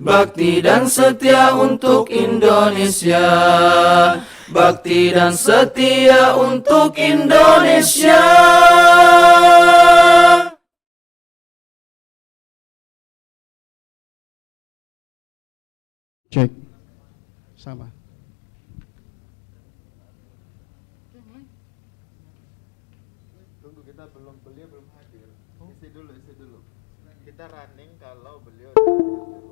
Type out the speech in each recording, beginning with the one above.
bakti dan setia untuk Indonesia. Bakti dan setia untuk Indonesia. Cek. Sama. Tunggu, kita beliau belum hadir. Isi dulu. Kita running kalau beliau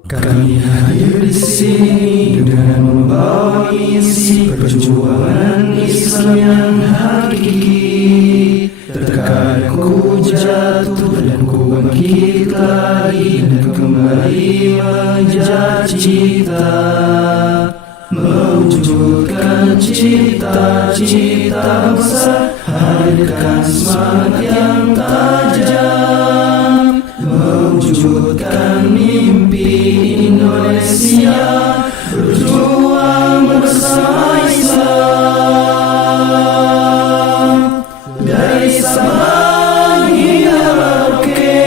Kami hadir di sini dengan membawa misi perjuangan Islam yang hakiki. Terkadang ku jatuh dan ku bangkit lagi dan kembali mengejar cita, mewujudkan cita-cita besar, hadirkan semangat yang tajam, mewujudkan mimpi Indonesia, berjuang bersama Islam. Dari Sabang hingga Merauke,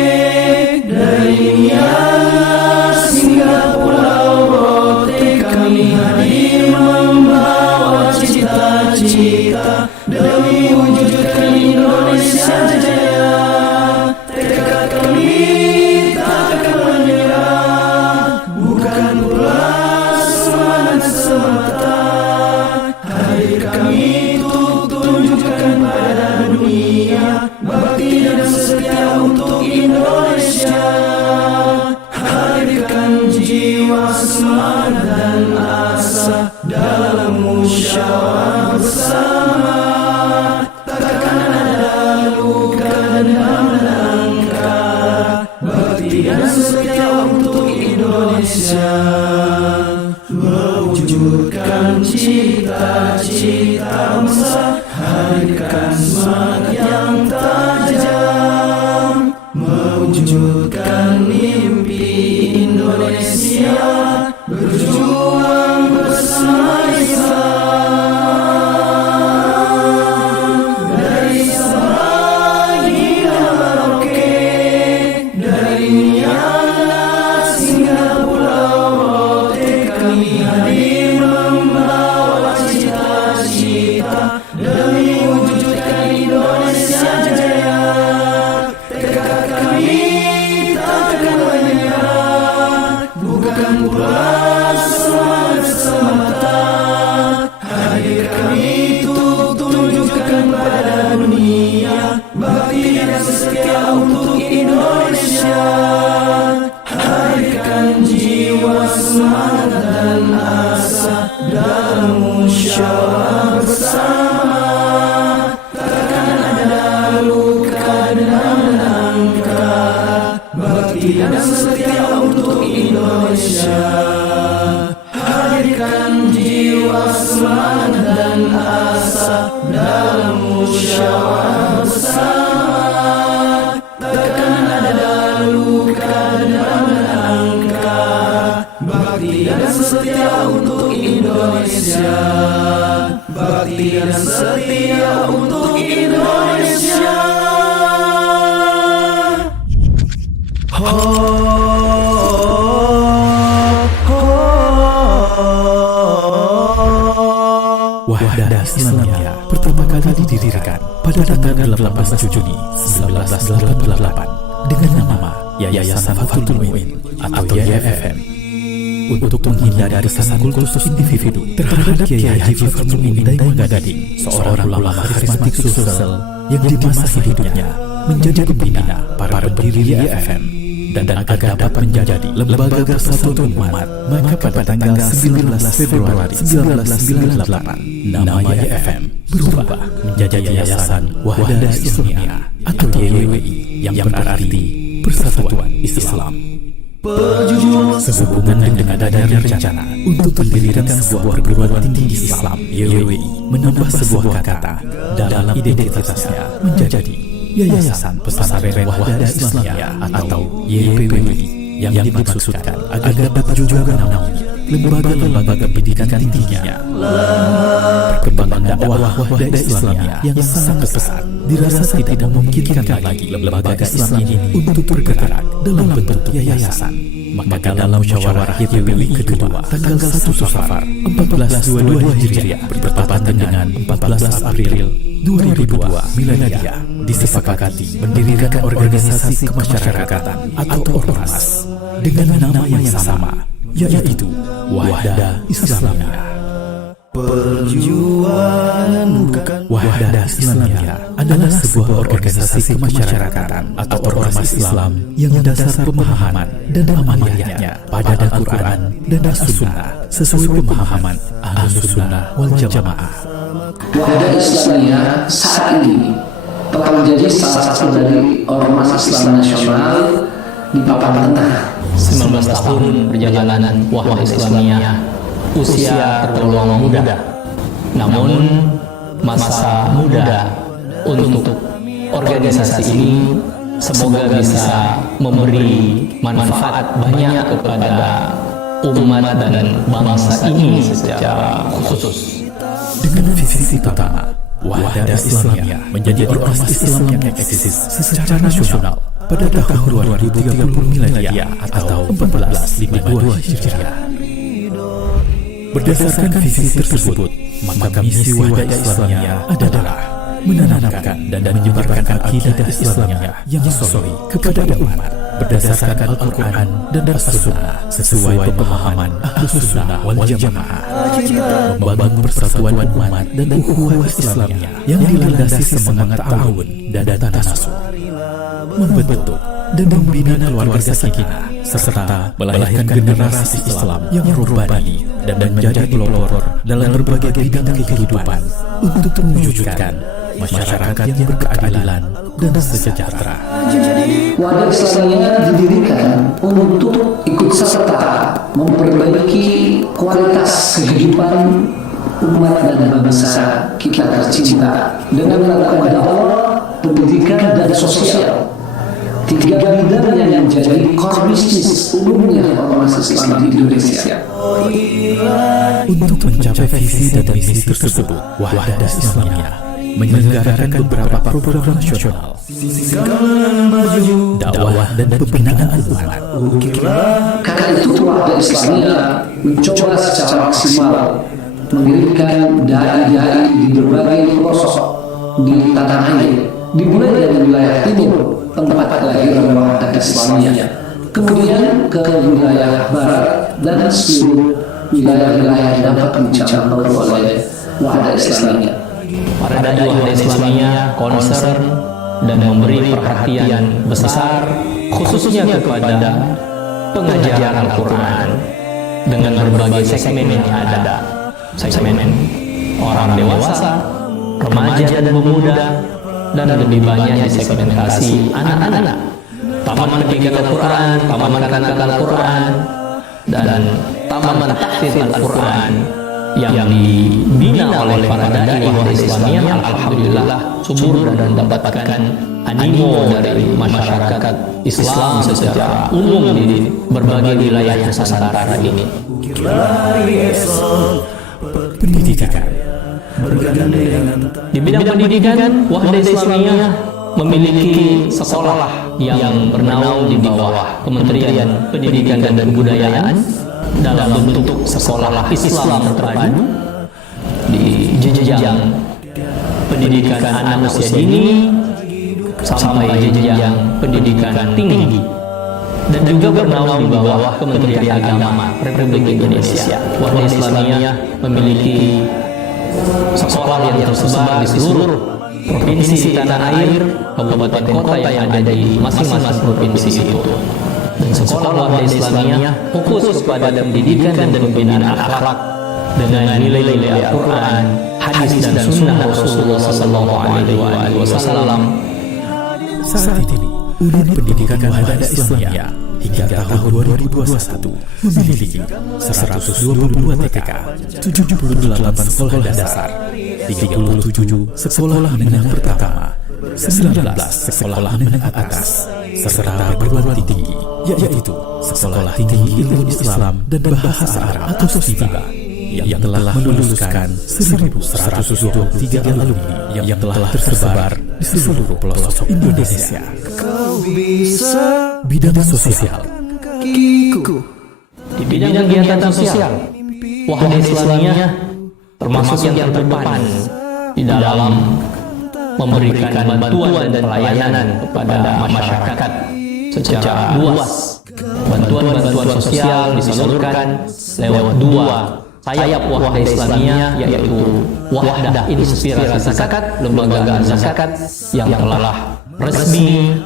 dari Nias hingga Pulau Rote, kami hadir membawa cita-cita demi wujudkan Indonesia jaya. Tekad kami tak akan menyerah, bukan pula semangat semata. Hadir kami untuk tunjukkan pada dunia bakti dan setia untuk Indonesia. Hadirkan jiwa, semangat dan asa dalam musyawarah bersama. Takkan ada luka dan angka, bakti dan setia untuk Indonesia. Mewujudkan cita-cita besar, hadirkan semangat yang tajam, mewujudkan mimpi Indonesia, berjuang bersama Islam. Dari Sabang hingga Merauke, dari Nias hingga Pulau Rote, kami hadir membawa cita-cita demi wujudkan Indonesia jaya. Tekad kami tak akan menyerah, bukan pula semangat semata. Hadir kami untuk tunjukkan pada dunia bakti dan setia untuk Indonesia. Hadirkan jiwa, semangat dan asa dalam musyawarah bersama. Takkan ada luka dan angka, bakti dan setia untuk Indonesia. Hadirkan jiwa, semangat dan asa dalam musyawarah bersama. Takkan ada luka dan angka, bakti dan setia untuk Indonesia. Bakti dan setia untuk Indonesia. Wahdah Islamiyah pertama kali didirikan pada tanggal 18 Juni 1988 dengan nama Yayasan Fathul Mu'in atau YFM untuk menghindar dari sanggul khusus individu terhadap Kiai Haji Fathul Mu'in Daeng-Gading, seorang ulama karismatik Sulsel yang di masa hidupnya menjadi pembina para pendiri YFM dan agar dapat menjadi lembaga persatuan umat, maka pada tanggal 19 Februari 1998 nama YFM berubah menjadi Yayasan Wahdah Islamiyah atau YWI yang berarti Persatuan Islam. Sehubungan dengan adanya rencana untuk mendirikan sebuah perguruan tinggi Islam YWI menambah sebuah kata dalam identitasnya menjadi Yayasan Pesantren Wahdah Islamiyah atau YPWI yang dimaksudkan agar dapat juga menaungi lembaga-lembaga pendidikan tingginya. Perkembangan dakwah Wahdah Islamiyah yang sangat pesat dirasa tidak memungkinkan lagi lembaga Islam ini untuk bergerak dalam bentuk yayasan. Maka dalam musyawarah YPWI kedua tanggal 1 Safar 1422 Hijriah bertepatan dengan 14 April 2002 Miladiyah disepakati mendirikan organisasi kemasyarakatan atau ormas dengan nama yang sama, yaitu Wahda Islamiyah. Perjuangan bukan Wahda Islamiyah adalah sebuah organisasi kemasyarakatan atau ormas Islam yang dasar pemahaman dan amaliyahnya pada Al-Quran dan As-Sunnah sesuai pemahaman Ahlus Sunnah wal Jamaah. Wahda Islamiyah saat ini telah menjadi salah satu dari ormas Islam nasional di papan tengah. 19 tahun perjalanan Wahda Islamiyah, usia tergolong muda, namun masa muda untuk organisasi ini semoga bisa memberi manfaat banyak kepada umat dan bangsa ini secara khusus. Dengan visi utama, Wahda Islamiyah menjadi ormas Islam yang eksis secara nasional pada tahun 2030 Miladiyah atau 1452 Hijriah. Berdasarkan visi tersebut, maka misi Wahda Islamiyah adalah menanamkan dan menyebarkan akidah Islamiyah yang sahih kepada umat berdasarkan Al-Quran dan As-Sunnah sesuai pemahaman Ahlus Sunnah wal Jamaah, membangun persatuan umat dan ukhuwah Islamiyah yang dilandasi semangat ta'awun dan tanasuh, membentuk dan membina keluarga sakinah, serta melahirkan generasi Islam yang rubbani dan menjadi pelopor dalam berbagai bidang kehidupan untuk mewujudkan masyarakat yang berkeadilan dan sejahtera. Wahda Islamiyah didirikan untuk ikut serta memperbaiki kualitas kehidupan umat dan bangsa kita tercinta dengan melakukan dakwah, pendidikan dan sosial. 3 bidang yang menjadi core bisnis umumnya ormas Islam di Indonesia. Untuk mencapai visi dan misi tersebut, Wahda Islamiyah menyelenggarakan beberapa program nasional, dakwah dan pembinaan umat. Karena itu Wahda Islamiyah mencoba secara maksimal mengirimkan dai-dai di berbagai pelosok di tanah air, dimulai dari wilayah timur, tempat kelahiran Wahda Islamiyah, kemudian ke wilayah barat dan seluruh wilayah-wilayah yang dapat dijangkau oleh Wahda Islamiyah. Para dai Wahda Islamiyah concern dan memberi perhatian besar khususnya kepada pengajaran Al-Quran dengan berbagai segmen yang ada, segmen orang dewasa, remaja dan pemuda, dan lebih banyak disegmentasi anak-anak, taman pendidikan Al-Quran, taman kanak-kanak Al-Quran, dan taman tahfidz Al-Quran yang dibina oleh para dai Wahda Islamiyah. Alhamdulillah subur dan mendapatkan animo dari masyarakat Islam secara umum di berbagai wilayah Nusantara ini. Pendidikan. Di bidang pendidikan, Wahda Islamiyah memiliki sekolah yang bernaung di bawah Kementerian Pendidikan dan Kebudayaan dalam bentuk sekolah Islam terpadu di jenjang pendidikan anak usia dini sampai jenjang pendidikan tinggi, dan juga bernaung di bawah Kementerian Agama Republik Indonesia. Wahda Islamiyah memiliki sekolah yang tersebar di seluruh provinsi di tanah air, kabupaten kota yang ada di masing-masing provinsi itu. Dan sekolah Wahda Islamiyah fokus kepada pendidikan dan pembinaan akhlak dengan nilai-nilai Al-Quran, hadis dan sunnah Rasulullah SAW. Saat ini, Unit Pendidikan Wahda Islamiyah hingga tahun 2021 memiliki 122 TK, 78 sekolah dasar, 37 sekolah menengah pertama, 19 sekolah menengah atas, serta perguruan tinggi, yaitu Sekolah Tinggi Ilmu Islam dan Bahasa Arab atau STIBA, yang telah meluluskan 1.123 alumni yang telah tersebar di seluruh pelosok Indonesia. Bidang sosial, Di bidang kegiatan sosial, Wahda Islamiyah termasuk yang terdepan di dalam memberikan bantuan dan pelayanan kepada masyarakat secara luas. Bantuan-bantuan sosial disalurkan lewat dua sayap Wahda Islamiyah, yaitu Wahdah Inspirasi Zakat, lembaga zakat yang telah resmi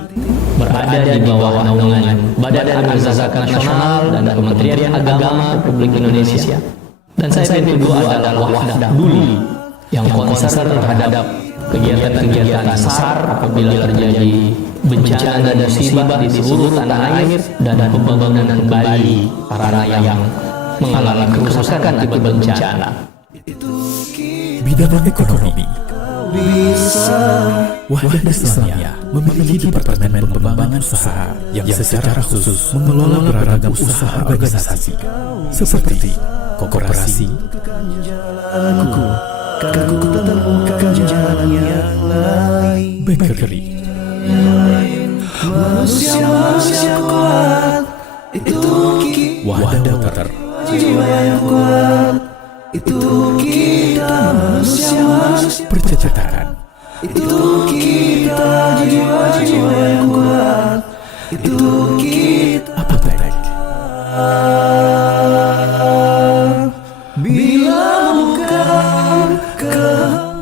berada di bawah naungan Badan Amil Zakat Nasional dan Kementerian Agama Republik Indonesia. Dan sayap yang kedua adalah Wahdah Duli yang konsen terhadap kegiatan-kegiatan SAR apabila terjadi bencana dan musibah di seluruh tanah air dan pembangunan kembali para yang mengalami kerusakan akibat bencana. Bidang ekonomi, Wahda Islamiyah memiliki Departemen Pengembangan Usaha yang secara khusus mengelola beragam usaha organisasi seperti koperasi, bakery, Wahda Motor, percetakan, apotek,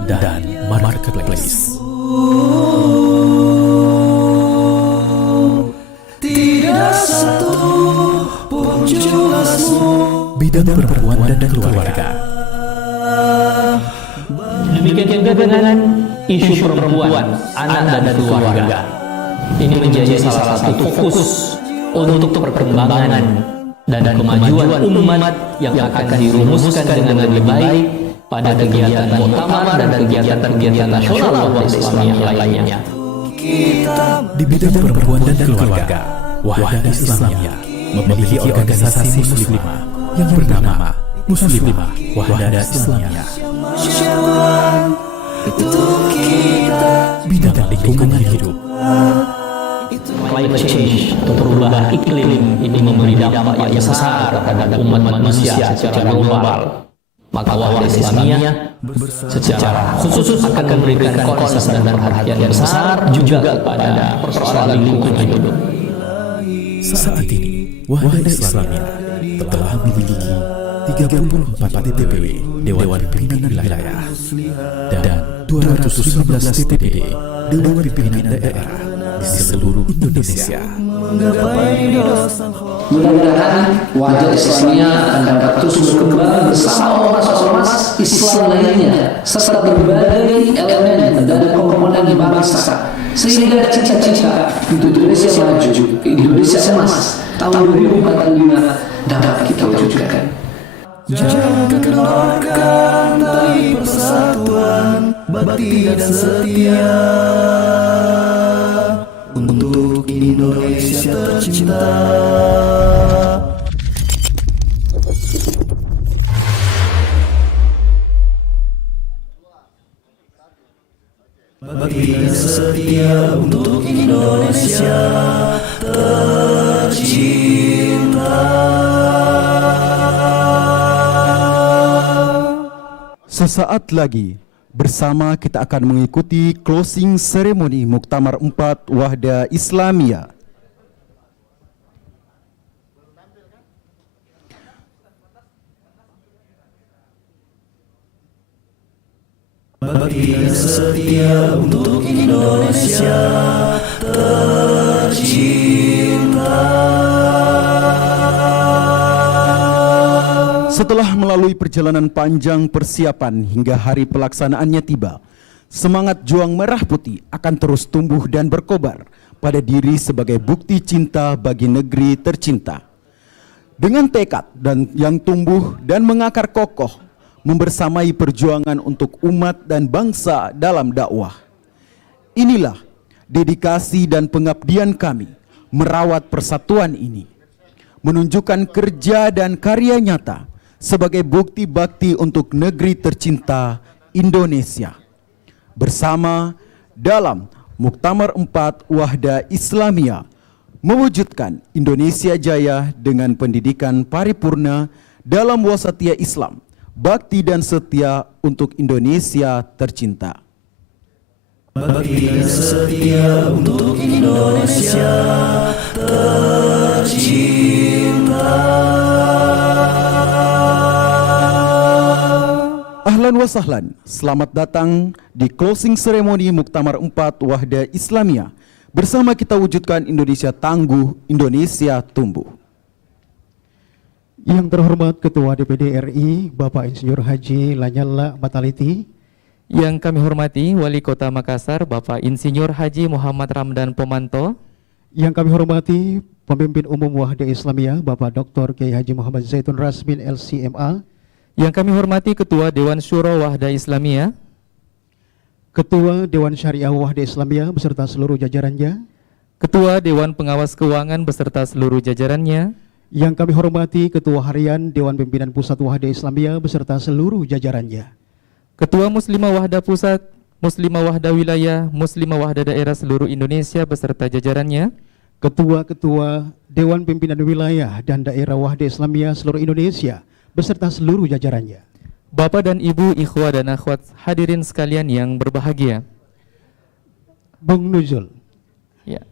dan marketplace. Bidang perempuan dan keluarga. Demikian juga dengan isu perempuan, anak dan keluarga. Ini menjadi salah satu fokus untuk perkembangan dan kemajuan umat yang akan dirumuskan dengan lebih baik pada kegiatan muktamar dan kegiatan-kegiatan nasional Wahda Islamiyah lainnya. Di bidang perempuan dan keluarga, Wahda Islamiyah memiliki organisasi muslimah yang bernama Muslimah Wahda Islamiyah. Bidang lingkungan hidup, Climate change atau perubahan iklim ini memberi dampak yang besar terhadap umat manusia secara global. Maka Wahda Islamiyah secara khusus akan memberikan concern dan perhatian yang besar juga kepada persoalan lingkungan hidup. Saat ini Wahda Islamiyah telah memiliki 34 TPW Dewan Pimpinan Wilayah dan 215 TPD Dewan Pimpinan Daerah di seluruh Indonesia. Mudah-mudahan Wahda Islamiyah akan dapat terus berkembang bersama ormas-ormas Islam lainnya serta berbagai elemen dan komponen bangsa sehingga cita-cita untuk Indonesia maju, Indonesia emas tahun 2045 dapat kita wujudkan. Jangan kendorkan tali persatuan, bakti dan setia untuk Indonesia tercinta. Bakti dan setia untuk Indonesia tercinta. Sesaat lagi bersama kita akan mengikuti closing ceremony Muktamar 4 Wahda Islamiyah. Bakti dan setia untuk Indonesia tercinta. Setelah melalui perjalanan panjang persiapan hingga hari pelaksanaannya tiba, semangat juang merah putih akan terus tumbuh dan berkobar pada diri sebagai bukti cinta bagi negeri tercinta. Dengan tekad dan yang tumbuh dan mengakar kokoh, membersamai perjuangan untuk umat dan bangsa dalam dakwah. Inilah dedikasi dan pengabdian kami merawat persatuan ini, menunjukkan kerja dan karya nyata sebagai bukti bakti untuk negeri tercinta Indonesia. Bersama dalam Muktamar 4 Wahda Islamiyah mewujudkan Indonesia Jaya dengan pendidikan paripurna dalam wasatiyah Islam, bakti dan setia untuk Indonesia tercinta. Bakti dan setia untuk Indonesia tercinta. Ahlan wa sahlan, selamat datang di closing ceremony Muktamar 4 Wahda Islamiyah. Bersama kita wujudkan Indonesia tangguh, Indonesia tumbuh. Yang terhormat Ketua DPD RI, Bapak Insinyur Haji Lanyala Mataliti. Yang kami hormati Wali Kota Makassar, Bapak Insinyur Haji Muhammad Ramdan Pomanto. Yang kami hormati Pemimpin Umum Wahda Islamiyah, Bapak Dr. Kiai Haji Muhammad Zaitun Rasmin LCMA. Yang kami hormati Ketua Dewan Syuro Wahda Islamiyah. Ketua Dewan Syariah Wahda Islamiyah beserta seluruh jajarannya. Ketua Dewan Pengawas Keuangan beserta seluruh jajarannya. Yang kami hormati Ketua Harian Dewan Pimpinan Pusat Wahda Islamiyah beserta seluruh jajarannya. Ketua Muslimah Wahda Pusat, Muslimah Wahda Wilayah, Muslimah Wahda Daerah seluruh Indonesia beserta jajarannya. Ketua-ketua Dewan Pimpinan Wilayah dan Daerah Wahda Islamiyah seluruh Indonesia beserta seluruh jajarannya. Bapak dan Ibu, ikhwah dan akhwat hadirin sekalian yang berbahagia. Bung Nuzul, Ya.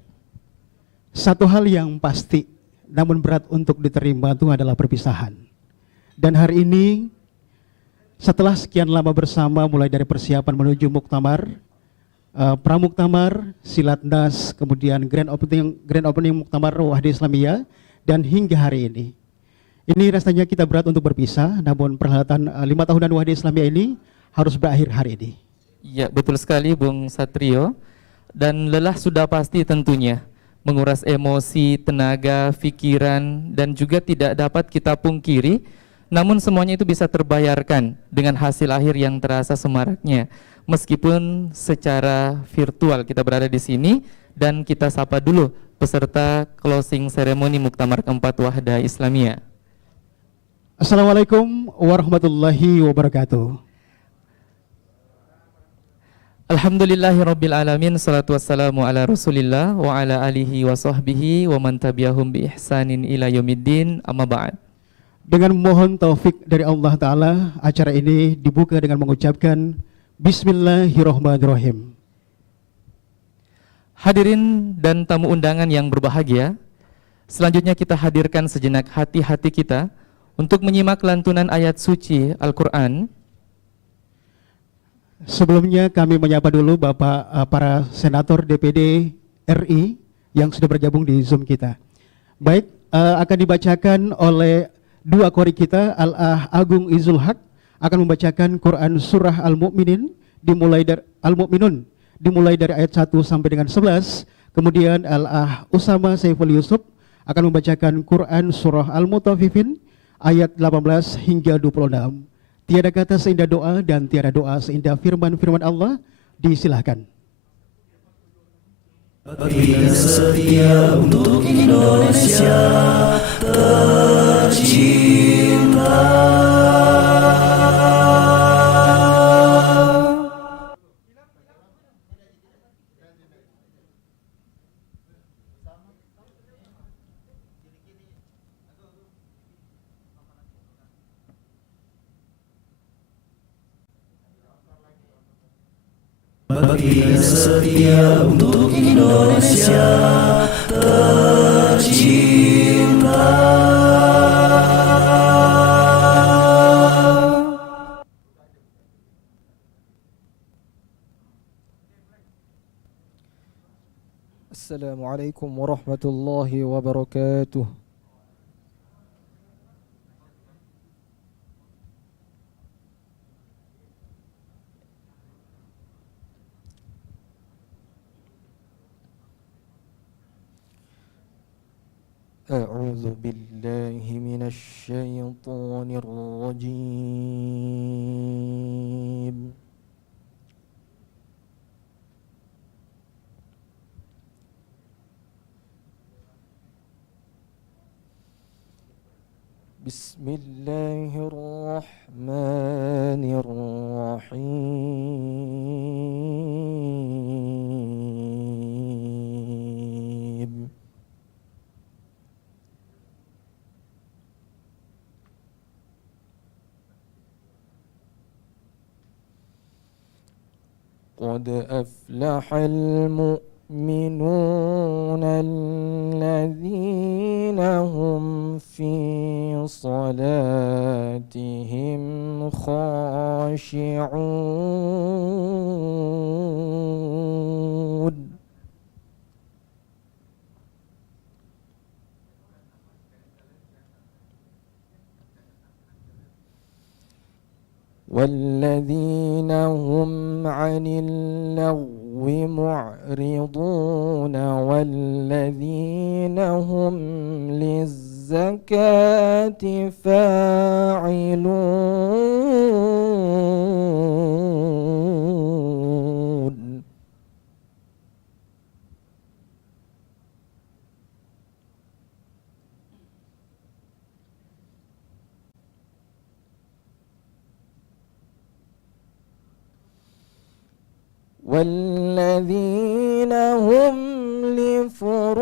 satu hal yang pasti namun berat untuk diterima itu adalah perpisahan. Dan hari ini setelah sekian lama bersama, mulai dari persiapan menuju muktamar, pramuktamar, silatnas, kemudian grand opening muktamar Wahda Islamiyah, dan hingga hari ini. Ini rasanya kita berat untuk berpisah, namun perhelatan 5 tahunan Wahda Islamiyah ini harus berakhir hari ini. Ya, betul sekali Bung Satrio. Dan lelah sudah pasti tentunya, menguras emosi, tenaga, pikiran, dan juga tidak dapat kita pungkiri. Namun semuanya itu bisa terbayarkan dengan hasil akhir yang terasa semaraknya. Meskipun secara virtual kita berada di sini, dan kita sapa dulu peserta closing ceremony Muktamar keempat Wahda Islamiyah. Assalamualaikum warahmatullahi wabarakatuh. Alhamdulillahirabbil alamin, salatu wassalamu ala Rasulillah wa ala alihi wa sahbihi wa man tabi'ahum bi ihsanin ila yaumiddin, amma ba'd. Dengan mohon taufik dari Allah Ta'ala, acara ini dibuka dengan mengucapkan Bismillahirrahmanirrahim. Hadirin dan tamu undangan yang berbahagia, selanjutnya kita hadirkan sejenak hati-hati kita untuk menyimak lantunan ayat suci Al-Quran. Sebelumnya kami menyapa dulu Bapak para senator DPD RI yang sudah bergabung di Zoom kita. Baik, akan dibacakan oleh dua qori kita, Al-Ah Agung Izul Haq akan membacakan Quran Surah Al-Mu'minun dimulai dari ayat 1 sampai dengan 11. Kemudian Al-Ah Usama Saiful Yusuf akan membacakan Quran Surah Al-Mutaffifin ayat 18 hingga 26. Tiada kata seindah doa dan tiada doa seindah firman-firman Allah. Disilahkan. Bakti dan setia untuk Indonesia tercinta. Bakti dan setia untuk Indonesia tercinta. Assalamualaikum warahmatullahi wabarakatuh. أعوذ بالله من الشيطان الرجيم. بسم الله الرحمن الرحيم. قد أفلح المؤمنون الذين هم في صلاتهم خاشعون والذين هم عن اللغو معرضون والذين هم للزكاة فاعلون والذين هم لفروجهم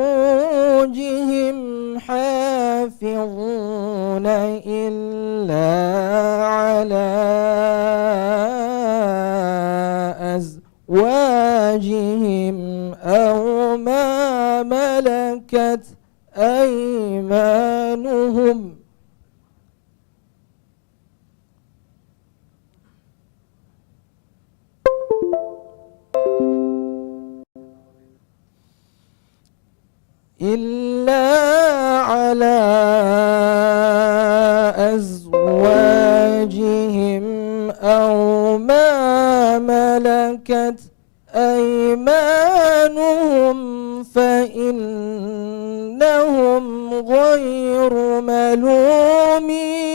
حافظون إلا على أزواجهم أو ما ملكت أيمانهم إلا على أزواجهم أو ما ملكت أيمانهم فإنهم غير ملومين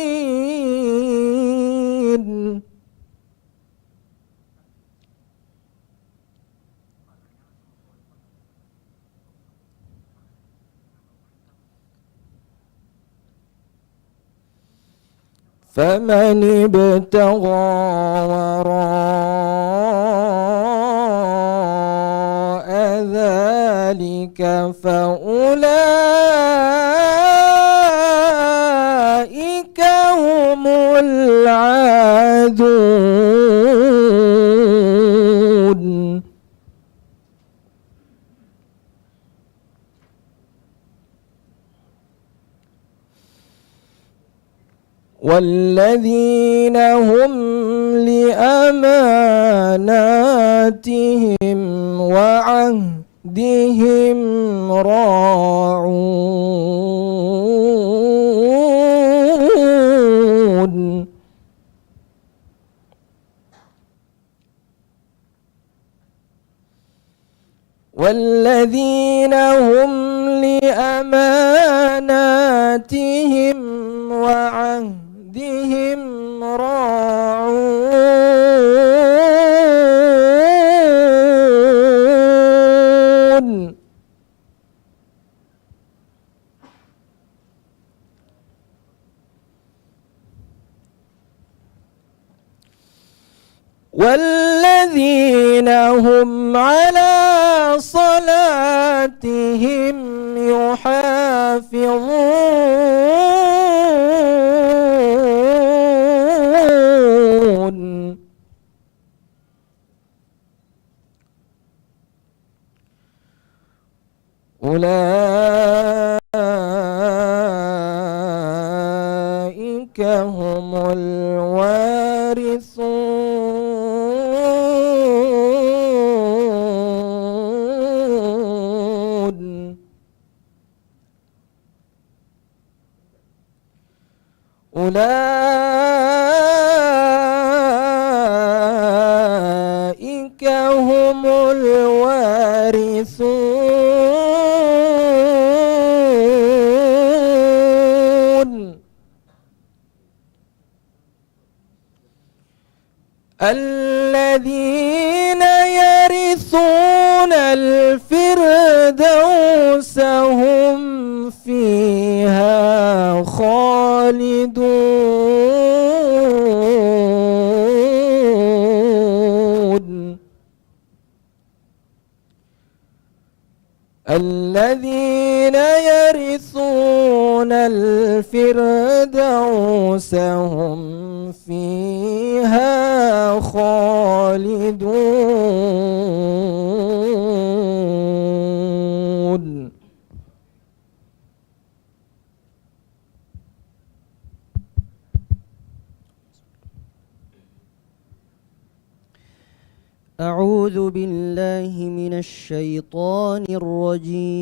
فمن ابتغى وراء ذلك فأولئك هم العادون والذين هم لأماناتهم وعهدهم راعون والذين هم لأماناتهم وعهدهم راعون والذين هم على صلاتهم يحافظون أولئك هم الوارثون أولئك هم الوارثون الذين يرثون الفردوس هم فيها خالدون الذين يرثون الفردوس هم فيها خالدون. أعوذ بالله من الشيطان الرجيم.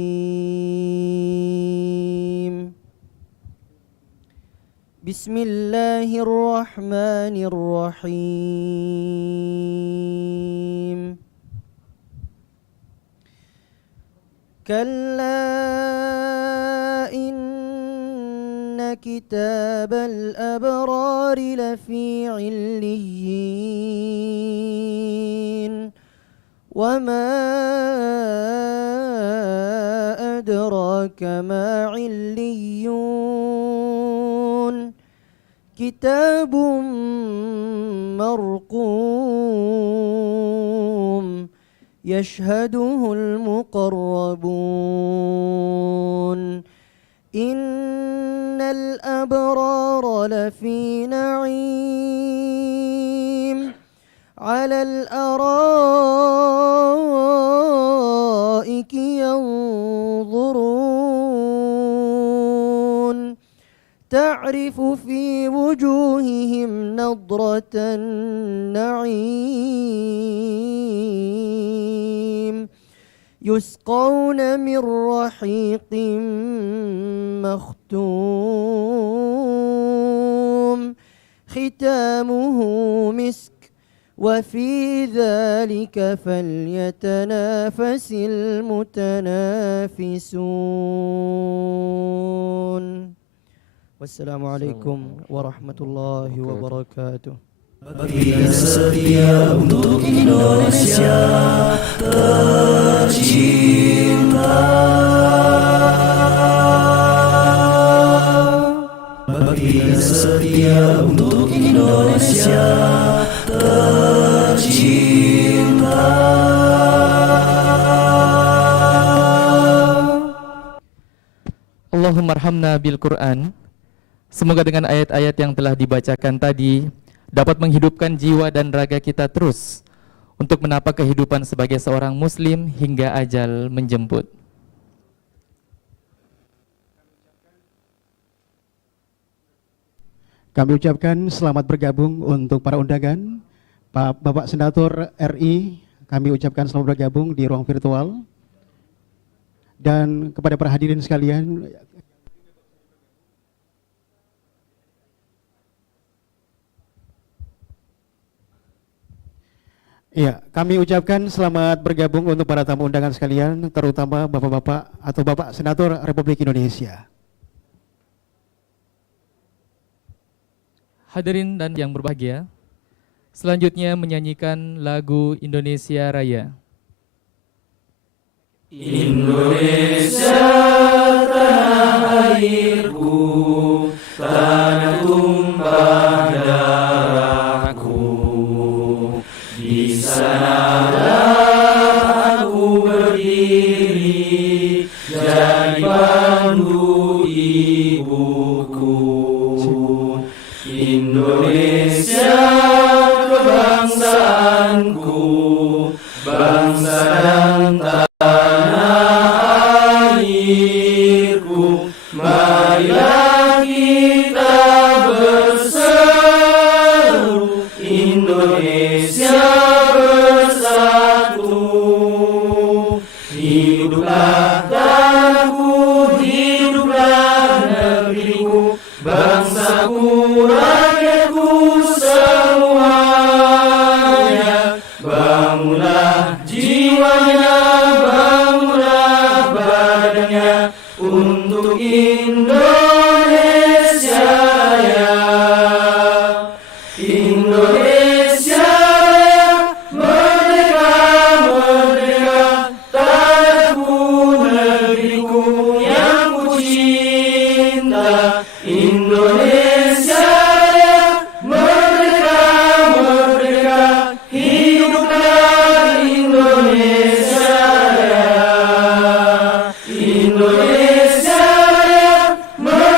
بسم الله الرحمن الرحيم. كلا إن كتاب الأبرار لفي عليين وما أدراك ما عليون كتاب مرقوم يشهده المقربون إن الأبرار لفي نعيم على الأرائك ينظرون تعرف في وجوههم نضرة النعيم يسقون من رحيق مختوم ختامه مسك وفي ذلك فليتنافس المتنافسون. والسلام عليكم ورحمة الله وبركاته. Baginda setia untuk Indonesia tercinta. Baginda setia untuk Indonesia tercinta. Allahumma arhamna bil Quran. Semoga dengan ayat-ayat yang telah dibacakan tadi dapat menghidupkan jiwa dan raga kita terus untuk menapak kehidupan sebagai seorang muslim hingga ajal menjemput. Kami ucapkan selamat bergabung untuk para undangan. Bapak Senator RI, kami ucapkan selamat bergabung di ruang virtual. Dan kepada para hadirin sekalian, iya, kami ucapkan selamat bergabung untuk para tamu undangan sekalian, terutama Bapak-Bapak atau Bapak Senator Republik Indonesia. Hadirin dan yang berbahagia, selanjutnya menyanyikan lagu Indonesia Raya. Indonesia tanah airku, tanah tumpah darahku. Di sanalah aku berdiri, jadi pandu ibuku. Indonesia kebangsaanku, bangsa dan tanah airku. Marilah kita berseru, Indonesia bersatu. Hiduplah tanahku, hiduplah negeriku, bangsaku, rakyatku semuanya. Bangunlah jiwanya, bangunlah badannya untuk Indonesia Raya. Indonesia Raya, merdeka, merdeka, tanahku, negeriku yang ku cinta. Indonesia Raya, merdeka, merdeka, hiduplah Indonesia Raya. Indonesia Raya, merdeka.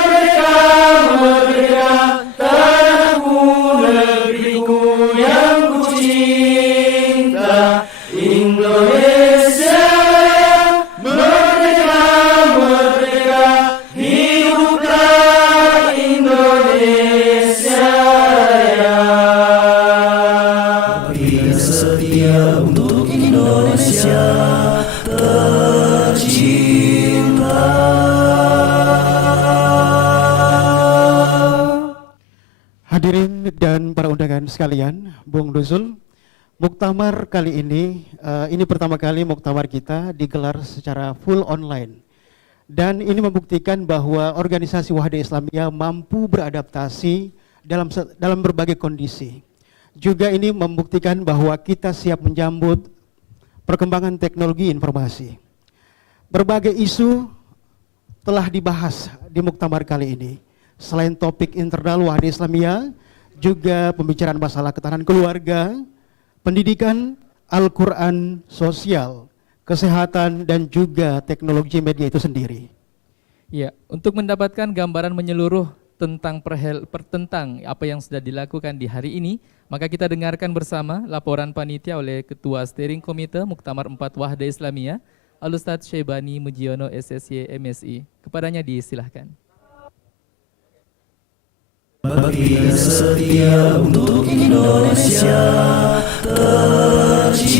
Hadirin dan para undangan sekalian, Bung Nuzul, muktamar kali ini pertama kali muktamar kita digelar secara full online. Dan ini membuktikan bahwa organisasi Wahda Islamiyah mampu beradaptasi dalam berbagai kondisi. Juga ini membuktikan bahwa kita siap menjambut perkembangan teknologi informasi. Berbagai isu telah dibahas di muktamar kali ini. Selain topik internal Wahda Islamiyah, juga pembicaraan masalah ketahanan keluarga, pendidikan, Al-Quran, sosial, kesehatan, dan juga teknologi media itu sendiri. Ya, untuk mendapatkan gambaran menyeluruh tentang tentang apa yang sudah dilakukan di hari ini, maka kita dengarkan bersama laporan panitia oleh Ketua Steering Komite Muktamar 4 Wahda Islamiyah, Al-Ustadz Syaibani Mujiono SSY MSI. Kepadanya disilahkan. Bagi yang setia untuk Indonesia tercinta,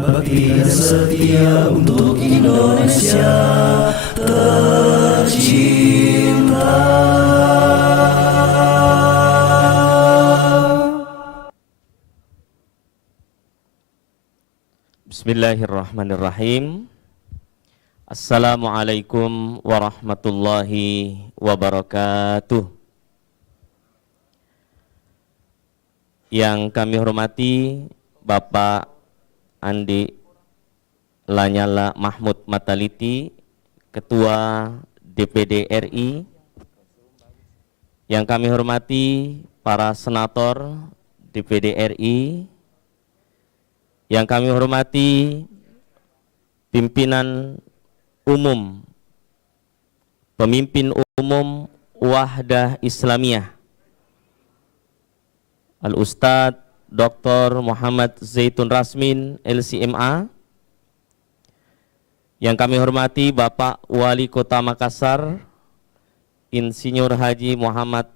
bagi yang setia untuk Indonesia tercinta. Bismillahirrahmanirrahim. Assalamualaikum warahmatullahi wabarakatuh. Yang kami hormati Bapak Andi Lanyala Mahmud Mataliti, Ketua DPD RI. Yang kami hormati para senator DPD RI. Yang kami hormati pimpinan umum, pemimpin umum Wahda Islamiyah, Al-Ustadz Dr. Muhammad Zaitun Rasmin LCMA. Yang kami hormati Bapak Wali Kota Makassar, Insinyur Haji Muhammad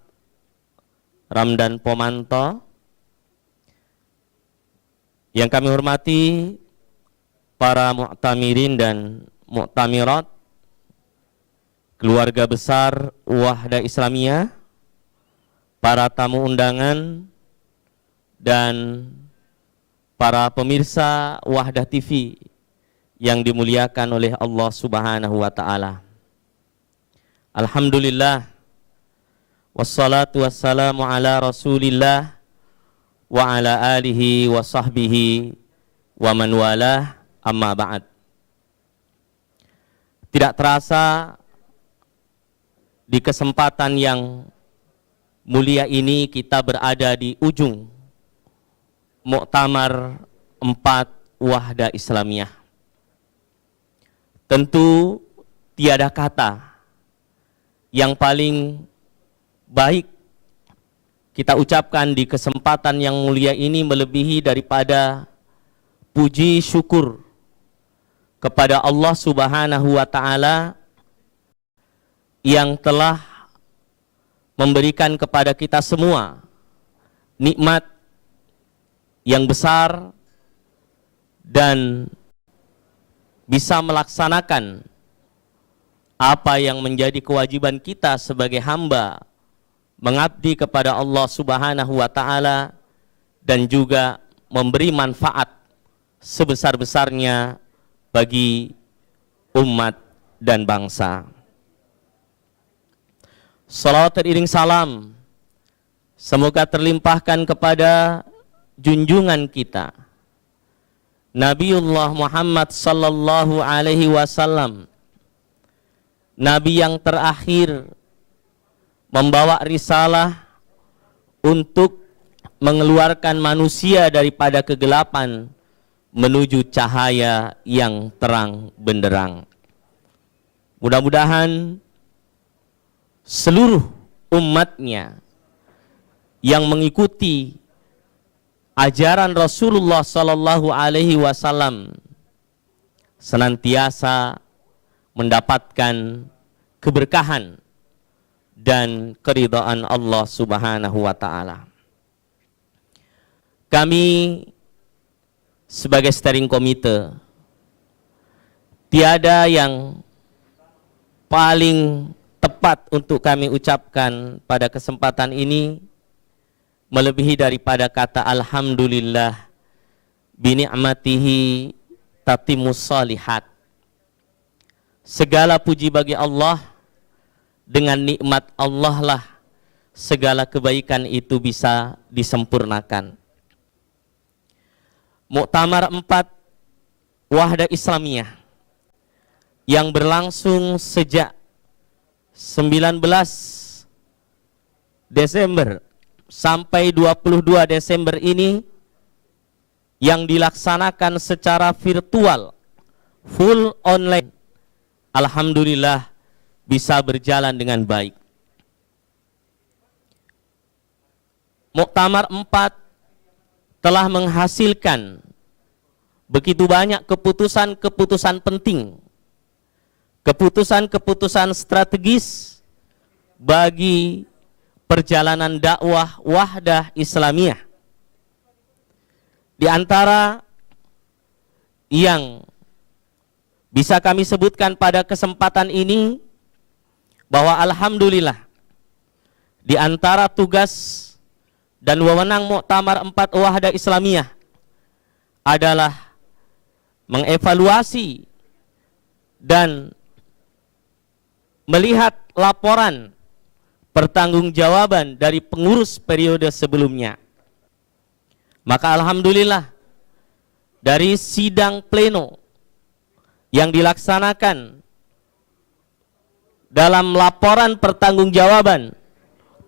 Ramdan Pomanto. Yang kami hormati para mu'tamirin dan mu'tamirat, keluarga besar Wahda Islamiyah, para tamu undangan, dan para pemirsa Wahda TV yang dimuliakan oleh Allah Subhanahu wa Ta'ala. Alhamdulillah, wassalatu wassalamu ala Rasulillah wa ala alihi wa sahbihi wa man walah, amma ba'd. Tidak terasa di kesempatan yang mulia ini kita berada di ujung Muktamar 4 Wahda Islamiyah. Tentu tiada kata yang paling baik kita ucapkan di kesempatan yang mulia ini melebihi daripada puji syukur kepada Allah Subhanahu wa Ta'ala yang telah memberikan kepada kita semua nikmat yang besar dan bisa melaksanakan apa yang menjadi kewajiban kita sebagai hamba mengabdi kepada Allah Subhanahu wa Ta'ala dan juga memberi manfaat sebesar-besarnya bagi umat dan bangsa. Salawat teriring salam semoga terlimpahkan kepada junjungan kita Nabiullah Muhammad sallallahu alaihi wasallam, nabi yang terakhir membawa risalah untuk mengeluarkan manusia daripada kegelapan menuju cahaya yang terang benderang. Mudah-mudahan seluruh umatnya yang mengikuti ajaran Rasulullah sallallahu alaihi wasallam senantiasa mendapatkan keberkahan dan keridhaan Allah Subhanahu wa Ta'ala. Kami sebagai steering komite tiada yang paling tepat untuk kami ucapkan pada kesempatan ini melebihi daripada kata alhamdulillah, bini'matihi tatimmus shalihat. Segala puji bagi Allah, dengan nikmat Allah lah segala kebaikan itu bisa disempurnakan. Muktamar 4 Wahdah Islamiyah yang berlangsung sejak 19 Desember sampai 22 Desember ini, yang dilaksanakan secara virtual, full online, alhamdulillah bisa berjalan dengan baik. Muktamar 4 telah menghasilkan begitu banyak keputusan-keputusan penting, keputusan-keputusan strategis bagi perjalanan dakwah Wahdah Islamiyah. Di antara yang bisa kami sebutkan pada kesempatan ini, bahwa alhamdulillah di antara tugas dan wewenang Muktamar 4 Wahdah Islamiyah adalah mengevaluasi dan melihat laporan pertanggungjawaban dari pengurus periode sebelumnya. Maka alhamdulillah dari sidang pleno yang dilaksanakan dalam laporan pertanggungjawaban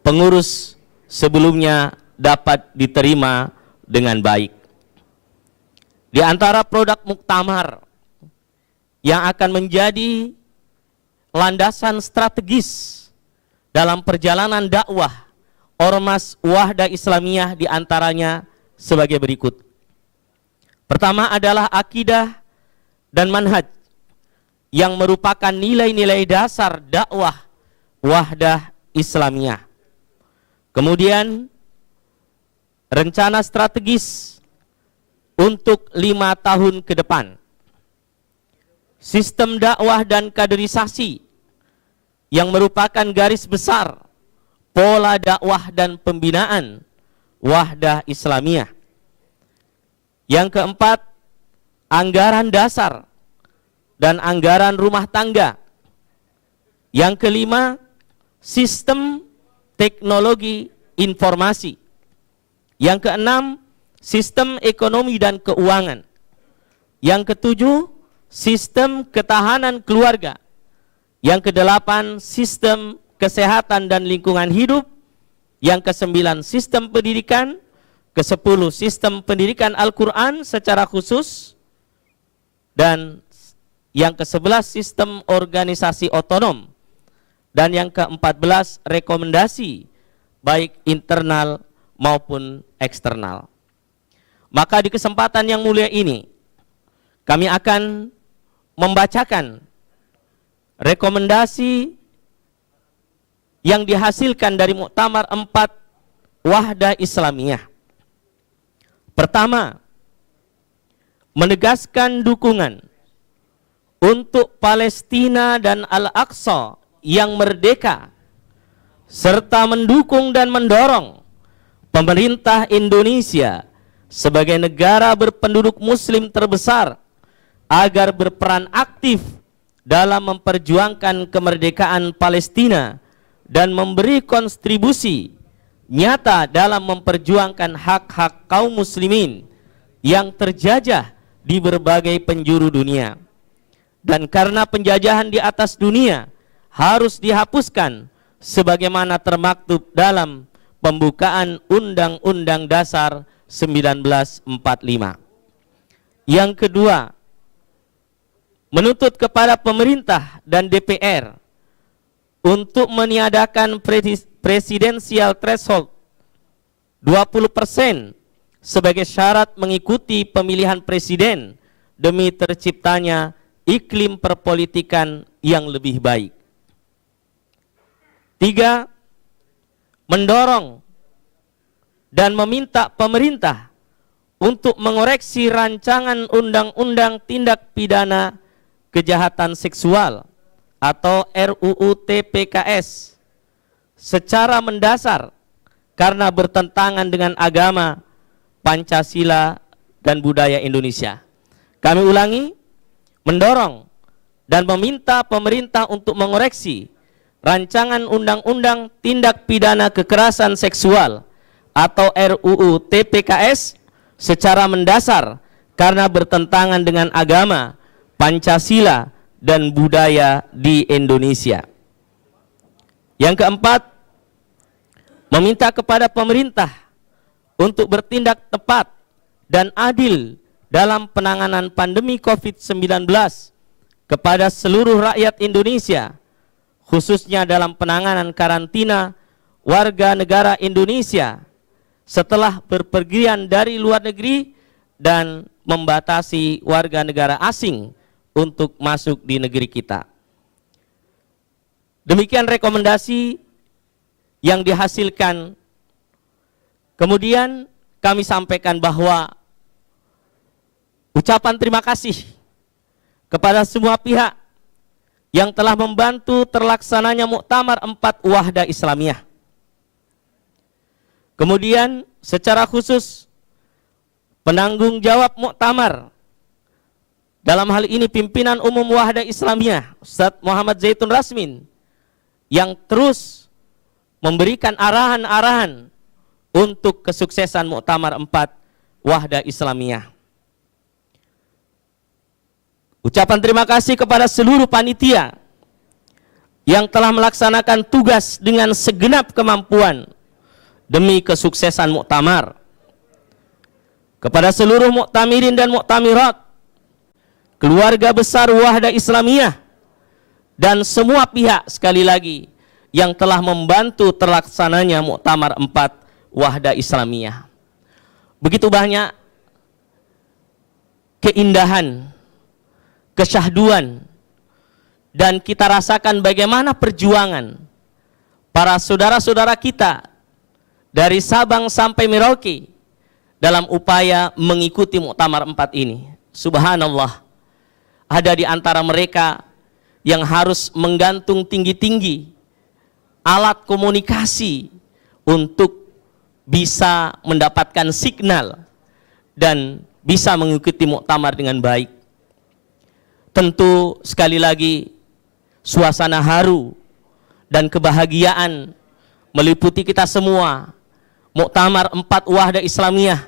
pengurus sebelumnya dapat diterima dengan baik. Di antara produk muktamar yang akan menjadi landasan strategis dalam perjalanan dakwah Ormas Wahdah Islamiyah diantaranya sebagai berikut. Pertama adalah akidah dan manhaj yang merupakan nilai-nilai dasar dakwah Wahdah Islamiyah. Kemudian rencana strategis untuk 5 tahun ke depan. Sistem dakwah dan kaderisasi yang merupakan garis besar pola dakwah dan pembinaan Wahdah Islamiyah. Yang keempat, anggaran dasar dan anggaran rumah tangga. Yang kelima, sistem teknologi informasi. Yang keenam, sistem ekonomi dan keuangan. Yang ketujuh, sistem ketahanan keluarga. Yang kedelapan, sistem kesehatan dan lingkungan hidup. Yang kesembilan, sistem pendidikan. Kesepuluh, sistem pendidikan Al-Quran secara khusus. Dan yang ke-11, sistem organisasi otonom. Dan yang ke-14, rekomendasi baik internal maupun eksternal. Maka di kesempatan yang mulia ini, kami akan membacakan rekomendasi yang dihasilkan dari Muktamar 4 Wahdah Islamiyah. Pertama, menegaskan dukungan untuk Palestina dan Al-Aqsa yang merdeka, serta mendukung dan mendorong pemerintah Indonesia sebagai negara berpenduduk muslim terbesar agar berperan aktif dalam memperjuangkan kemerdekaan Palestina dan memberi kontribusi nyata dalam memperjuangkan hak-hak kaum muslimin yang terjajah di berbagai penjuru dunia. Dan karena penjajahan di atas dunia harus dihapuskan sebagaimana termaktub dalam pembukaan Undang-Undang Dasar 1945. Yang kedua, menuntut kepada pemerintah dan DPR untuk meniadakan presidensial threshold 20% sebagai syarat mengikuti pemilihan presiden demi terciptanya iklim perpolitikan yang lebih baik. 3. Mendorong dan meminta pemerintah untuk mengoreksi rancangan undang-undang tindak pidana kejahatan seksual atau RUU TPKS secara mendasar karena bertentangan dengan agama, Pancasila, dan budaya Indonesia. Kami ulangi, mendorong dan meminta pemerintah untuk mengoreksi rancangan undang-undang tindak pidana kekerasan seksual atau RUU TPKS secara mendasar karena bertentangan dengan agama, Pancasila, dan budaya di Indonesia. Yang keempat, meminta kepada pemerintah untuk bertindak tepat dan adil dalam penanganan pandemi COVID-19 kepada seluruh rakyat Indonesia, khususnya dalam penanganan karantina warga negara Indonesia setelah berpergian dari luar negeri dan membatasi warga negara asing untuk masuk di negeri kita. Demikian rekomendasi yang dihasilkan. Kemudian kami sampaikan bahwa ucapan terima kasih kepada semua pihak yang telah membantu terlaksananya Muktamar 4 Wahda Islamiyah. Kemudian secara khusus penanggung jawab Muktamar, dalam hal ini pimpinan umum Wahda Islamiyah Ustadz Muhammad Zaitun Rasmin, yang terus memberikan arahan-arahan untuk kesuksesan Muktamar 4 Wahda Islamiyah. Ucapan terima kasih kepada seluruh panitia yang telah melaksanakan tugas dengan segenap kemampuan demi kesuksesan Muktamar. Kepada seluruh muktamirin dan muktamirat, keluarga besar Wahda Islamiyah, dan semua pihak sekali lagi yang telah membantu terlaksananya Muktamar 4 Wahda Islamiyah. Begitu banyak keindahan, kesyahduan, dan kita rasakan bagaimana perjuangan para saudara-saudara kita dari Sabang sampai Merauke dalam upaya mengikuti Muktamar 4 ini. Subhanallah, ada di antara mereka yang harus menggantung tinggi-tinggi alat komunikasi untuk bisa mendapatkan signal dan bisa mengikuti muktamar dengan baik. Tentu sekali lagi suasana haru dan kebahagiaan meliputi kita semua. Muktamar 4 Wahda Islamiyah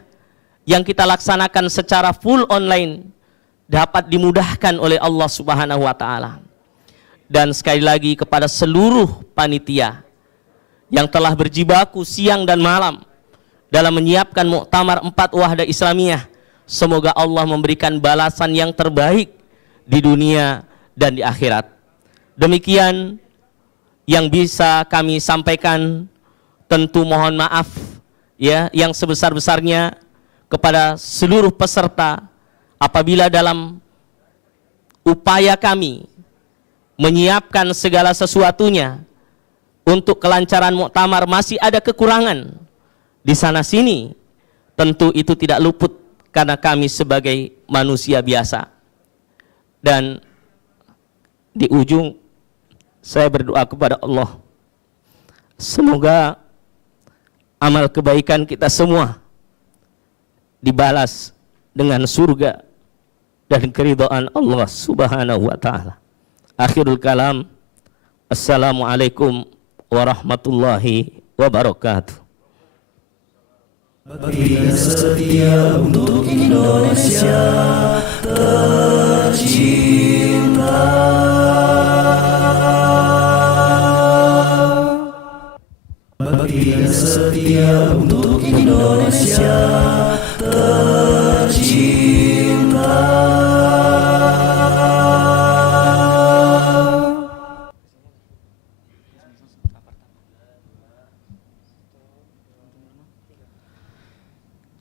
yang kita laksanakan secara full online dapat dimudahkan oleh Allah Subhanahu wa taala. Dan sekali lagi kepada seluruh panitia yang telah berjibaku siang dan malam dalam menyiapkan Muktamar 4 Wahda Islamiyah, semoga Allah memberikan balasan yang terbaik di dunia dan di akhirat. Demikian yang bisa kami sampaikan. Tentu mohon maaf ya yang sebesar-besarnya kepada seluruh peserta apabila dalam upaya kami menyiapkan segala sesuatunya untuk kelancaran muktamar masih ada kekurangan di sana sini. Tentu itu tidak luput karena kami sebagai manusia biasa. Dan di ujung saya berdoa kepada Allah, semoga amal kebaikan kita semua dibalas dengan surga dan keridhaan Allah Subhanahu wa taala. Akhirul kalam, assalamualaikum warahmatullahi wabarakatuh. Bagi yang setia untuk Indonesia tercinta. Bagi yang setia untuk Indonesia tercinta.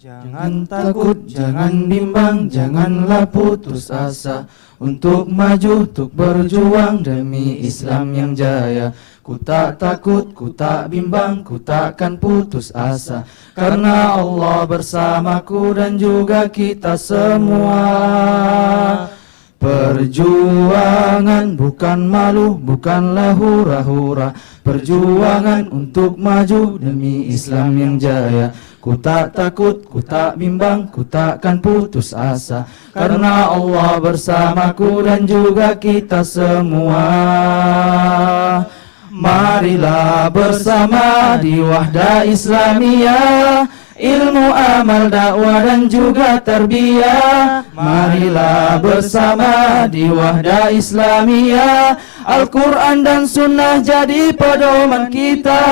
Jangan takut, jangan bimbang, janganlah putus asa untuk maju, untuk berjuang demi Islam yang jaya. Ku tak takut, ku tak bimbang, ku takkan putus asa, karena Allah bersamaku dan juga kita semua. Perjuangan bukan malu, bukanlah hura-hura. Perjuangan untuk maju demi Islam yang jaya. Ku tak takut, ku tak bimbang, ku takkan putus asa, karena Allah bersamaku dan juga kita semua. Marilah bersama di Wahda Islamiyah, ilmu, amal, dakwah dan juga tarbiyah. Marilah bersama di Wahda Islamiyah, Al-Quran dan Sunnah jadi pedoman kita.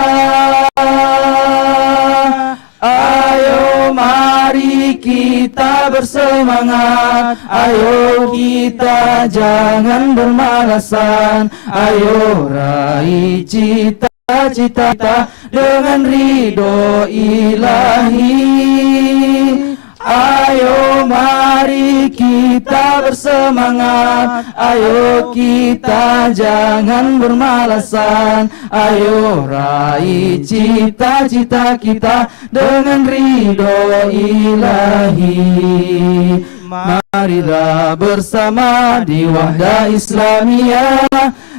Ayo mari kita bersemangat, ayo kita jangan bermalasan, ayo raih cita-cita dengan ridho ilahi. Ayo mari kita bersemangat, ayo kita jangan bermalasan, ayo raih cita-cita kita dengan ridho ilahi. Marilah bersama di Wahda Islamiyah,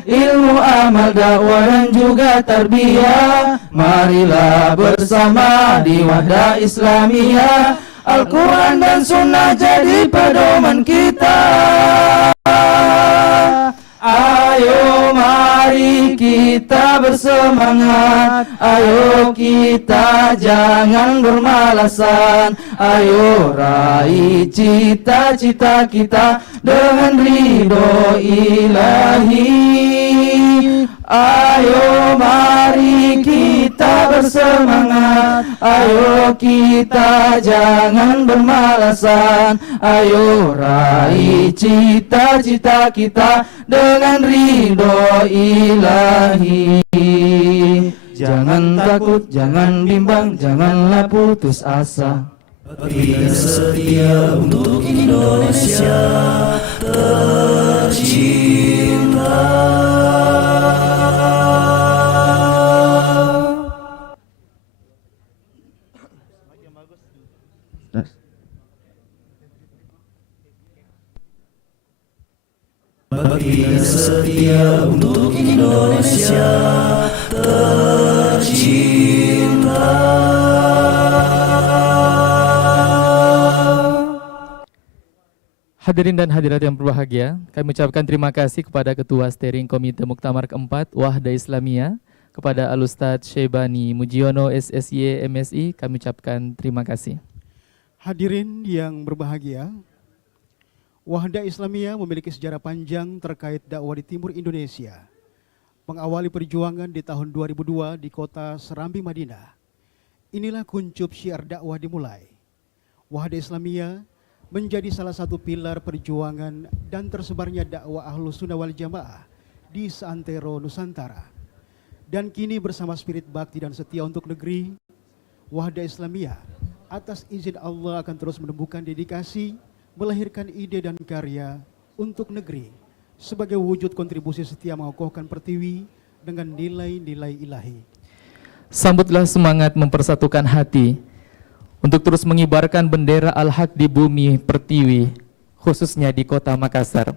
ilmu, amal, dakwah dan juga tarbiyah. Marilah bersama di Wahda Islamiyah, Al-Quran dan Sunnah jadi pedoman kita. Ayo mari kita bersemangat, ayo kita jangan bermalasan, ayo raih cita-cita kita dengan ridho ilahi. Ayo mari kita bersemangat, ayo kita jangan bermalasan, ayo raih cita-cita kita dengan ridho ilahi. Jangan takut, jangan bimbang, janganlah putus asa. Kita setia untuk Indonesia tercinta. Kita setia untuk Indonesia tercinta. Hadirin dan hadirat yang berbahagia, kami ucapkan terima kasih kepada Ketua Steering Komite Muktamar keempat Wahda Islamiyah, kepada Al-Ustadz Syaibani Mujiono SSY MSI, kami ucapkan terima kasih. Hadirin yang berbahagia, Wahda Islamiyah memiliki sejarah panjang terkait dakwah di timur Indonesia. Mengawali perjuangan di tahun 2002 di kota Serambi, Madinah. Inilah kuncup syiar dakwah dimulai. Wahda Islamiyah menjadi salah satu pilar perjuangan dan tersebarnya dakwah Ahlus Sunnah wal Jamaah di seantero Nusantara. Dan kini bersama spirit bakti dan setia untuk negeri, Wahda Islamiyah atas izin Allah akan terus menumbuhkan dedikasi, melahirkan ide dan karya untuk negeri sebagai wujud kontribusi setia mengokohkan pertiwi dengan nilai-nilai ilahi. Sambutlah semangat mempersatukan hati untuk terus mengibarkan bendera Al-Haq di bumi pertiwi, khususnya di kota Makassar.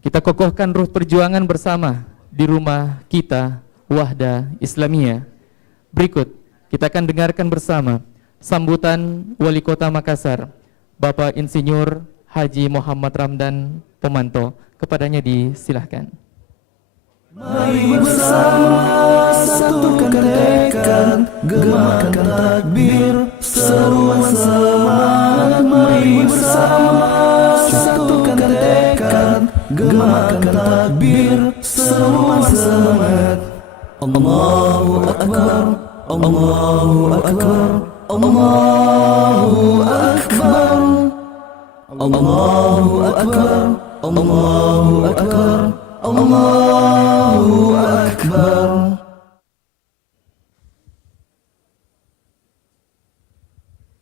Kita kokohkan ruh perjuangan bersama di rumah kita, Wahda Islamiyah. Berikut kita akan dengarkan bersama sambutan Wali Kota Makassar, Bapak Insinyur Haji Muhammad Ramdan Pomanto. Kepadanya disilahkan. Mari bersama satukan tekad, gemakan takbir, seruan semangat. Mari bersama satukan tekad, gemakan takbir, seruan semangat. Allahu Akbar, Allahu Akbar, Allahu Akbar, Allahu Akbar, Allahu Akbar, Allahu Akbar.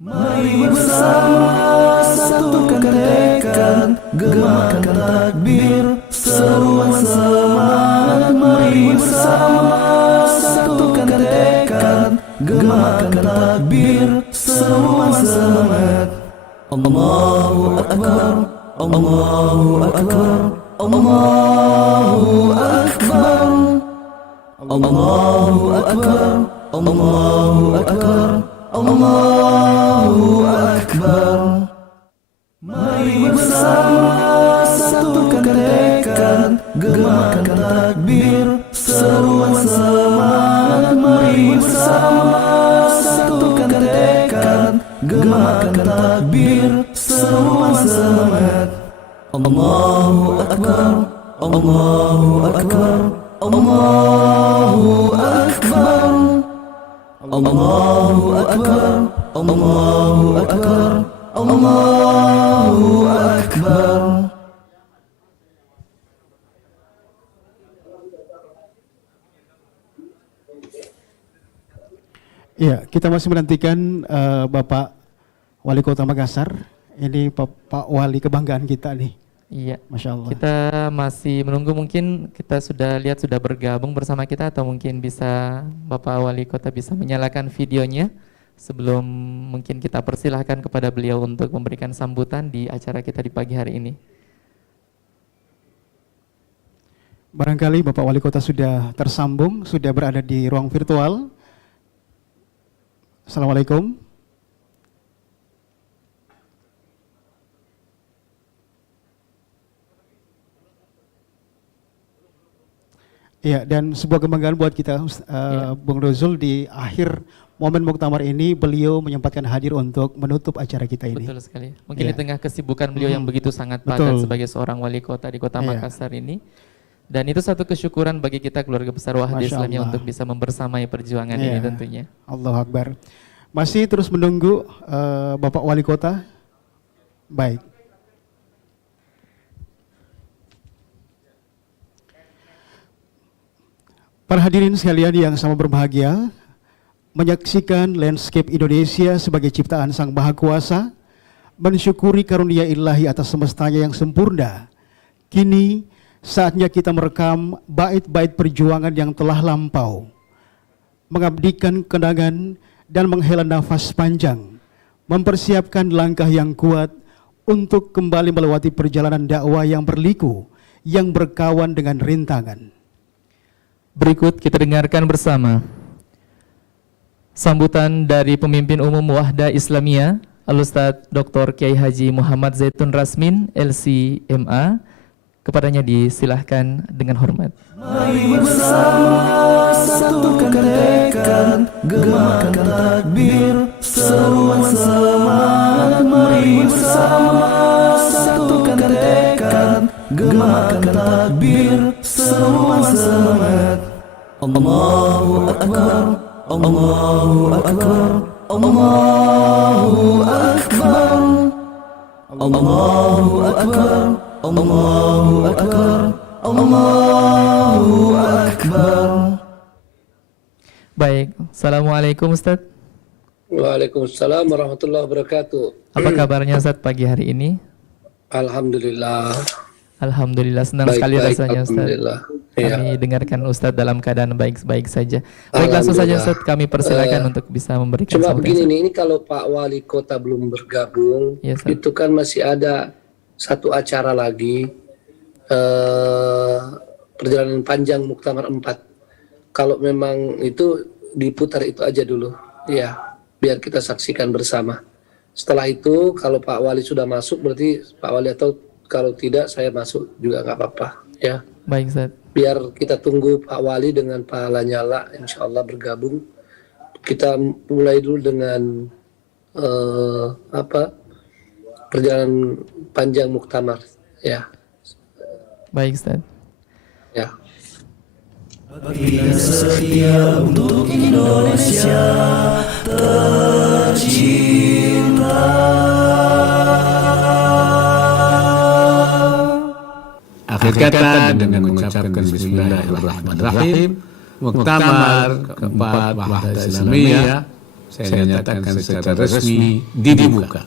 Mari bersama satukan tekad, gemakan takbir, seruan semangat. Mari bersama satukan tekad, gemakan takbir, seruan semangat. Allahu Akbar, Allahu Akbar, Allahu Akbar, Allahu Akbar, Allahu Akbar, Allahu Akbar. Mari bersama satukan tekad, gemakan takbir, seruan semangat. Mari bersama satukan tekad, gemakan takbir, seruan semangat. Allahu Akbar, Allahu Akbar, Allahu Akbar, Allahu Akbar, Allahu Akbar, Allahu Akbar. Ya, kita masih menantikan Bapak Wali Kota Makassar. Ini Pak Wali kebanggaan kita nih. Iya, Masya Allah. Kita masih menunggu, mungkin kita sudah lihat sudah bergabung bersama kita, atau mungkin bisa Bapak Wali Kota bisa menyalakan videonya sebelum mungkin kita persilahkan kepada beliau untuk memberikan sambutan di acara kita di pagi hari ini. Barangkali Bapak Wali Kota sudah tersambung, sudah berada di ruang virtual. Assalamualaikum. Ya, dan sebuah kebanggaan buat kita, Bung Rozul, di akhir momen muktamar ini beliau menyempatkan hadir untuk menutup acara kita ini. Betul sekali. Mungkin di tengah kesibukan beliau yang begitu sangat padat sebagai seorang wali kota di Kota Makassar ini. Dan itu satu kesyukuran bagi kita keluarga besar Wahda Islamiyah untuk bisa membersamai perjuangan ini tentunya. Allahu Akbar. Masih terus menunggu Bapak Wali Kota. Baik. Para hadirin sekalian yang sama berbahagia, menyaksikan landscape Indonesia sebagai ciptaan Sang Maha Kuasa, mensyukuri karunia ilahi atas semestanya yang sempurna. Kini saatnya kita merekam bait-bait perjuangan yang telah lampau, mengabdikan kenangan dan menghela nafas panjang, mempersiapkan langkah yang kuat untuk kembali melewati perjalanan dakwah yang berliku, yang berkawan dengan rintangan. Berikut kita dengarkan bersama sambutan dari pemimpin umum Wahda Islamiyah, Al-Ustadz Dr. Kiai Haji Muhammad Zaitun Rasmin, LC.MA. Kepadanya disilahkan dengan hormat. Mari bersama satukan tekad, gemakan takbir, seruan semangat. Mari bersama satukan tekad, gemakan takbir, seruan semangat. Allahu Akbar, Allahu Akbar, Allahu Akbar, Allahu Akbar, Allahu Akbar, Allahu Akbar. Baik, Assalamualaikum Ustaz. Waalaikumsalam warahmatullahi wabarakatuh. Apa kabarnya Ustaz pagi hari ini? Alhamdulillah. Alhamdulillah, senang sekali rasanya Ustaz. Kami dengarkan Ustaz dalam keadaan baik-baik saja. Baik, langsung saja Ustaz, kami persilakan untuk bisa memberikan Cuma sambutan. begini nih, ini kalau Pak Wali Kota belum bergabung, itu kan masih ada satu acara lagi, perjalanan panjang Muktamar 4. Kalau memang itu diputar itu aja dulu, ya, biar kita saksikan bersama. Setelah itu kalau Pak Wali sudah masuk, berarti Pak Wali, atau kalau tidak saya masuk juga nggak apa-apa, ya. Baik Ustaz. Biar kita tunggu Pak Wali dengan Pak Lanyala, insya Allah bergabung. Kita mulai dulu dengan perjalanan panjang Muktamar, ya. Baik Ustaz. Ya. Bagi yang setia untuk Indonesia tercinta. Akhir kata dengan mengucapkan Bismillahirrahmanirrahim, Muktamar keempat Wahda Islamiyah saya nyatakan secara resmi dibuka.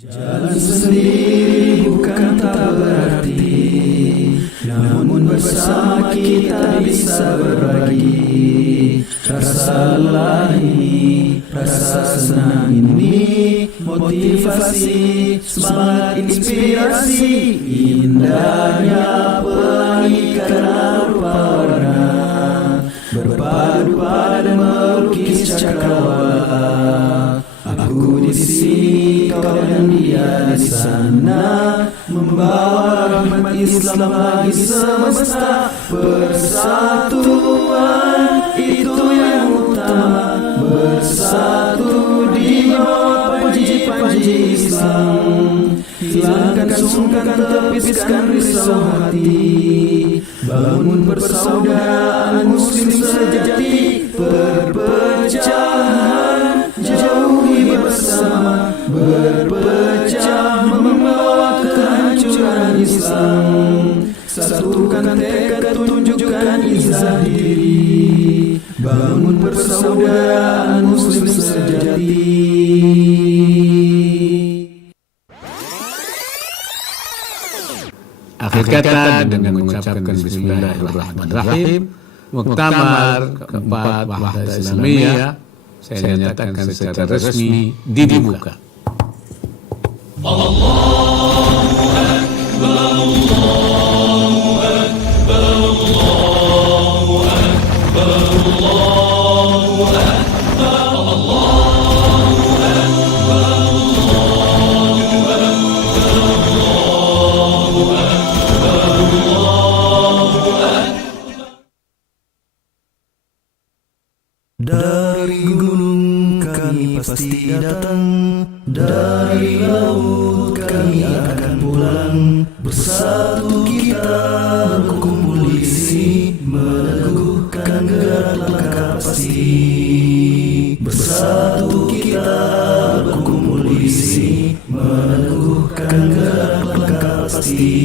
Jalan sendiri bukan tak berarti, namun bersama kita bisa berbagi. Rasa lelah ini, rasa senang ini, kasih, semangat inspirasi, indahnya pelangi karena rupa warna, berpadu pada melukis cakrawala. Aku di sini, kau dan dia di sana, membawa rahmat Islam bagi semesta. Persatuan itu yang utama, bersatu di bawah panji-panji Islam. Hilangkan sungkan, tepiskan risau hati, bangun persaudaraan muslim sejati. Perpecahan jauhi bersama, berpecah membawa kehancuran Islam. Satukan tekad, tunjukkan izah diri, bangun persaudaraan muslim sejati. Akhir kata dengan mengucapkan Bismillahirrahmanirrahim, Muktamar keempat Wahda Islamiyah saya nyatakan secara resmi dibuka. Dari gunung kami pasti datang, dari laut kami akan pulang. Bersatu kita berkumpul di sini, meneguhkan gerak langkah pasti. Bersatu kita berkumpul di sini, meneguhkan gerak langkah pasti.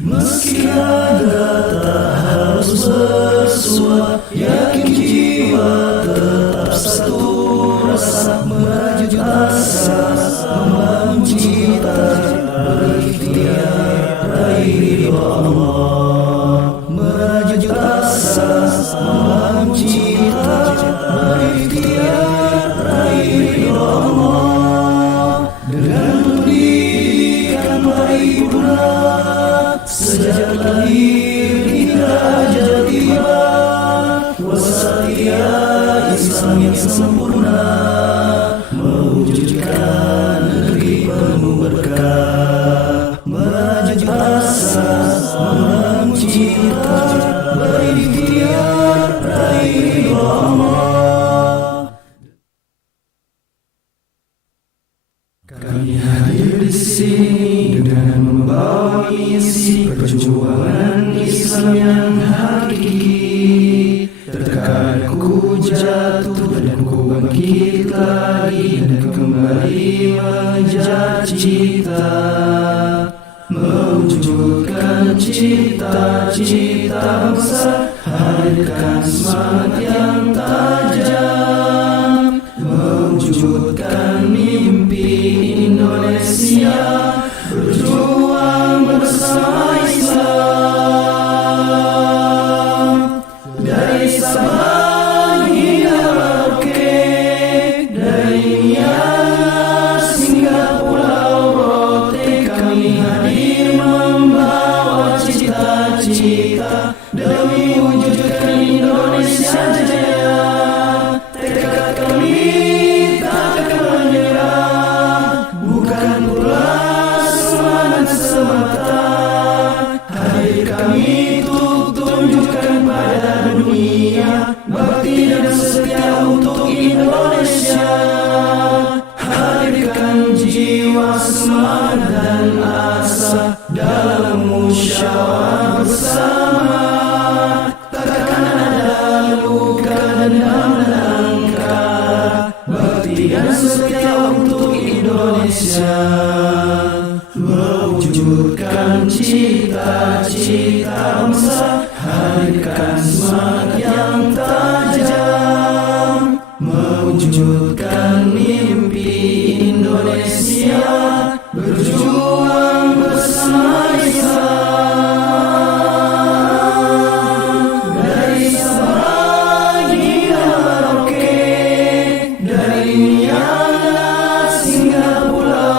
Meski ada tak harus bersua, yakin jiwa tetap satu rasa, merajut asa, membangun cita, berikhtiar raih ridho Allah. Merajut asa, membangun cita, berikhtiar raih ridho Allah. Dengan pendidikan paripurna, sejak lahir hingga ajal tiba, wasatria Islam yang sempurna, mewujudkan negeri penuh berkah. Merajut asa, membangun cita, berikhtiar raih ridho Allah. Kami hadir di sini dengan membawa misi perjuangan Islam yang hakiki. Terkadang ku jatuh dan ku bangkit lagi, dan kembali mengejar cita, mewujudkan cita-cita bangsa. Hadirkan semangat yang tajam, mewujudkan mimpi Indonesia, berjuang bersama Islam. Dari Sabang hingga Merauke, dari Nias hingga Pulau Rote, kami hadir membawa cita-cita demi wujudkan Indonesia jaya. Tekad kami tak akan menyerah, bukan pula semangat semata. Hadir kami untuk tunjukkan pada dunia bakti dan setia untuk Indonesia. Hadirkan jiwa, semangat dan asa dalam musyawarah bersama. Takkan ada luka dan langka, bakti dan setia untuk Indonesia, mewujudkan cita-cita bangsa. Hadirkan semangat yang tajam, mewujudkan mimpi Indonesia, berjuang bersama Islam. Dari Sabang hingga Merauke, dari Nias hingga Pulau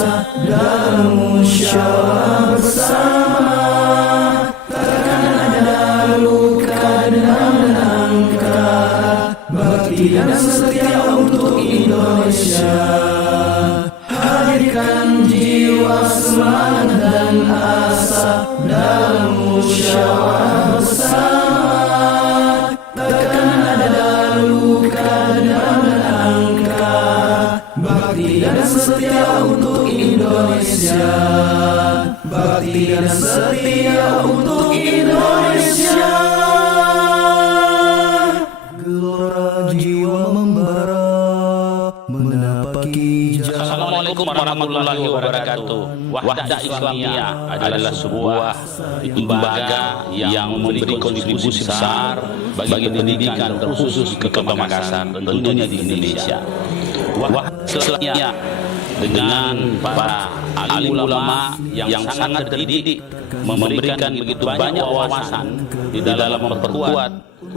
asa dalam musyawarah bersama. Takkan ada luka dendam dan angka, bakti dan setia untuk Indonesia. Hadirkan jiwa, semangat dan asa dalam musyawarah bersama. Takkan ada luka dendam dan angka, bakti dan setia untuk Indonesia. Bakti dan setia untuk Indonesia. Gelora jiwa membara menapaki jalan. Assalamualaikum warahmatullahi wabarakatuh. Wahdah Islamiyah adalah sebuah lembaga yang memberi kontribusi besar bagi pendidikan terkhusus ke Kota Makassar, tentunya di Indonesia. Wahdah Islamiyah dengan para alim ulama yang sangat terdidik memberikan begitu banyak wawasan di dalam memperkuat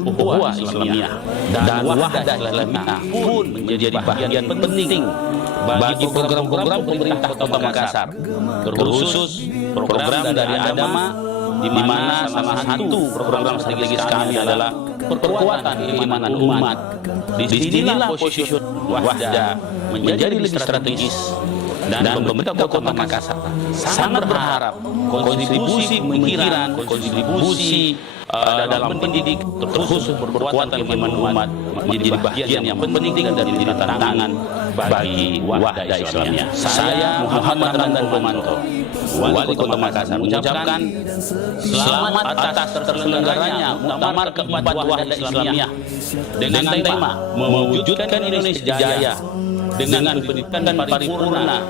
ukhuwah Islamiyah, dan Wahdah Islamiyah pun menjadi bagian penting bagi program-program pemerintah Kota Makassar, terkhusus program dari agama, di mana salah satu program strategis kami adalah perkuatan keimanan umat. Disinilah posisi Wahdah menjadi lebih strategis, dan pemerintah Kota Makassar sangat berharap kontribusi pemikiran, kontribusi dalam pendidik, terkhusus perkuatan keimanan umat menjadi bagian yang penting dan menjadi tantangan bagi Wahdah Islamiyah. Saya Muhammad Ramdan Pomanto, Wali Kota Makassar, mengucapkan selamat atas terselenggaranya Muktamar keempat Wahdah Islamiyah dengan tema mewujudkan Indonesia Jaya dengan pendidikan dan paripurna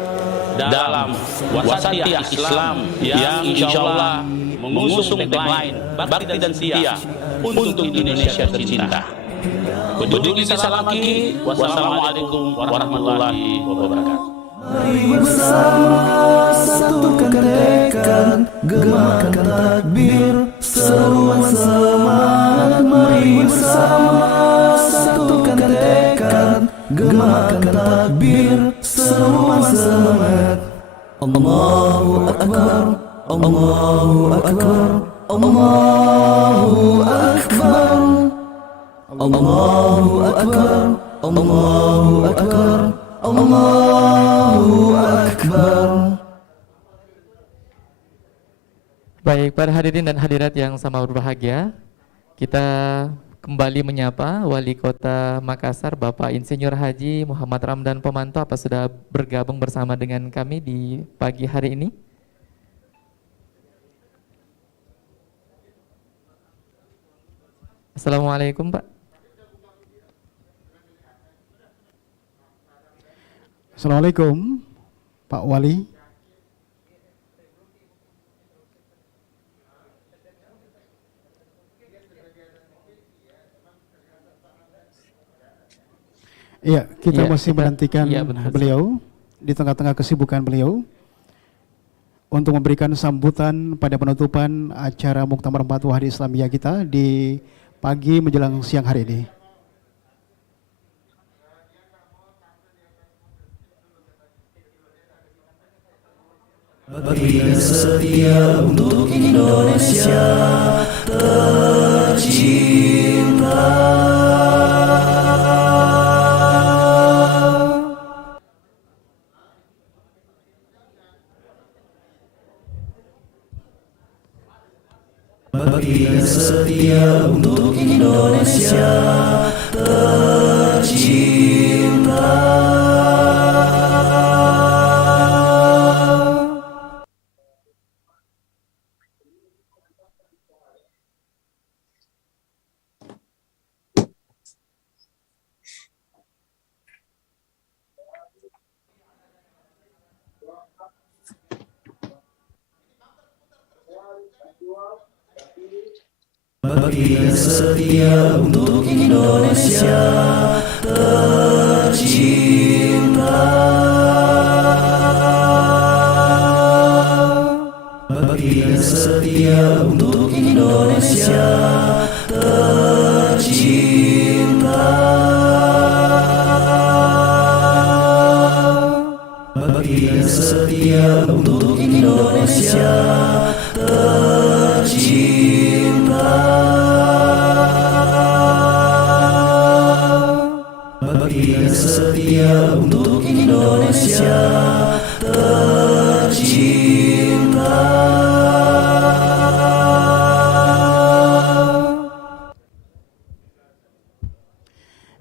dalam wasatiyah Islam yang insya Allah mengusung tagline bakti dan setia untuk Indonesia tercinta. Begitu kita lagi. Wassalamualaikum warahmatullahi wabarakatuh. Mari bersama satukan tekad, gemakan takbir, seruan semangat. Mari bersama satukan tekad, gemakan takbir, seruan semangat. Allahu Akbar, Allahu Akbar, Allahu Akbar, Allahu Akbar, Allahu Akbar, Allahu Akbar. Baik, para hadirin dan hadirat yang sama berbahagia, kita kembali menyapa Wali Kota Makassar, Bapak Insinyur Haji Muhammad Ramdan Pomanto. Apa sudah bergabung bersama dengan kami di pagi hari ini? Assalamualaikum, Pak. Assalamualaikum, Pak Wali. Iya, kita masih menantikan beliau di tengah-tengah kesibukan beliau untuk memberikan sambutan pada penutupan acara Muktamar 4 Wahdah Islamiyah kita di pagi menjelang siang hari ini. Bakti dan setia untuk Indonesia tercinta. Bakti dan setia untuk Indonesia tercinta. Bakti dan setia untuk Indonesia tercinta. Bakti dan setia untuk Indonesia tercinta. Bakti dan setia setia untuk Indonesia tercinta. Bagi yang setia untuk Indonesia tercinta.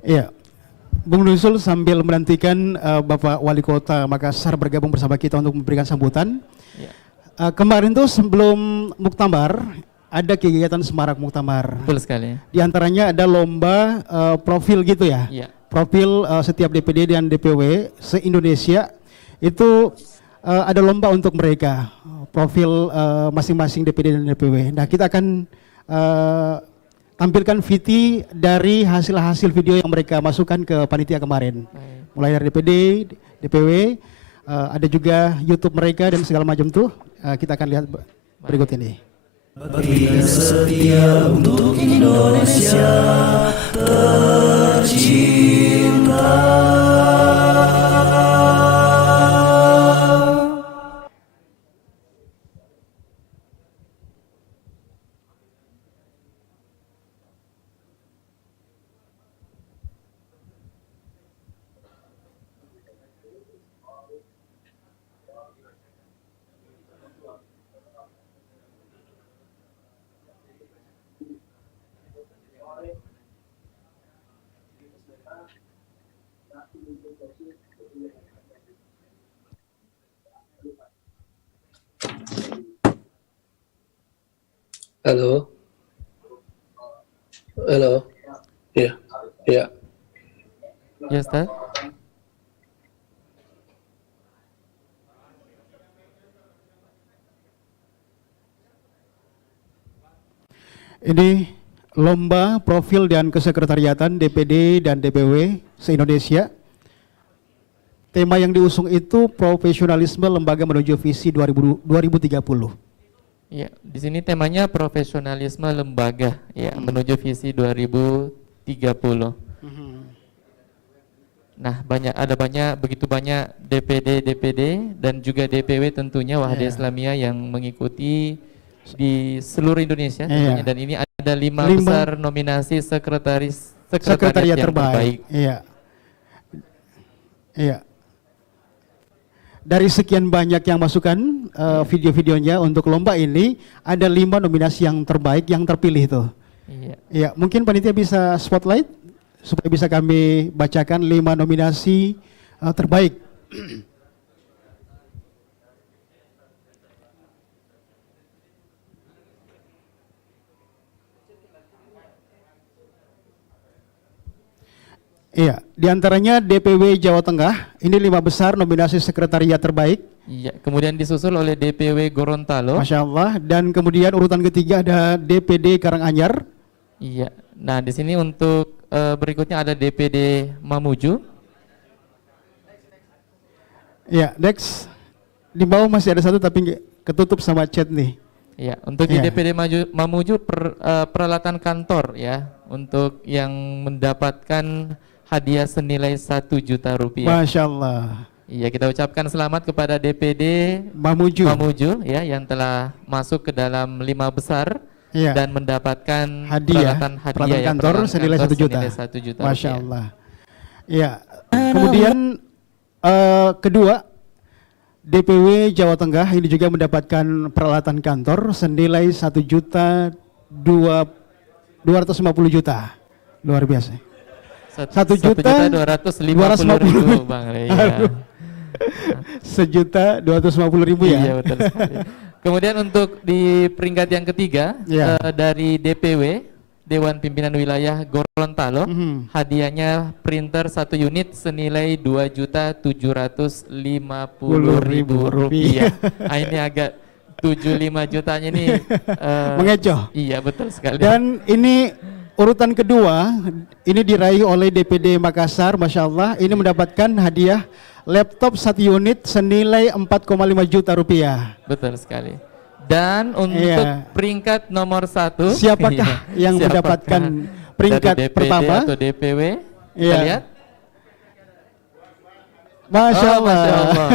Iya, Bung Nuzul sambil menantikan Bapak Wali Kota Makassar bergabung bersama kita untuk memberikan sambutan. Kemarin tuh sebelum Muktamar ada kegiatan Semarak Muktamar. Betul sekali. Di antaranya ada lomba profil gitu ya. Iya. Profil setiap DPD dan DPW se-Indonesia itu ada lomba untuk mereka. Profil masing-masing DPD dan DPW. Nah, kita akan tampilkan VT dari hasil-hasil video yang mereka masukkan ke panitia kemarin. Mulai dari DPD, DPW, ada juga YouTube mereka dan segala macam tuh. Kita akan lihat berikut ini. Bagi yang setia untuk Indonesia tercinta. Halo. Halo. Ya. Ya. Ya, Ustaz. Ini lomba profil dan kesekretariatan DPD dan DPW se-Indonesia. Tema yang diusung itu profesionalisme lembaga menuju visi 2030. Ya, di sini temanya profesionalisme lembaga ya menuju visi 2030. Nah, begitu banyak DPD dan juga DPW tentunya Wahda Islamiyah yang mengikuti di seluruh Indonesia tentunya. Dan ini ada 5 besar nominasi sekretariat yang terbaik. Iya. Iya. Dari sekian banyak yang masukkan video-videonya untuk lomba ini, ada 5 nominasi yang terbaik yang terpilih tuh. Iya. Ya, mungkin panitia bisa spotlight supaya bisa kami bacakan 5 nominasi terbaik. Iya, diantaranya DPW Jawa Tengah, ini 5 besar nominasi sekretariat terbaik. Iya, kemudian disusul oleh DPW Gorontalo. Masya Allah, dan kemudian urutan ketiga ada DPD Karanganyar. Iya, nah di sini untuk berikutnya ada DPD Mamuju. Iya, next. Di bawah masih ada satu tapi ketutup sama chat nih. Ya, untuk di DPD Mamuju peralatan kantor ya, untuk yang mendapatkan hadiah senilai 1 juta rupiah. Masya Allah. Iya, kita ucapkan selamat kepada DPD Mamuju ya, yang telah masuk ke dalam 5 besar dan mendapatkan peralatan kantor senilai 1 juta. Masya Allah. Iya. Kemudian kedua, DPW Jawa Tengah ini juga mendapatkan peralatan kantor senilai 1.250.000. Luar biasa. 1.250.000 Bang Rey. Ya. 1.250.000 ya. Iya, betul sekali. Kemudian untuk di peringkat yang ketiga dari DPW Dewan Pimpinan Wilayah Gorontalo, hadiahnya printer 1 unit senilai Rp2.750.000. Nah, ini agak 75 jutanya ini mengecoh. Iya, betul sekali. Dan ini urutan kedua, ini diraih oleh DPD Makassar, Masya Allah, ini mendapatkan hadiah laptop 1 unit senilai Rp4,5 juta. Betul sekali. Dan untuk peringkat nomor 1, siapakah yang mendapatkan peringkat DPD pertama atau DPW? Kita lihat. Masya Oh, Allah. Masya Allah.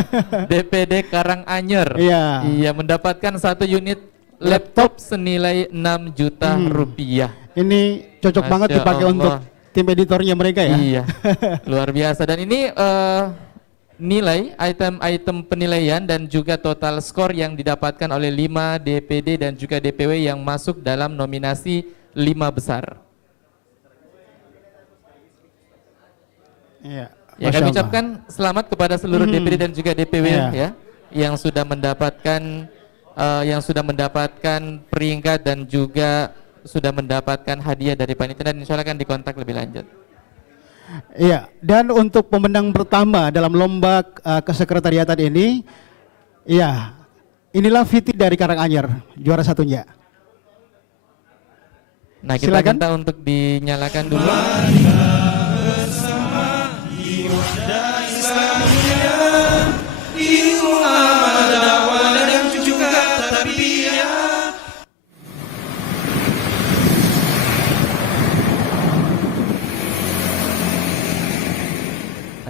DPD Karanganyar. Iya. Mendapatkan 1 unit laptop senilai 6 juta rupiah. Ini cocok Masya banget dipakai Allah. untuk tim editornya mereka ya. Iya. Luar biasa. Dan ini nilai item-item penilaian dan juga total skor yang didapatkan oleh 5 DPD dan juga DPW yang masuk dalam nominasi 5 besar. Iya. Ya, kami ucapkan selamat kepada seluruh DPD dan juga DPW ya yang sudah mendapatkan peringkat dan juga sudah mendapatkan hadiah dari panitia, dan insya Allah akan dikontak lebih lanjut. Iya, dan untuk pemenang pertama dalam lomba kesekretariatan ini, iya, inilah Viti dari Karanganyar, juara satunya. Nah, kita Silakan. minta untuk dinyalakan dulu.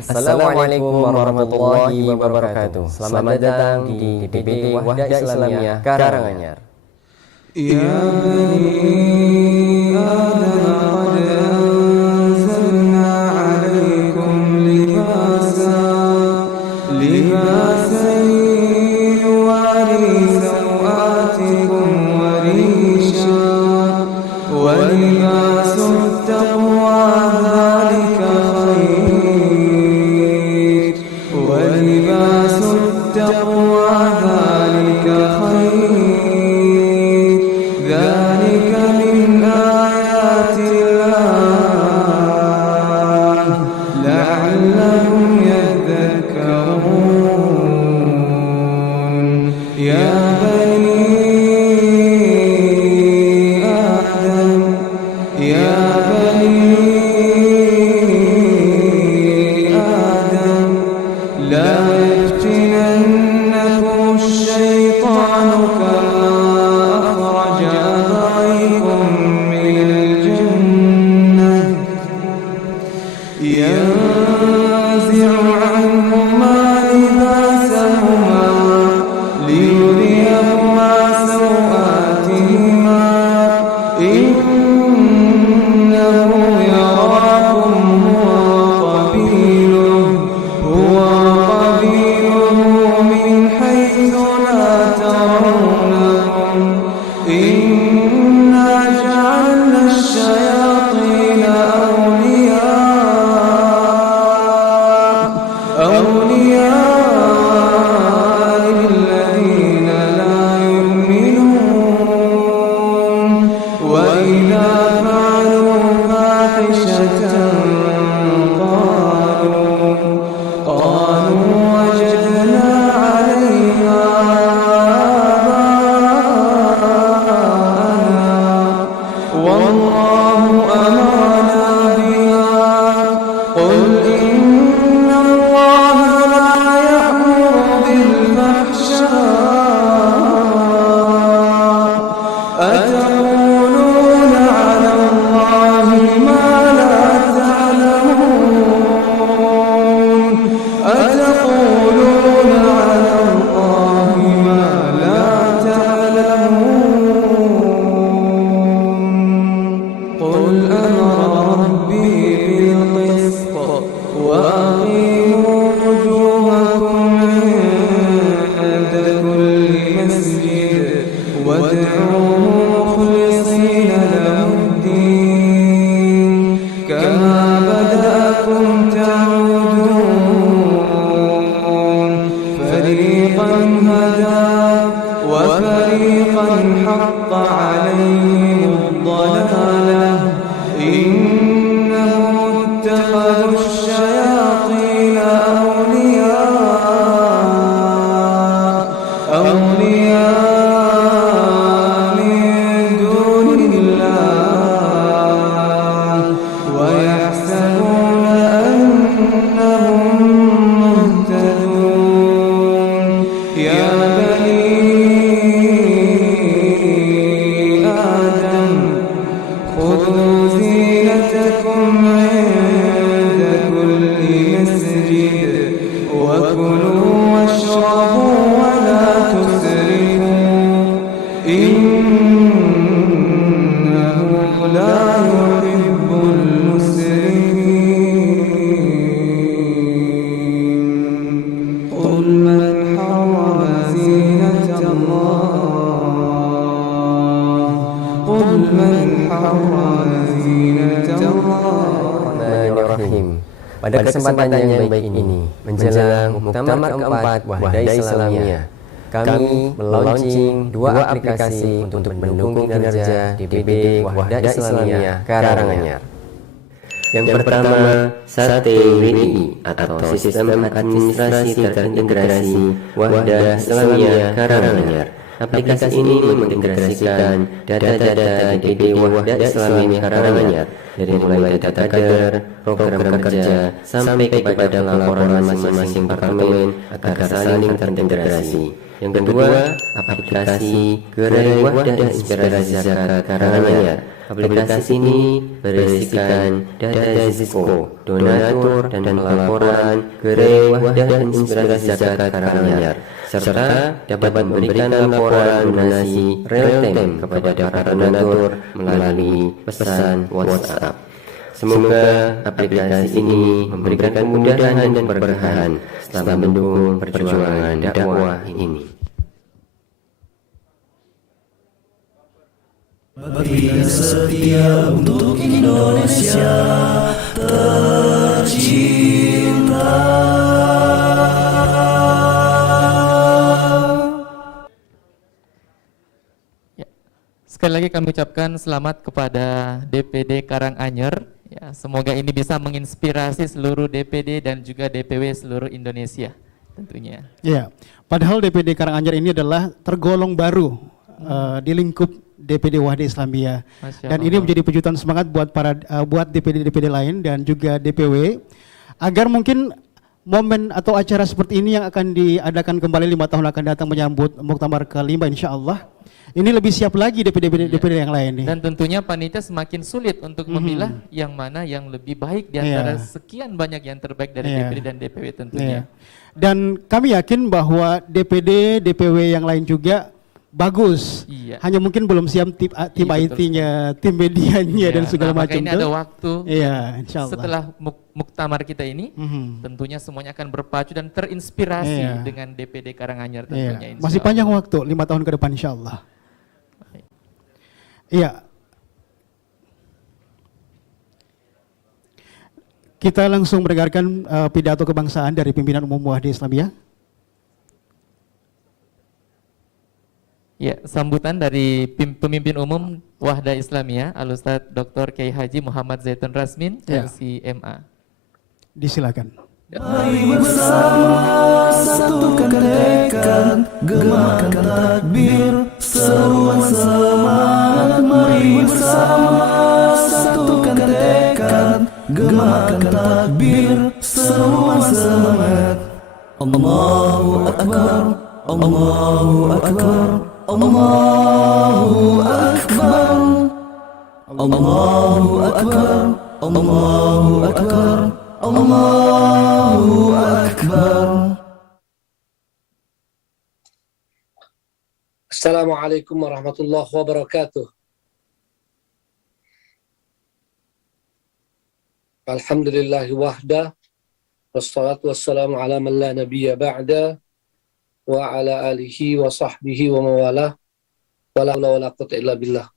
Assalamualaikum warahmatullahi wabarakatuh. Selamat datang di DPD Wahda Islamiyah Karanganyar. Ya bani Adam qad anzalna 'alaikum libasan yuwari sawatikum wa risha wa libasut taqwa dhalika khair wa libasut taqwa dhalika khair. ذلك من آيات الله لعلهم يذكرون يا بني آدم يا بني آدم لا يفتننكم الشيطان كما أخرج أبويكم من الجنة ينزع عنهما لباسهما ليريهما سوآتهما إنه يراكم هو قبيله من حيث لا ترونهم إنا جعلنا الشياطين أولياء للذين لا يؤمنون وإذا فعلوا فاحشة قالوا وجدنا عليها والله أمرنا بها قل إن الله لا يأمر بالفحشاء أتقولون على الله ما لا تعلمون أتقولون على الله ما لا تعلمون قل أمر ربي بالقسط وأقيموا وجوهكم عند كل مسجد وادعوه مخلصين له الدين كما بدأكم تعودون فريقا هدى وفريقا حق عليهم الضلالة إنهم اتخذوا الشياطين أولياء من دون الله ويحسبون أنهم مهتدون يا بني آدم خذوا زينتكم عند كل مسجد Pada kesempatan yang baik ini, menjelang Muktamar keempat Wahda Islamiyah, kami melaunching dua aplikasi untuk mendukung kinerja DPD Wahda Islamiyah Karanganyar. Yang pertama, Sate WI atau Sistem Administrasi Terintegrasi Wahda Islamiyah Karanganyar. Aplikasi ini mengintegrasikan data-data DPD Wahda Islamiyah Karanganyar dari mulai data kader, program kerja, sampai kepada laporan masing-masing departemen agar saling terintegrasi. Yang kedua, aplikasi Gerai Wahda Inspirasi Zakat Karanganyar. Aplikasi ini berisikan data Zisco, donatur, dan laporan Gerai Wahda Inspirasi Zakat Karanganyar, serta dapat memberikan laporan donasi real time kepada para donatur melalui pesan WhatsApp. Semoga aplikasi ini memberikan kemudahan dan keberkahan selama mendukung perjuangan dakwah ini. Bagi yang setia untuk Indonesia tercinta. Sekali lagi kami ucapkan selamat kepada DPD Karanganyar. Ya, semoga ini bisa menginspirasi seluruh DPD dan juga DPW seluruh Indonesia tentunya. Ya, padahal DPD Karanganyar ini adalah tergolong baru di lingkup DPD Wahda Islamiyah. Dan ini menjadi pejutan semangat buat buat DPD-DPD lain dan juga DPW agar mungkin momen atau acara seperti ini yang akan diadakan kembali 5 tahun akan datang menyambut Muktamar ke-5 insyaallah. Ini lebih siap lagi DPD yang lain nih. Dan tentunya panitia semakin sulit untuk memilah yang mana yang lebih baik di antara sekian banyak yang terbaik dari DPD dan DPW tentunya. Dan kami yakin bahwa DPD, DPW yang lain juga bagus. Hanya mungkin belum siap tim IT-nya, tim medianya dan segala macam. Ini ada waktu. Insyaallah. Setelah muktamar kita ini, tentunya semuanya akan berpacu dan terinspirasi dengan DPD Karanganyar tentunya. Masih panjang waktu, 5 tahun ke depan insyaallah. Iya. Kita langsung mendengarkan pidato kebangsaan dari pimpinan umum Wahda Islamiyah. Ya, sambutan dari pemimpin umum Wahda Islamiyah, Al-Ustaz Dr. Kiai Haji Muhammad Zaitun Rasmin, LCMA. Disilakan. Mari bersama satukan tekad, gemakan takbir, seruan semangat. Mari bersama satukan tekad, gemakan takbir, seruan semangat. Allahu Akbar, Allahu Akbar, Allahu Akbar, Allahu Akbar, Allahu Akbar, Allahu Akbar. Assalamualaikum warahmatullahi wabarakatuh. Alhamdulillahi wahda, wassalatu wassalamu ala man la nabiyya ba'da, wa ala alihi wa sahbihi wa mawalah, wa la hawla wa la quwwata illa billah.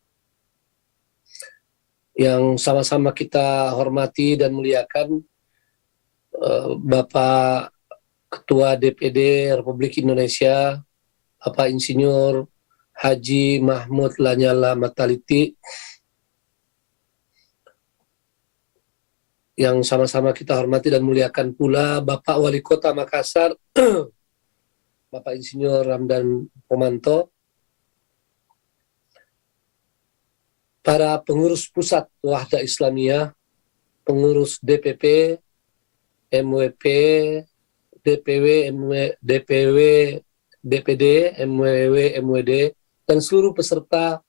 Yang sama-sama kita hormati dan muliakan Bapak Ketua DPD Republik Indonesia, Bapak Insinyur Haji Mahmud Lanyala Mataliti, yang sama-sama kita hormati dan muliakan pula Bapak Wali Kota Makassar, Bapak Insinyur Ramdan Pomanto, para pengurus pusat Wahda Islamiyah, pengurus DPP, MWP, DPW, DPW, DPD, MWW, MWD, dan seluruh peserta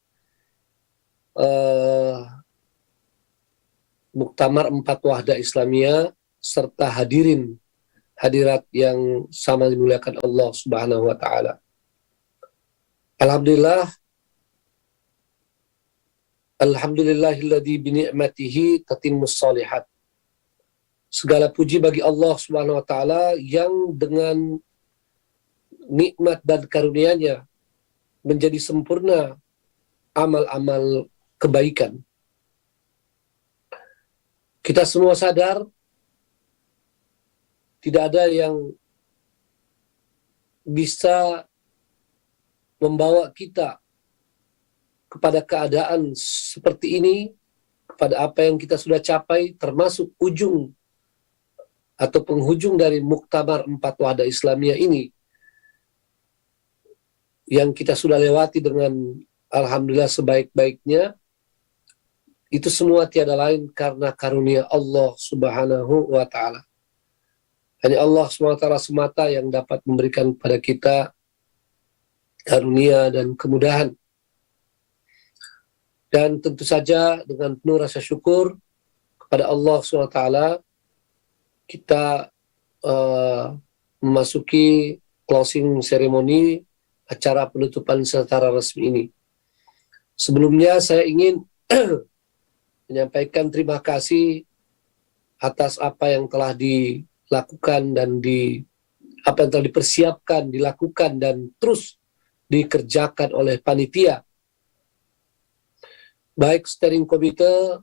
Muktamar 4 Wahda Islamiyah, serta hadirat yang sama dimuliakan Allah Subhanahu wa taala. Alhamdulillahilladzi bi ni'matihi tatimmus shalihat. Segala puji bagi Allah Subhanahu wa taala yang dengan nikmat dan karunia-Nya menjadi sempurna amal-amal kebaikan. Kita semua sadar tidak ada yang bisa membawa kita kepada keadaan seperti ini, kepada apa yang kita sudah capai, termasuk ujung atau penghujung dari Muktamar 4 Wahdah Islamiyah ini, yang kita sudah lewati dengan alhamdulillah sebaik-baiknya. Itu semua tiada lain karena karunia Allah Subhanahu wa Ta'ala. Hanya Allah SWT semata yang dapat memberikan kepada kita karunia dan kemudahan. Dan tentu saja dengan penuh rasa syukur kepada Allah SWT, kita memasuki closing ceremony acara penutupan secara resmi ini. Sebelumnya saya ingin menyampaikan terima kasih atas apa yang telah dilakukan dan apa yang telah dipersiapkan, dilakukan dan terus dikerjakan oleh panitia, baik steering committee,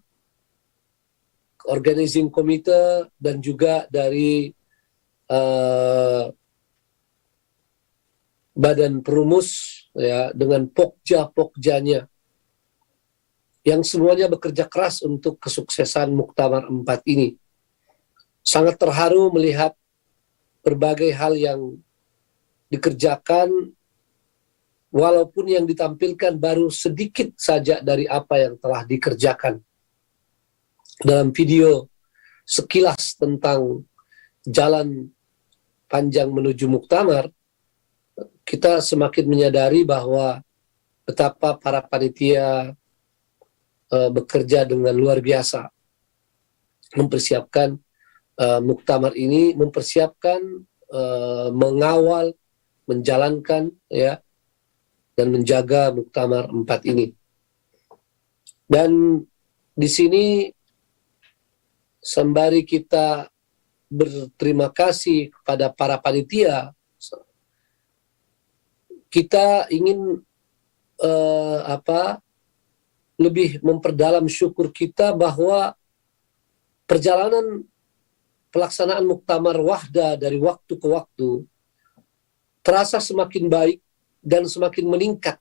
organizing committee, dan juga dari badan perumus ya, dengan pokja-pokjanya yang semuanya bekerja keras untuk kesuksesan Muktamar 4 ini. Sangat terharu melihat berbagai hal yang dikerjakan, walaupun yang ditampilkan baru sedikit saja dari apa yang telah dikerjakan. Dalam video sekilas tentang jalan panjang menuju Muktamar, kita semakin menyadari bahwa betapa para panitia bekerja dengan luar biasa mempersiapkan Muktamar ini, mempersiapkan, mengawal, menjalankan ya, dan menjaga Muktamar 4 ini. Dan di sini sembari kita berterima kasih kepada para panitia, kita ingin lebih memperdalam syukur kita bahwa perjalanan pelaksanaan Muktamar Wahdah dari waktu ke waktu terasa semakin baik dan semakin meningkat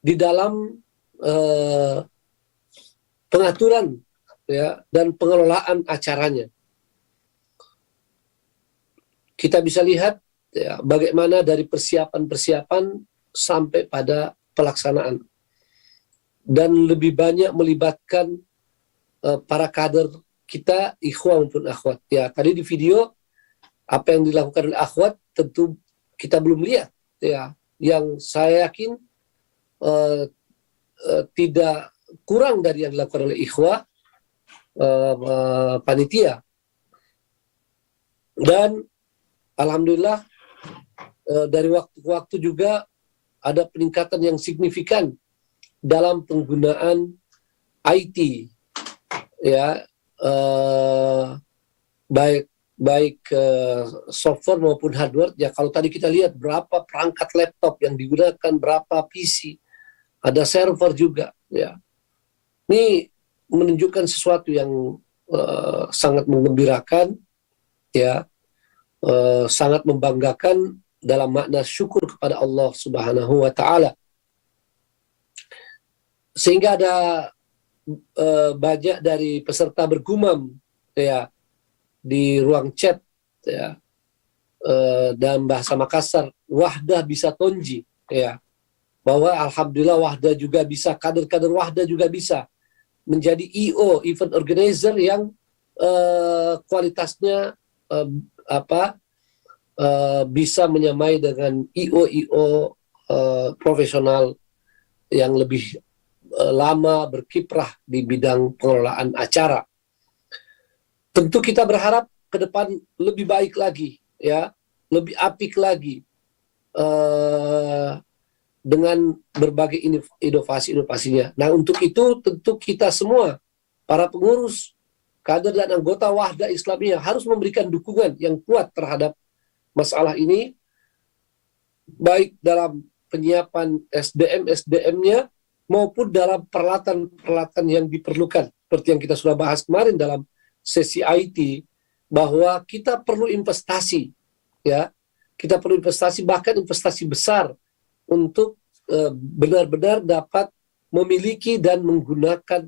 di dalam pengaturan ya, dan pengelolaan acaranya. Kita bisa lihat ya, bagaimana dari persiapan-persiapan sampai pada pelaksanaan, dan lebih banyak melibatkan para kader kita, ikhwan maupun akhwat. Ya, tadi di video apa yang dilakukan oleh akhwat tentu kita belum lihat ya, yang saya yakin tidak kurang dari yang dilakukan oleh ikhwah panitia. Dan alhamdulillah dari waktu ke waktu juga ada peningkatan yang signifikan dalam penggunaan IT ya, baik software maupun hardware ya. Kalau tadi kita lihat berapa perangkat laptop yang digunakan, berapa PC, ada server juga ya. Ini menunjukkan sesuatu yang sangat menggembirakan ya, sangat membanggakan dalam makna syukur kepada Allah Subhanahu wa Ta'ala. Sehingga ada banyak dari peserta bergumam ya di ruang chat ya, dalam bahasa Makassar, Wahdah bisa tonji ya, bahwa alhamdulillah Wahdah juga bisa, kader-kader Wahdah juga bisa menjadi EO, event organizer, yang kualitasnya bisa menyamai dengan IO profesional yang lebih lama berkiprah di bidang pengelolaan acara. Tentu kita berharap ke depan lebih baik lagi ya, lebih apik lagi dengan berbagai inovasi-inovasinya. Nah, untuk itu tentu kita semua, para pengurus, kader dan anggota Wahdah Islamiyah harus memberikan dukungan yang kuat terhadap masalah ini, baik dalam penyiapan SDM-nya maupun dalam peralatan-peralatan yang diperlukan. Seperti yang kita sudah bahas kemarin dalam sesi IT, bahwa kita perlu investasi, ya. Kita perlu investasi, bahkan investasi besar untuk benar-benar dapat memiliki dan menggunakan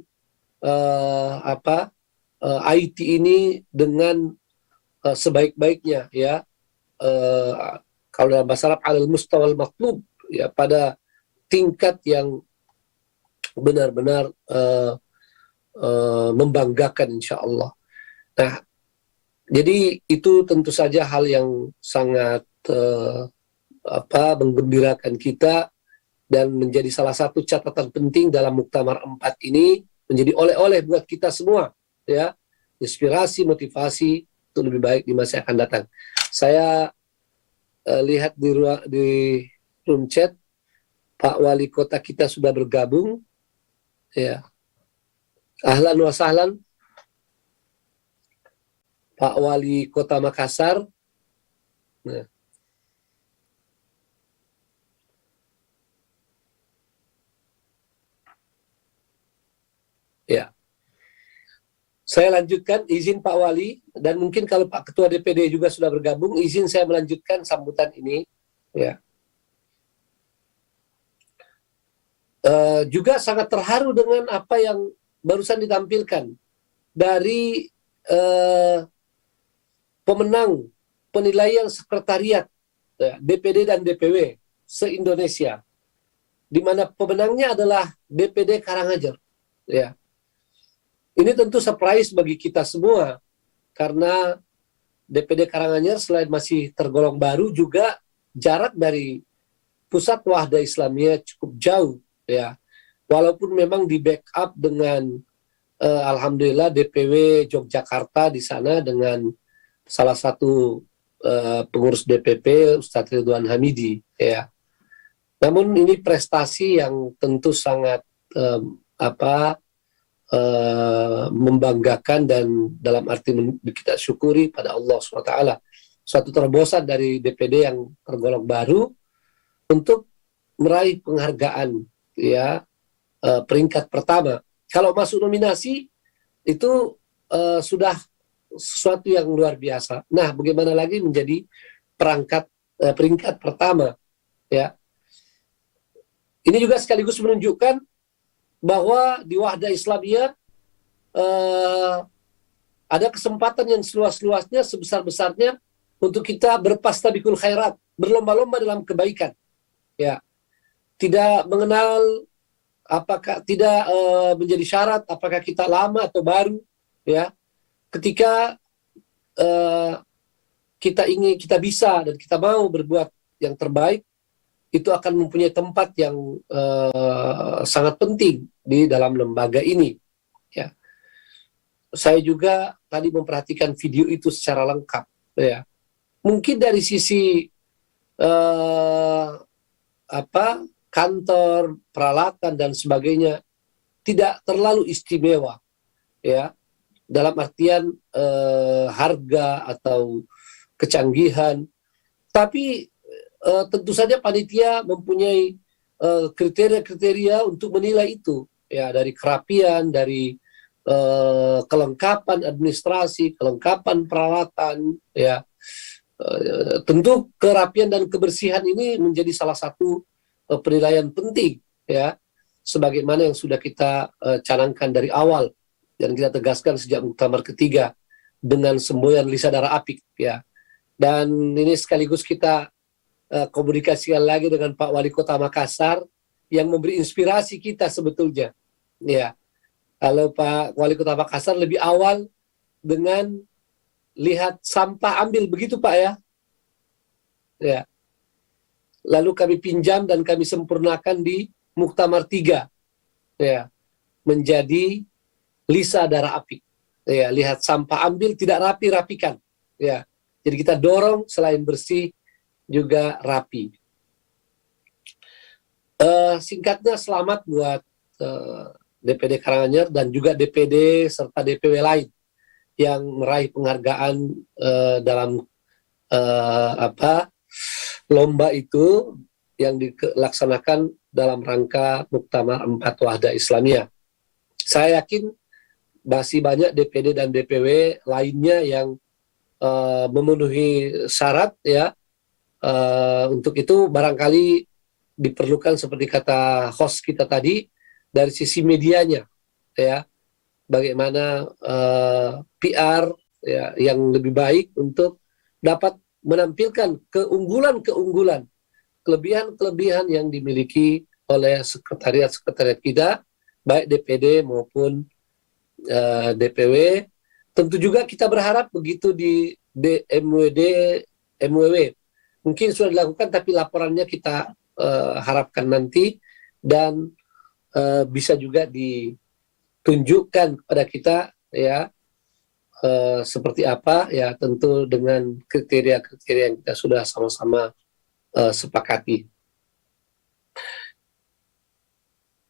IT ini dengan sebaik-baiknya, ya. Kalau dalam bahasa Arab alal mustawal matlub, ya, pada tingkat yang benar-benar membanggakan, insya Allah. Nah, jadi itu tentu saja hal yang sangat menggembirakan kita dan menjadi salah satu catatan penting dalam Muktamar 4 ini, menjadi oleh-oleh buat kita semua, ya, inspirasi, motivasi untuk lebih baik di masa yang akan datang. Saya lihat di room chat Pak Wali Kota kita sudah bergabung, ya. Ahlan wa sahlan Pak Wali Kota Makassar. Nah. Ya. Saya lanjutkan, izin Pak Wali, dan mungkin kalau Pak Ketua DPD juga sudah bergabung, izin saya melanjutkan sambutan ini. Ya. Juga sangat terharu dengan apa yang barusan ditampilkan dari pemenang penilaian sekretariat DPD dan DPW se-Indonesia, di mana pemenangnya adalah DPD Karanganyar. Ya. Ini tentu surprise bagi kita semua, karena DPD Karanganyar selain masih tergolong baru, juga jarak dari pusat Wahda Islamiyah cukup jauh, ya. Walaupun memang di backup dengan alhamdulillah DPW Yogyakarta di sana dengan salah satu pengurus DPP Ustadz Ridwan Hamidi, ya. Namun ini prestasi yang tentu sangat membanggakan, dan dalam arti kita syukuri pada Allah SWT, suatu terobosan dari DPD yang tergolong baru untuk meraih penghargaan, ya, peringkat pertama. Kalau masuk nominasi itu sudah sesuatu yang luar biasa. Nah, bagaimana lagi menjadi peringkat pertama, ya. Ini juga sekaligus menunjukkan bahwa di Wahda Islamiyah ada kesempatan yang seluas-luasnya, sebesar-besarnya untuk kita berpastabikul khairat, berlomba-lomba dalam kebaikan, ya. Tidak mengenal tidak menjadi syarat apakah kita lama atau baru, ya. Ketika kita bisa dan kita mau berbuat yang terbaik, itu akan mempunyai tempat yang sangat penting di dalam lembaga ini, ya. Saya juga tadi memperhatikan video itu secara lengkap, ya. Mungkin dari sisi kantor, peralatan dan sebagainya tidak terlalu istimewa, ya. Dalam artian harga atau kecanggihan, tapi tentu saja panitia mempunyai kriteria-kriteria untuk menilai itu, ya, dari kerapian, dari kelengkapan administrasi, kelengkapan peralatan, ya. Tentu kerapian dan kebersihan ini menjadi salah satu penilaian penting, ya, sebagaimana yang sudah kita canangkan dari awal dan kita tegaskan sejak Muktamar ketiga dengan semboyan Lisadara Apik, ya. Dan ini sekaligus kita komunikasikan lagi dengan Pak Wali Kota Makassar yang memberi inspirasi kita sebetulnya, ya. Kalau Pak Wali Kota Makassar lebih awal dengan lihat sampah ambil, begitu Pak, ya. Ya. Lalu kami pinjam dan kami sempurnakan di Muktamar 3, ya, menjadi Lisadara Apik, ya. Lihat sampah ambil, tidak rapi-rapikan, ya. Jadi kita dorong selain bersih juga rapi. Singkatnya, selamat buat DPD Karanganyar dan juga DPD serta DPW lain yang meraih penghargaan dalam lomba itu yang dilaksanakan dalam rangka Muktamar 4 Wahda Islamiyah. Saya yakin masih banyak DPD dan DPW lainnya yang memenuhi syarat ya. Untuk itu barangkali diperlukan seperti kata host kita tadi dari sisi medianya ya, bagaimana PR ya yang lebih baik untuk dapat menampilkan keunggulan-keunggulan, kelebihan-kelebihan yang dimiliki oleh sekretariat-sekretariat kita, baik DPD maupun DPW. Tentu juga kita berharap begitu di MWD, MWW. Mungkin sudah dilakukan, tapi laporannya kita harapkan nanti dan bisa juga ditunjukkan kepada kita ya, seperti apa ya, tentu dengan kriteria-kriteria yang kita sudah sama-sama sepakati.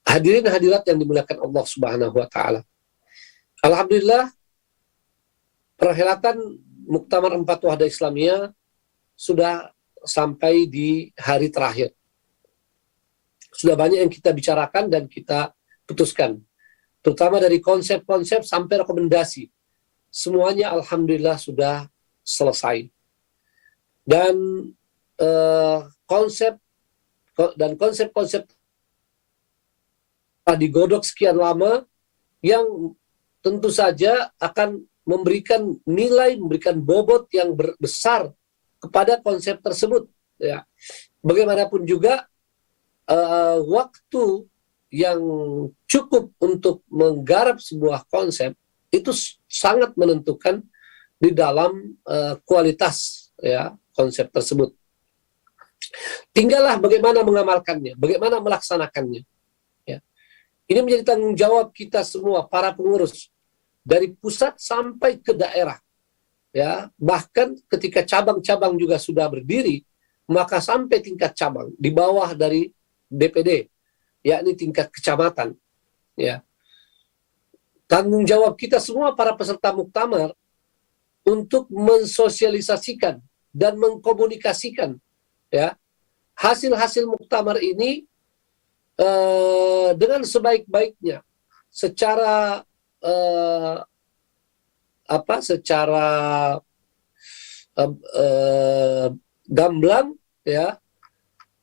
Hadirin hadirat yang dimuliakan Allah Subhanahu wa taala. Alhamdulillah, perhelatan Muktamar 4 Wahdah Islamiyah sudah sampai di hari terakhir. Sudah banyak yang kita bicarakan dan kita putuskan. Terutama dari konsep-konsep sampai rekomendasi. Semuanya alhamdulillah sudah selesai. Dan konsep-konsep digodok sekian lama yang tentu saja akan memberikan nilai, memberikan bobot yang besar kepada konsep tersebut ya. Bagaimanapun juga waktu yang cukup untuk menggarap sebuah konsep itu sangat menentukan di dalam kualitas ya konsep tersebut. Tinggallah bagaimana mengamalkannya, bagaimana melaksanakannya ya. Ini menjadi tanggung jawab kita semua para pengurus dari pusat sampai ke daerah. Ya, bahkan ketika cabang-cabang juga sudah berdiri, maka sampai tingkat cabang di bawah dari DPD, yakni tingkat kecamatan. Ya, tanggung jawab kita semua para peserta muktamar untuk mensosialisasikan dan mengkomunikasikan ya hasil-hasil muktamar ini dengan sebaik-baiknya, secara secara gamblang ya,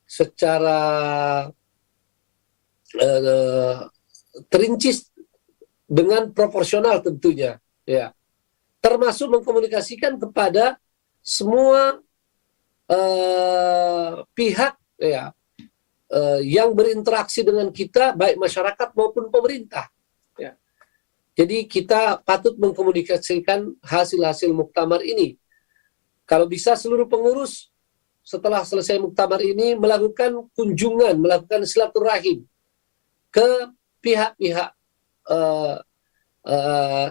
secara terincis dengan proporsional tentunya ya, termasuk mengkomunikasikan kepada semua pihak ya yang berinteraksi dengan kita, baik masyarakat maupun pemerintah ya. Jadi kita patut mengkomunikasikan hasil-hasil muktamar ini. Kalau bisa seluruh pengurus setelah selesai muktamar ini melakukan kunjungan, melakukan silaturahim ke pihak-pihak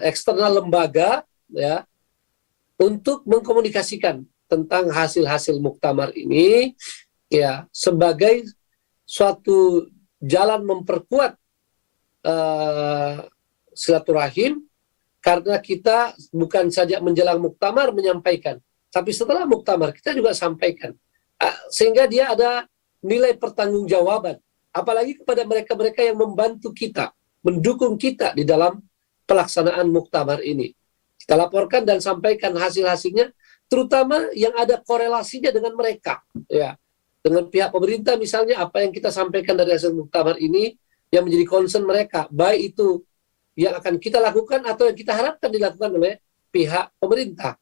eksternal lembaga ya, untuk mengkomunikasikan tentang hasil-hasil muktamar ini ya, sebagai suatu jalan memperkuat silaturahim, karena kita bukan saja menjelang muktamar menyampaikan, tapi setelah muktamar kita juga sampaikan, sehingga dia ada nilai pertanggungjawaban, apalagi kepada mereka-mereka yang membantu kita, mendukung kita di dalam pelaksanaan muktamar ini. Kita laporkan dan sampaikan hasil-hasilnya, terutama yang ada korelasinya dengan mereka, ya, dengan pihak pemerintah misalnya, apa yang kita sampaikan dari hasil muktamar ini yang menjadi concern mereka, baik itu yang akan kita lakukan atau yang kita harapkan dilakukan oleh pihak pemerintah.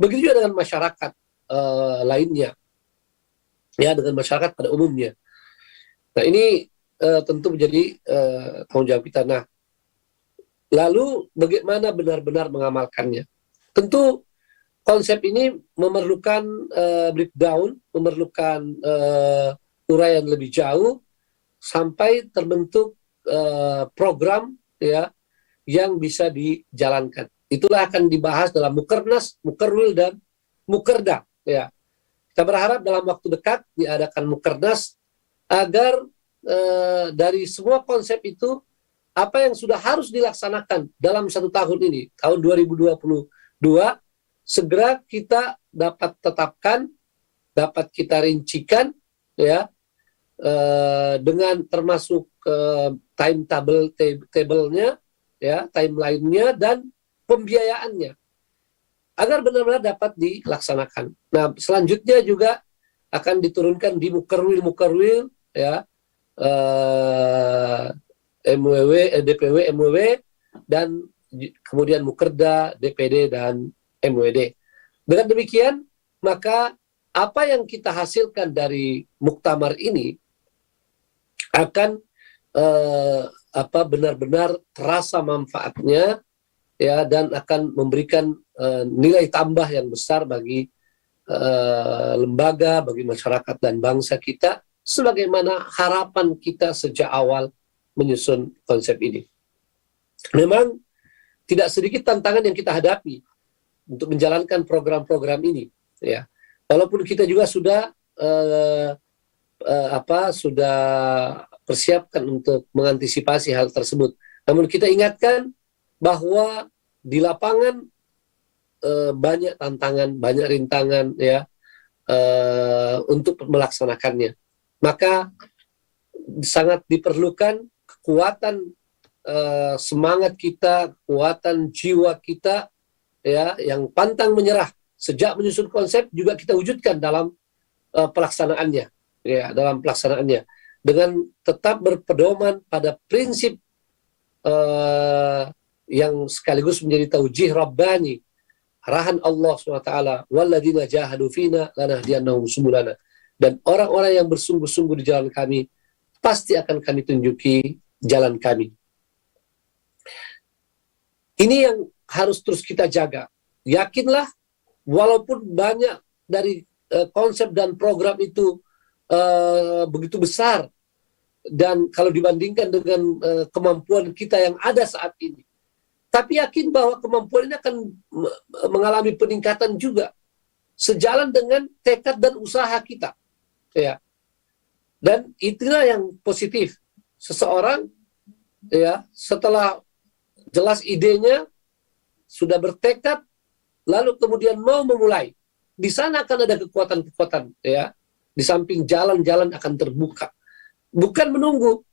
Begitu juga dengan masyarakat lainnya, ya, dengan masyarakat pada umumnya. Nah, ini tentu menjadi tanggung jawab kita. Nah, lalu bagaimana benar-benar mengamalkannya? Tentu konsep ini memerlukan breakdown, memerlukan uraian lebih jauh sampai terbentuk program ya yang bisa dijalankan. Itulah akan dibahas dalam Mukernas, Mukerwil, dan Mukerda. Ya. Kita berharap dalam waktu dekat diadakan Mukernas agar dari semua konsep itu, apa yang sudah harus dilaksanakan dalam 1 tahun ini, tahun 2022, segera kita dapat tetapkan, dapat kita rincikan, ya, dengan termasuk timetable-nya, ya, timeline-nya dan pembiayaannya. agar benar-benar dapat dilaksanakan. Nah, selanjutnya juga akan diturunkan di mukerwil ya, MWW, DPW, MWW, dan kemudian Mukerda, DPD, dan MWD. Dengan demikian, maka apa yang kita hasilkan dari muktamar ini akan benar-benar terasa manfaatnya, ya, dan akan memberikan nilai tambah yang besar bagi lembaga, bagi masyarakat dan bangsa kita, sebagaimana harapan kita sejak awal menyusun konsep ini. Memang tidak sedikit tantangan yang kita hadapi untuk menjalankan program-program ini, ya. Walaupun kita juga sudah sudah persiapkan untuk mengantisipasi hal tersebut, namun kita ingatkan bahwa di lapangan banyak tantangan, banyak rintangan, ya, untuk melaksanakannya. Maka sangat diperlukan kekuatan semangat kita, kekuatan jiwa kita, ya, yang pantang menyerah. Sejak menyusun konsep juga kita wujudkan dalam pelaksanaannya, ya, dalam pelaksanaannya dengan tetap berpedoman pada prinsip yang sekaligus menjadi taujih Rabbani, arahan Allah SWT, walladzina jahadu fina lanahdiyannahum subulana, dan orang-orang yang bersungguh-sungguh di jalan kami pasti akan kami tunjuki jalan kami. Ini yang harus terus kita jaga. Yakinlah, walaupun banyak dari konsep dan program itu begitu besar, dan kalau dibandingkan dengan kemampuan kita yang ada saat ini, tapi yakin bahwa kemampuan ini akan mengalami peningkatan juga sejalan dengan tekad dan usaha kita, ya. Dan itulah yang positif. Seseorang, ya, setelah jelas idenya, sudah bertekad, lalu kemudian mau memulai, di sana akan ada kekuatan-kekuatan, ya. Di samping jalan-jalan akan terbuka. Bukan menunggu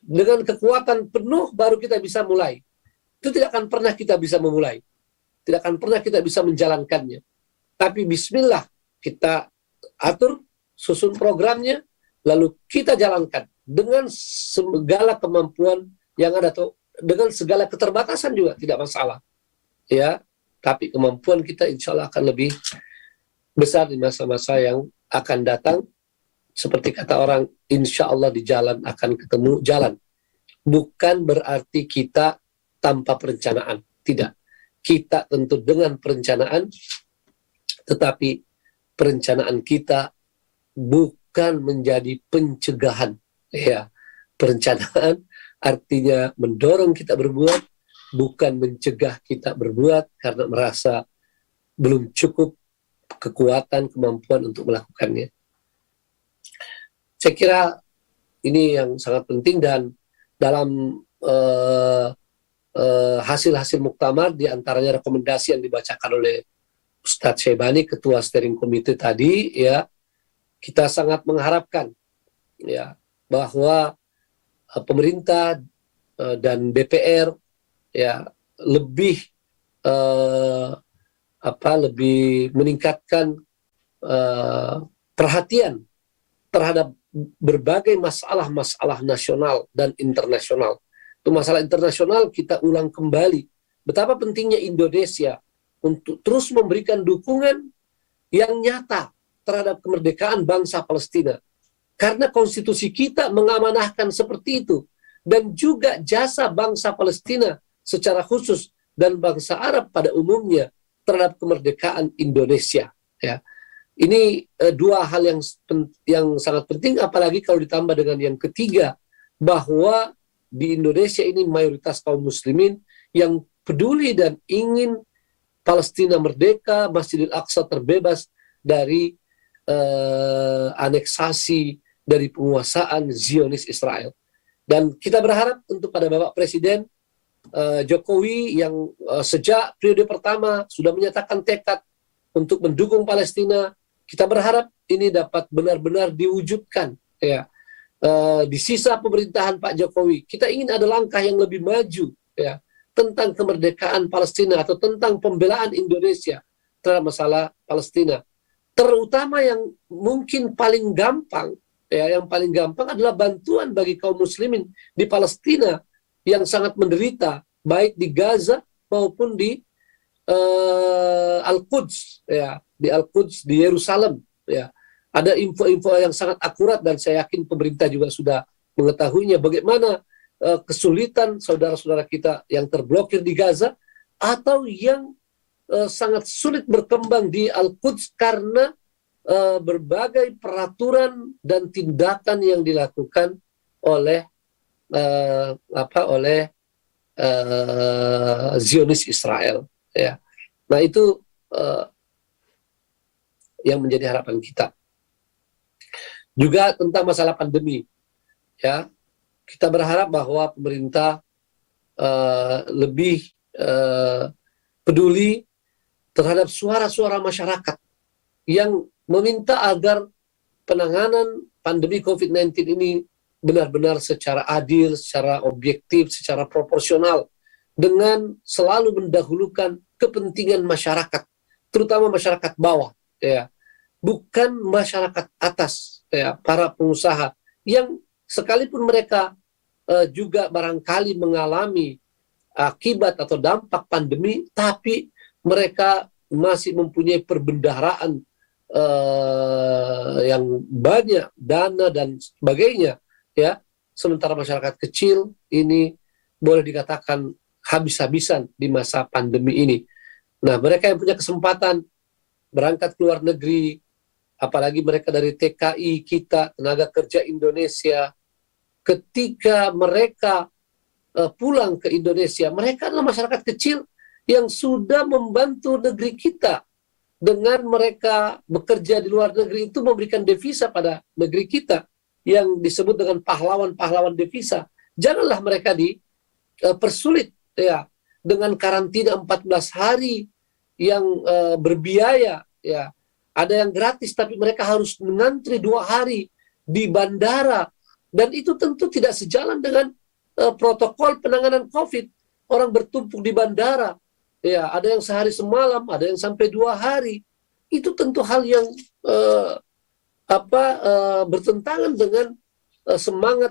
dengan kekuatan penuh baru kita bisa mulai. Itu tidak akan pernah kita bisa memulai. Tidak akan pernah kita bisa menjalankannya. Tapi bismillah, kita atur, susun programnya, lalu kita jalankan dengan segala kemampuan yang ada, atau dengan segala keterbatasan juga tidak masalah, ya. Tapi kemampuan kita insya Allah akan lebih besar di masa-masa yang akan datang. Seperti kata orang, insya Allah di jalan akan ketemu jalan. Bukan berarti kita tanpa perencanaan, tidak. Kita tentu dengan perencanaan, tetapi perencanaan kita bukan menjadi pencegahan, ya. Perencanaan artinya mendorong kita berbuat, bukan mencegah kita berbuat karena merasa belum cukup kekuatan, kemampuan untuk melakukannya. Saya kira ini yang sangat penting, dan dalam hasil-hasil muktamar, diantaranya rekomendasi yang dibacakan oleh Ustadz Syaibani, Ketua Steering Committee tadi, ya, kita sangat mengharapkan, ya, bahwa pemerintah dan DPR, ya, lebih lebih meningkatkan perhatian terhadap berbagai masalah-masalah nasional dan internasional. Itu masalah internasional kita ulang kembali betapa pentingnya Indonesia untuk terus memberikan dukungan yang nyata terhadap kemerdekaan bangsa Palestina. Karena konstitusi kita mengamanahkan seperti itu, dan juga jasa bangsa Palestina secara khusus dan bangsa Arab pada umumnya terhadap kemerdekaan Indonesia, ya. Ini dua hal yang sangat penting, apalagi kalau ditambah dengan yang ketiga, bahwa di Indonesia ini mayoritas kaum muslimin yang peduli dan ingin Palestina merdeka, Masjidil Aqsa terbebas dari aneksasi, dari penguasaan Zionis Israel. Dan kita berharap untuk pada Bapak Presiden Jokowi yang sejak periode pertama sudah menyatakan tekad untuk mendukung Palestina. Kita berharap ini dapat benar-benar diwujudkan, ya. Di sisa pemerintahan Pak Jokowi, kita ingin ada langkah yang lebih maju, ya, tentang kemerdekaan Palestina atau tentang pembelaan Indonesia terhadap masalah Palestina. Terutama yang mungkin paling gampang, ya, yang paling gampang adalah bantuan bagi kaum muslimin di Palestina yang sangat menderita, baik di Gaza maupun di Al-Quds, ya, di Al-Quds, di Yerusalem, ya. Ada info-info yang sangat akurat dan saya yakin pemerintah juga sudah mengetahuinya bagaimana kesulitan saudara-saudara kita yang terblokir di Gaza atau yang sangat sulit berkembang di Al-Quds karena berbagai peraturan dan tindakan yang dilakukan oleh Zionis Israel, ya. Nah, itu yang menjadi harapan kita. Juga tentang masalah pandemi, ya, kita berharap bahwa pemerintah lebih peduli terhadap suara-suara masyarakat yang meminta agar penanganan pandemi COVID-19 ini benar-benar secara adil, secara objektif, secara proporsional, dengan selalu mendahulukan kepentingan masyarakat, terutama masyarakat bawah, ya, bukan masyarakat atas, ya, para pengusaha yang sekalipun mereka juga barangkali mengalami akibat atau dampak pandemi, tapi mereka masih mempunyai perbendaharaan yang banyak, dana dan sebagainya, ya. Sementara masyarakat kecil ini boleh dikatakan habis-habisan di masa pandemi ini. Nah, mereka yang punya kesempatan berangkat ke luar negeri, apalagi mereka dari TKI kita, tenaga kerja Indonesia, ketika mereka pulang ke Indonesia, mereka adalah masyarakat kecil yang sudah membantu negeri kita dengan mereka bekerja di luar negeri, itu memberikan devisa pada negeri kita yang disebut dengan pahlawan-pahlawan devisa. Janganlah mereka dipersulit, ya, dengan karantina 14 hari yang berbiaya, ya. Ada yang gratis, tapi mereka harus mengantri 2 hari di bandara. Dan itu tentu tidak sejalan dengan protokol penanganan COVID. Orang bertumpuk di bandara. Ya, ada yang sehari semalam, ada yang sampai 2 hari. Itu tentu hal yang bertentangan dengan semangat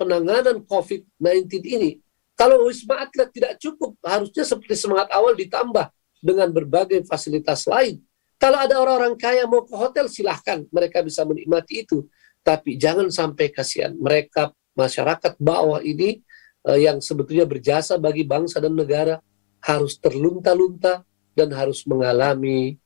penanganan COVID-19 ini. Kalau Wisma Atlet tidak cukup, harusnya seperti semangat awal ditambah dengan berbagai fasilitas lain. Kalau ada orang-orang kaya mau ke hotel, silahkan, mereka bisa menikmati itu. Tapi jangan sampai kasihan mereka, masyarakat bawah ini yang sebetulnya berjasa bagi bangsa dan negara, harus terlunta-lunta dan harus mengalami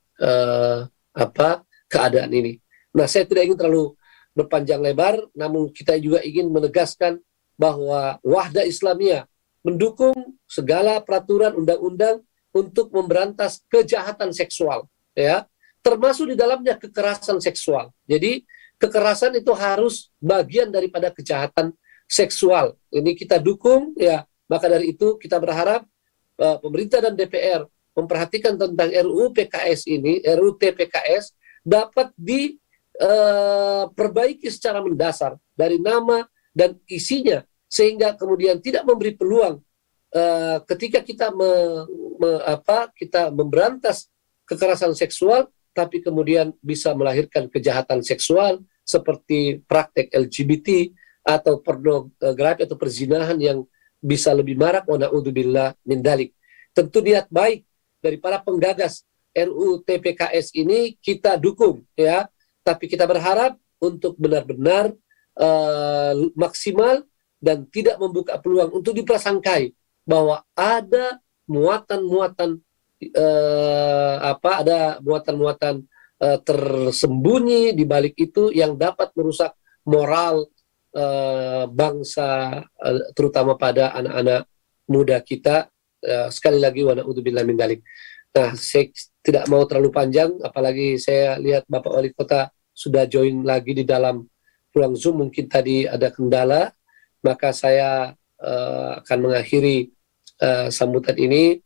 keadaan ini. Nah, saya tidak ingin terlalu berpanjang lebar, namun kita juga ingin menegaskan bahwa Wahda Islamiyah mendukung segala peraturan undang-undang untuk memberantas kejahatan seksual, ya, termasuk di dalamnya kekerasan seksual. Jadi kekerasan itu harus bagian daripada kejahatan seksual. Ini kita dukung, ya. Maka dari itu kita berharap pemerintah dan DPR memperhatikan tentang RUU PKS ini, RUU TPKS dapat diperbaiki secara mendasar dari nama dan isinya, sehingga kemudian tidak memberi peluang ketika kita kita memberantas kekerasan seksual, tapi kemudian bisa melahirkan kejahatan seksual seperti praktek LGBT atau pornografi atau perzinahan yang bisa lebih marak. Wa na'udzubillah min dzalik. Tentu niat baik dari para penggagas RUU TPKS ini kita dukung, ya, tapi kita berharap untuk benar-benar maksimal dan tidak membuka peluang untuk diprasangkai bahwa ada muatan-muatan tersembunyi di balik itu yang dapat merusak moral bangsa, terutama pada anak-anak muda kita. Sekali lagi, wa na'udzubillah min dzalik. Nah, saya tidak mau terlalu panjang, apalagi saya lihat Bapak Wali Kota sudah join lagi di dalam ruang Zoom, mungkin tadi ada kendala, maka saya akan mengakhiri sambutan ini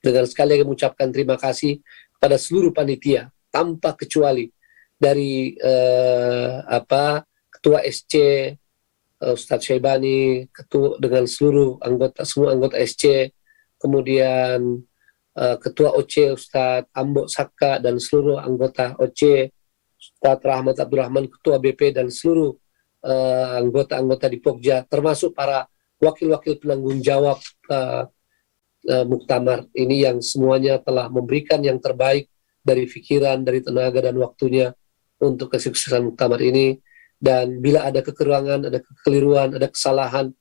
dengan sekali lagi mengucapkan terima kasih kepada seluruh panitia tanpa kecuali, dari Ketua SC Ustadz Syaibani, ketua dengan seluruh anggota, semua anggota SC, kemudian Ketua OC Ustadz Ambok Saka dan seluruh anggota OC, Ustadz Rahmat Abdurrahman Ketua BP dan seluruh anggota-anggota di Pokja, termasuk para wakil-wakil penanggung jawab muktamar ini yang semuanya telah memberikan yang terbaik dari pikiran, dari tenaga dan waktunya untuk kesuksesan muktamar ini. Dan bila ada kekurangan, ada kekeliruan, ada kesalahan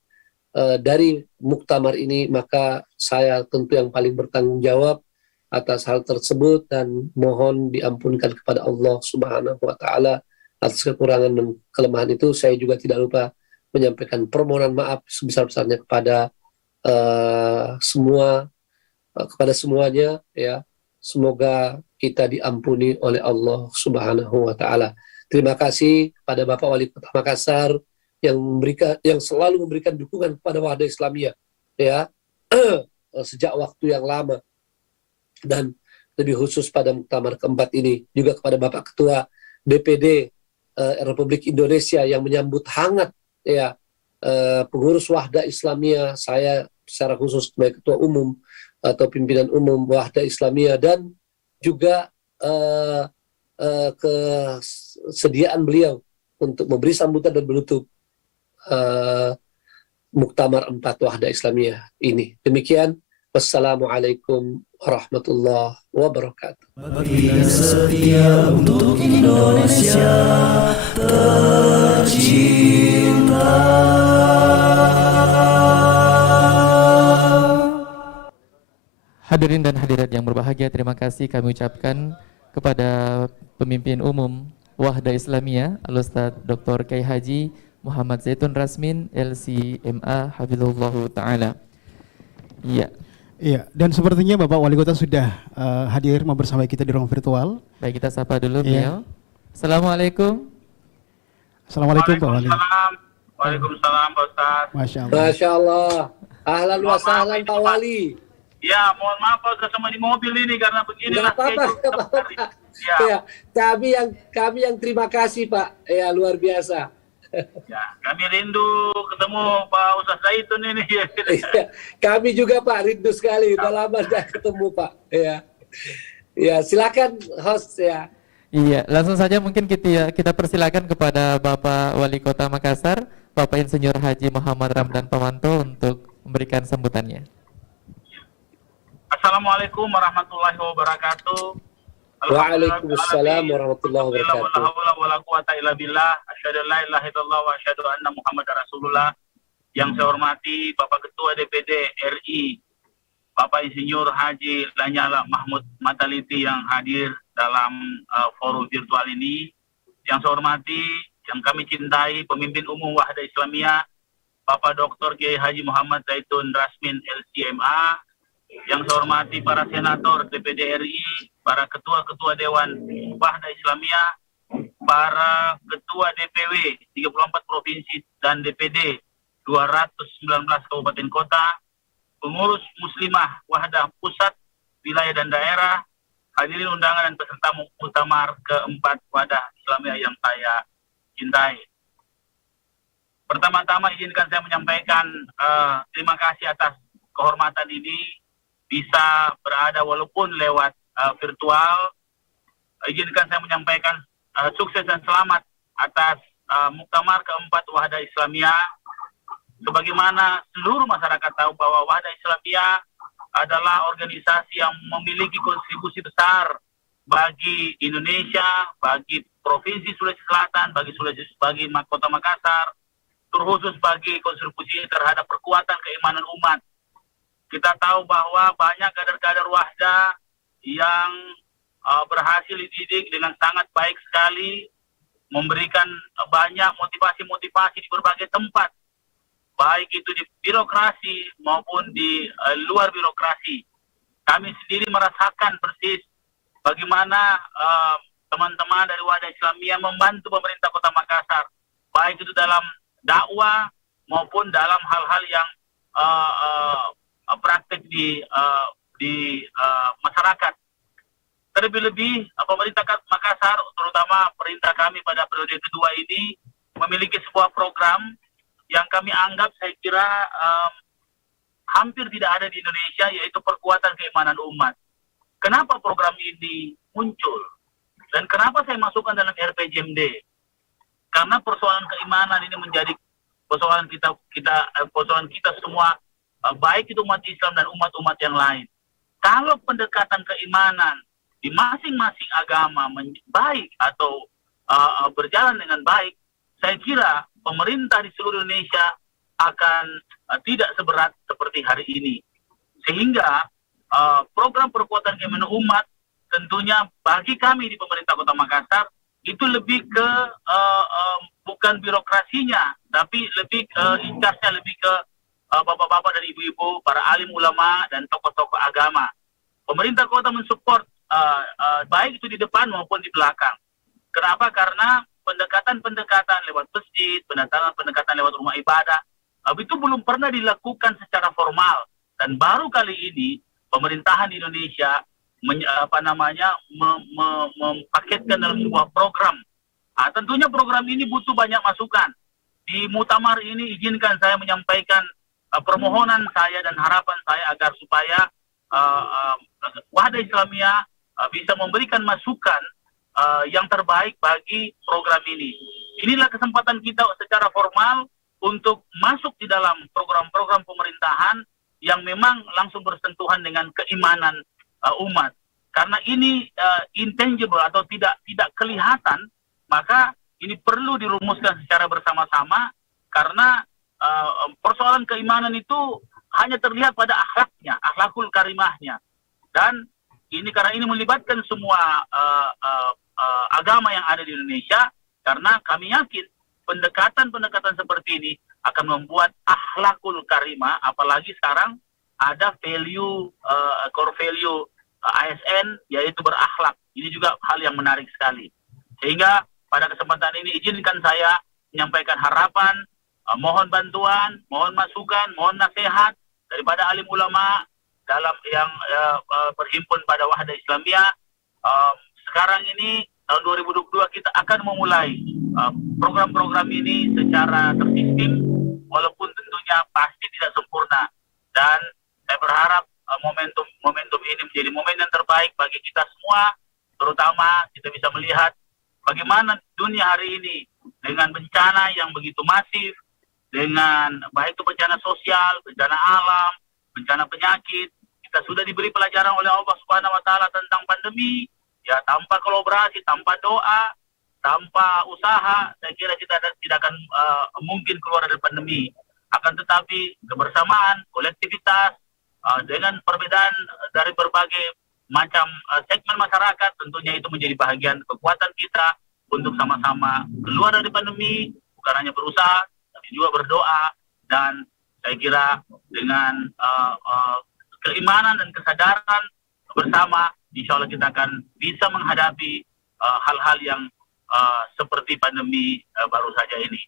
dari muktamar ini, maka saya tentu yang paling bertanggung jawab atas hal tersebut dan mohon diampunkan kepada Allah Subhanahu wa taala atas kekurangan dan kelemahan itu. Saya juga tidak lupa menyampaikan permohonan maaf sebesar-besarnya kepada kepada semuanya ya. Semoga kita diampuni oleh Allah Subhanahu wa taala. Terima kasih kepada Bapak Wali Kota Makassar yang selalu memberikan dukungan kepada Wahda Islamiyah ya sejak waktu yang lama, dan lebih khusus pada muktamar keempat ini, juga kepada Bapak Ketua DPD Republik Indonesia yang menyambut hangat ya pengurus Wahda Islamiyah, saya secara khusus sebagai Ketua Umum atau Pimpinan Umum Wahda Islamiyah, dan juga kesediaan beliau untuk memberi sambutan dan menutup Muktamar 4 Wahda Islamiyah ini. Demikian, wassalamualaikum warahmatullahi wabarakatuh. Bagi yang setia untuk Indonesia tercinta. Hadirin dan hadirat yang berbahagia, terima kasih kami ucapkan kepada pemimpin umum Wahda Islamiyah Al-Ustadz Dr. Kiai Haji Muhammad Zaitun Rasmin LCMA Hafizullah Ta'ala. Iya. Iya, dan sepertinya Bapak Wali Kota sudah hadir membersamai kita di ruang virtual. Baik, kita sapa dulu beliau. Assalamualaikum. Assalamualaikum Pak Wali. Waalaikumsalam Pak Ustaz. Masya Allah. Masya Allah. Ahlan wa sahlan Pak Wali. Ya, mohon maaf Pak Ustaz, sama di mobil ini karena begini. Nggak apa-apa. Ya, kami yang terima kasih Pak. Ya, luar biasa. Ya, kami rindu ketemu Pak Ustaz Zaitun ini. Ya, kami juga Pak rindu sekali. Udah lama tidak ketemu Pak. Ya, ya silakan host ya. Iya, langsung saja mungkin kita persilakan kepada Bapak Wali Kota Makassar, Bapak Insinyur Haji Muhammad Ramdan Pamanto untuk memberikan sambutannya. Assalamualaikum warahmatullahi wabarakatuh. Waalaikumsalam warahmatullahi wabarakatuh. Asyhadu an la ilaha illallah wa asyhadu anna Muhammadar Rasulullah. Yang saya hormati Bapak Ketua DPD RI, Bapak Insinyur Haji Lanyala Mahmud Mataliti yang hadir dalam forum virtual ini. Yang saya hormati, yang kami cintai, pemimpin umum Wahda Islamiyah, Bapak Dr. Kiai Haji Muhammad Zaitun Rasmin LCMA. Yang saya hormati para senator DPD RI, para ketua-ketua Dewan Wahda Islamiyah, para ketua DPW 34 provinsi dan DPD 219 kabupaten kota, pengurus muslimah Wahda pusat, wilayah dan daerah, hadirin undangan dan peserta muktamar keempat Wahda Islamiyah yang saya cintai. Pertama-tama izinkan saya menyampaikan terima kasih atas kehormatan ini bisa berada walaupun lewat virtual. Izinkan saya menyampaikan sukses dan selamat atas muktamar keempat Wahda Islamiyah. Sebagaimana seluruh masyarakat tahu bahwa Wahda Islamiyah adalah organisasi yang memiliki kontribusi besar bagi Indonesia, bagi Provinsi Sulawesi Selatan, bagi Kota Makassar, terkhusus bagi kontribusi terhadap perkuatan keimanan umat. Kita tahu bahwa banyak kader-kader Wahda yang berhasil dididik dengan sangat baik sekali, memberikan banyak motivasi-motivasi di berbagai tempat, baik itu di birokrasi maupun di luar birokrasi. Kami sendiri merasakan persis bagaimana teman-teman dari Wahda Islamiyah membantu pemerintah Kota Makassar, baik itu dalam dakwah maupun dalam hal-hal yang praktek di masyarakat. Terlebih-lebih pemerintah Makassar, terutama perintah kami pada periode kedua ini, memiliki sebuah program yang kami anggap saya kira hampir tidak ada di Indonesia, yaitu perkuatan keimanan umat. Kenapa program ini muncul? Dan kenapa saya masukkan dalam RPJMD? Karena persoalan keimanan ini menjadi persoalan kita semua, baik itu umat Islam dan umat-umat yang lain. Kalau pendekatan keimanan di masing-masing agama baik atau berjalan dengan baik, saya kira pemerintah di seluruh Indonesia akan tidak seberat seperti hari ini. Sehingga program perkuatan keimanan umat tentunya bagi kami di pemerintah Kota Makassar itu lebih ke bukan birokrasinya, tapi lebih incasnya lebih ke bapak-bapak dan ibu-ibu, para alim ulama dan tokoh-tokoh agama. Pemerintah kota mensupport baik itu di depan maupun di belakang. Kenapa? Karena pendekatan-pendekatan lewat masjid, pendekatan lewat rumah ibadah, itu belum pernah dilakukan secara formal. Dan baru kali ini pemerintahan di Indonesia mempaketkan dalam sebuah program. Tentunya program ini butuh banyak masukan. Di muktamar ini izinkan saya menyampaikan permohonan saya dan harapan saya agar supaya Wahda Islamiyah bisa memberikan masukan yang terbaik bagi program ini. Inilah kesempatan kita secara formal untuk masuk di dalam program-program pemerintahan yang memang langsung bersentuhan dengan keimanan umat. Karena ini intangible atau tidak kelihatan, maka ini perlu dirumuskan secara bersama-sama karena persoalan keimanan itu hanya terlihat pada akhlaknya, akhlakul karimahnya. Dan ini karena ini melibatkan semua agama yang ada di Indonesia, karena kami yakin pendekatan-pendekatan seperti ini akan membuat akhlakul karimah, apalagi sekarang ada value, core value ASN, yaitu berakhlak. Ini juga hal yang menarik sekali. Sehingga pada kesempatan ini izinkan saya menyampaikan harapan, mohon bantuan, mohon masukan, mohon nasihat daripada alim ulama dalam yang berhimpun pada Wahda Islamiyah. Sekarang ini tahun 2022 kita akan memulai program-program ini secara tersistem, walaupun tentunya pasti tidak sempurna. Dan saya berharap momentum ini menjadi momen yang terbaik bagi kita semua, terutama kita bisa melihat bagaimana dunia hari ini dengan bencana yang begitu masif, dengan baik itu bencana sosial, bencana alam, bencana penyakit. Kita sudah diberi pelajaran oleh Allah Subhanahu wa taala tentang pandemi, ya tanpa kolaborasi, tanpa doa, tanpa usaha, saya kira kita tidak akan mungkin keluar dari pandemi. Akan tetapi kebersamaan, kolektivitas, dengan perbedaan dari berbagai macam segmen masyarakat, tentunya itu menjadi bagian kekuatan kita untuk sama-sama keluar dari pandemi, bukan hanya berusaha, tapi juga berdoa. Dan saya kira dengan keimanan dan kesadaran bersama, insya Allah kita akan bisa menghadapi hal-hal yang seperti pandemi baru saja ini.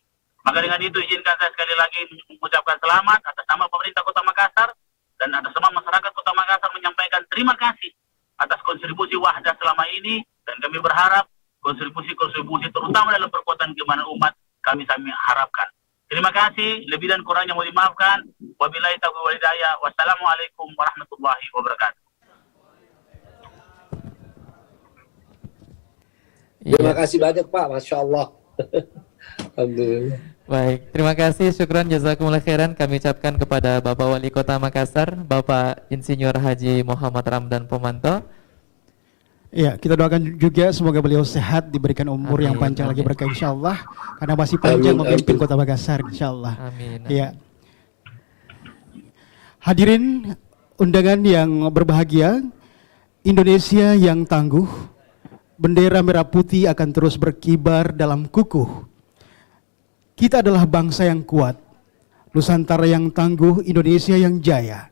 Maka dengan itu izinkan saya sekali lagi mengucapkan selamat atas nama pemerintah Kota Makassar dan atas nama masyarakat Kota Makassar menyampaikan terima kasih atas kontribusi Wahda selama ini, dan kami berharap kontribusi-kontribusi terutama dalam perkuatan keimanan umat kami harapkan. Terima kasih, lebih dan kurangnya mohon dimaafkan. Wabillahi taufiq wal hidayah. Wassalamualaikum warahmatullahi wabarakatuh. Terima kasih banyak Pak, Masya Allah. Alhamdulillah. Baik, terima kasih, syukran jazakumullah khairan kami ucapkan kepada Bapak Wali Kota Makassar, Bapak Insinyur Haji Muhammad Ramdan Pomanto. Ya, kita doakan juga semoga beliau sehat, diberikan umur yang panjang lagi berkah insyaallah, karena masih panjang memimpin Kota Makassar insyaallah. Amin. Ya. Hadirin undangan yang berbahagia, Indonesia yang tangguh, bendera merah putih akan terus berkibar dalam kukuh. Kita adalah bangsa yang kuat, Nusantara yang tangguh, Indonesia yang jaya.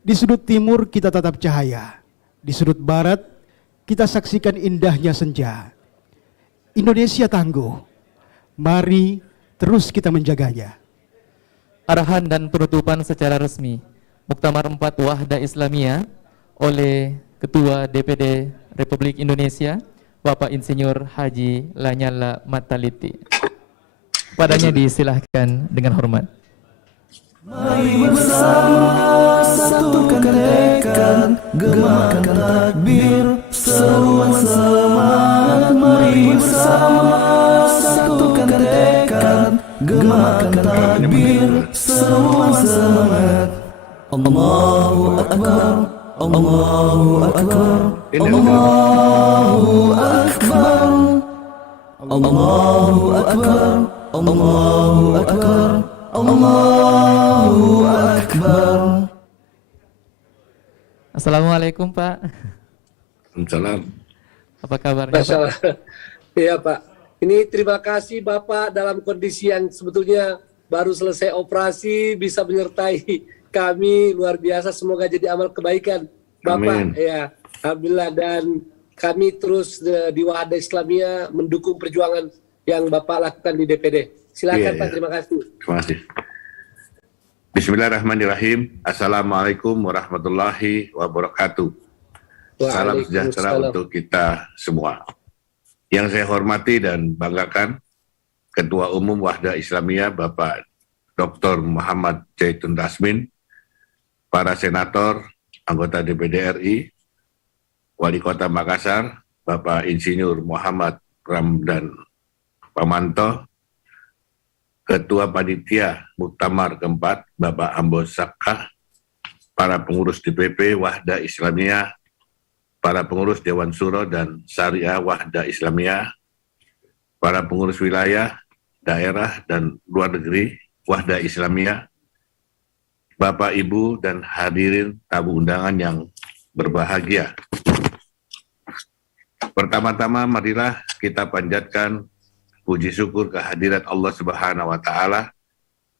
Di sudut timur kita tatap cahaya, di sudut barat kita saksikan indahnya senja. Indonesia tangguh, mari terus kita menjaganya. Arahan dan penutupan secara resmi Muktamar 4 Wahda Islamiyah oleh Ketua DPD Republik Indonesia, Bapak Insinyur Haji Lanyala Mataliti. Padanya disilahkan dengan hormat. Mari bersama satukan tekad, gemakan takbir, seruan semangat. Mari bersama satukan tekad, gemakan takbir, seruan semangat. Allahu Akbar, Allahu Akbar, Allahu Akbar, Allahu Akbar, Allahu Akbar, Allahu Akbar. Assalamualaikum Pak. Salam. Apa kabarnya Pak? Iya Pak. Ini terima kasih Bapak dalam kondisi yang sebetulnya baru selesai operasi bisa menyertai kami, luar biasa. Semoga jadi amal kebaikan Bapak. Amin. Ya, alhamdulillah. Dan kami terus di Wahda Islamiyah mendukung perjuangan yang Bapak lakukan di DPD. Silakan Pak, terima kasih. Terima kasih. Bismillahirrahmanirrahim. Assalamualaikum warahmatullahi wabarakatuh. Salam sejahtera untuk kita semua. Yang saya hormati dan banggakan Ketua Umum Wahda Islamiyah Bapak Dr. Muhammad Zaitun Rasmin, para senator, anggota DPD RI, Wali Kota Makassar, Bapak Insinyur Muhammad Ramdan Pamanto, Ketua Panitia Muktamar keempat, Bapak Ambos Sakah, para pengurus DPP Wahda Islamiyah, para pengurus Dewan Syuro dan Syariah Wahda Islamiyah, para pengurus wilayah, daerah, dan luar negeri Wahda Islamiyah, Bapak, Ibu, dan hadirin tamu undangan yang berbahagia. Pertama-tama marilah kita panjatkan puji syukur kehadirat Allah Subhanahu wa Ta'ala,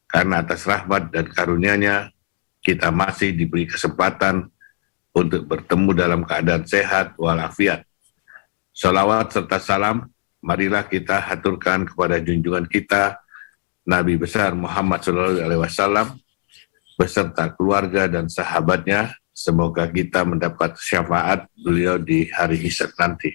karena atas rahmat dan karunia-Nya kita masih diberi kesempatan untuk bertemu dalam keadaan sehat walafiat. Salawat serta salam marilah kita haturkan kepada junjungan kita Nabi besar Muhammad SAW beserta keluarga dan sahabatnya. Semoga kita mendapat syafaat beliau di hari hisab nanti.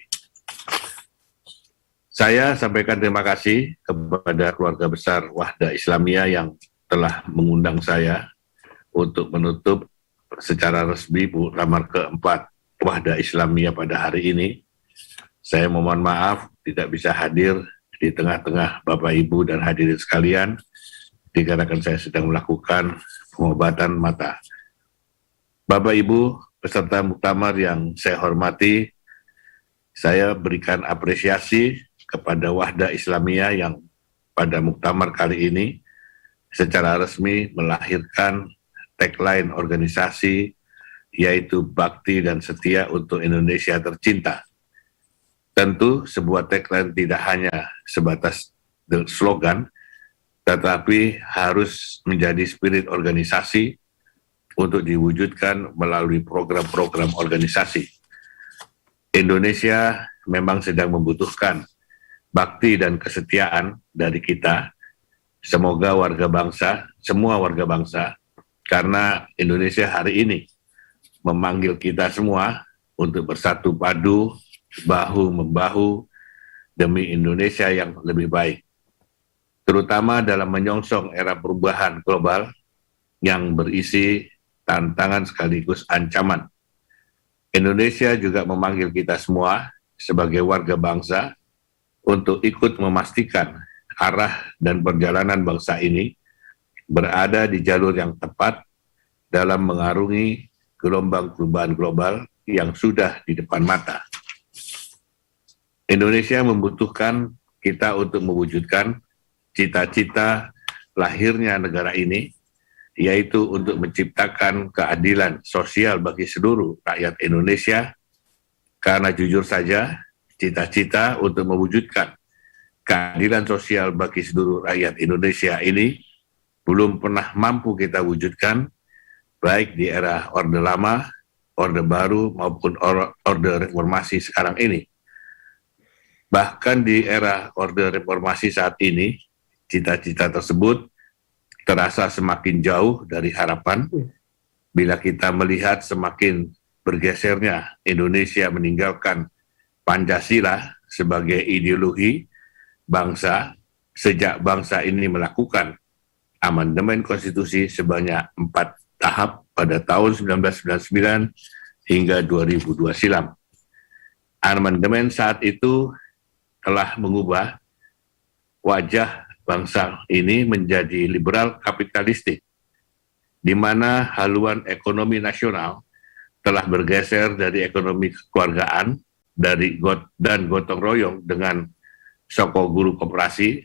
Saya sampaikan terima kasih kepada keluarga besar Wahda Islamiyah yang telah mengundang saya untuk menutup secara resmi Muktamar keempat Wahda Islamiyah pada hari ini. Saya mohon maaf tidak bisa hadir di tengah-tengah Bapak Ibu dan hadirin sekalian, dikarenakan saya sedang melakukan pengobatan mata. Bapak Ibu peserta Muktamar yang saya hormati, saya berikan apresiasi kepada Wahda Islamiyah yang pada Muktamar kali ini secara resmi melahirkan tagline organisasi, yaitu Bakti dan Setia untuk Indonesia Tercinta. Tentu sebuah tagline tidak hanya sebatas slogan, tetapi harus menjadi spirit organisasi untuk diwujudkan melalui program-program organisasi. Indonesia memang sedang membutuhkan bakti dan kesetiaan dari kita, semoga warga bangsa, semua warga bangsa, karena Indonesia hari ini memanggil kita semua untuk bersatu padu, bahu-membahu demi Indonesia yang lebih baik. Terutama dalam menyongsong era perubahan global yang berisi tantangan sekaligus ancaman. Indonesia juga memanggil kita semua sebagai warga bangsa untuk ikut memastikan arah dan perjalanan bangsa ini berada di jalur yang tepat dalam mengarungi gelombang perubahan global yang sudah di depan mata. Indonesia membutuhkan kita untuk mewujudkan cita-cita lahirnya negara ini, yaitu untuk menciptakan keadilan sosial bagi seluruh rakyat Indonesia, karena jujur saja, cita-cita untuk mewujudkan keadilan sosial bagi seluruh rakyat Indonesia ini belum pernah mampu kita wujudkan, baik di era Orde Lama, Orde Baru, maupun Orde Reformasi sekarang ini. Bahkan di era Orde Reformasi saat ini, cita-cita tersebut terasa semakin jauh dari harapan bila kita melihat semakin bergesernya Indonesia meninggalkan Pancasila sebagai ideologi bangsa sejak bangsa ini melakukan amandemen konstitusi sebanyak 4 tahap pada tahun 1999 hingga 2002 silam. Amandemen saat itu telah mengubah wajah bangsa ini menjadi liberal kapitalistik, di mana haluan ekonomi nasional telah bergeser dari ekonomi kekeluargaan dan gotong royong dengan soko guru koperasi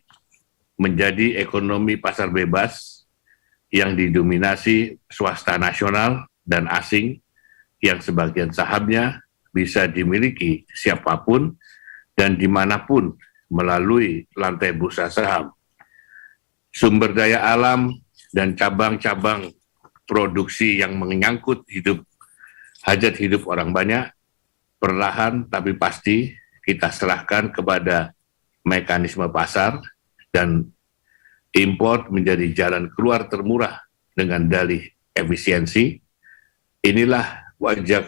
menjadi ekonomi pasar bebas yang didominasi swasta nasional dan asing yang sebagian sahamnya bisa dimiliki siapapun dan dimanapun melalui lantai bursa saham. Sumber daya alam dan cabang-cabang produksi yang menyangkut hajat hidup orang banyak, perlahan tapi pasti kita serahkan kepada mekanisme pasar dan impor menjadi jalan keluar termurah dengan dalih efisiensi. Inilah wajah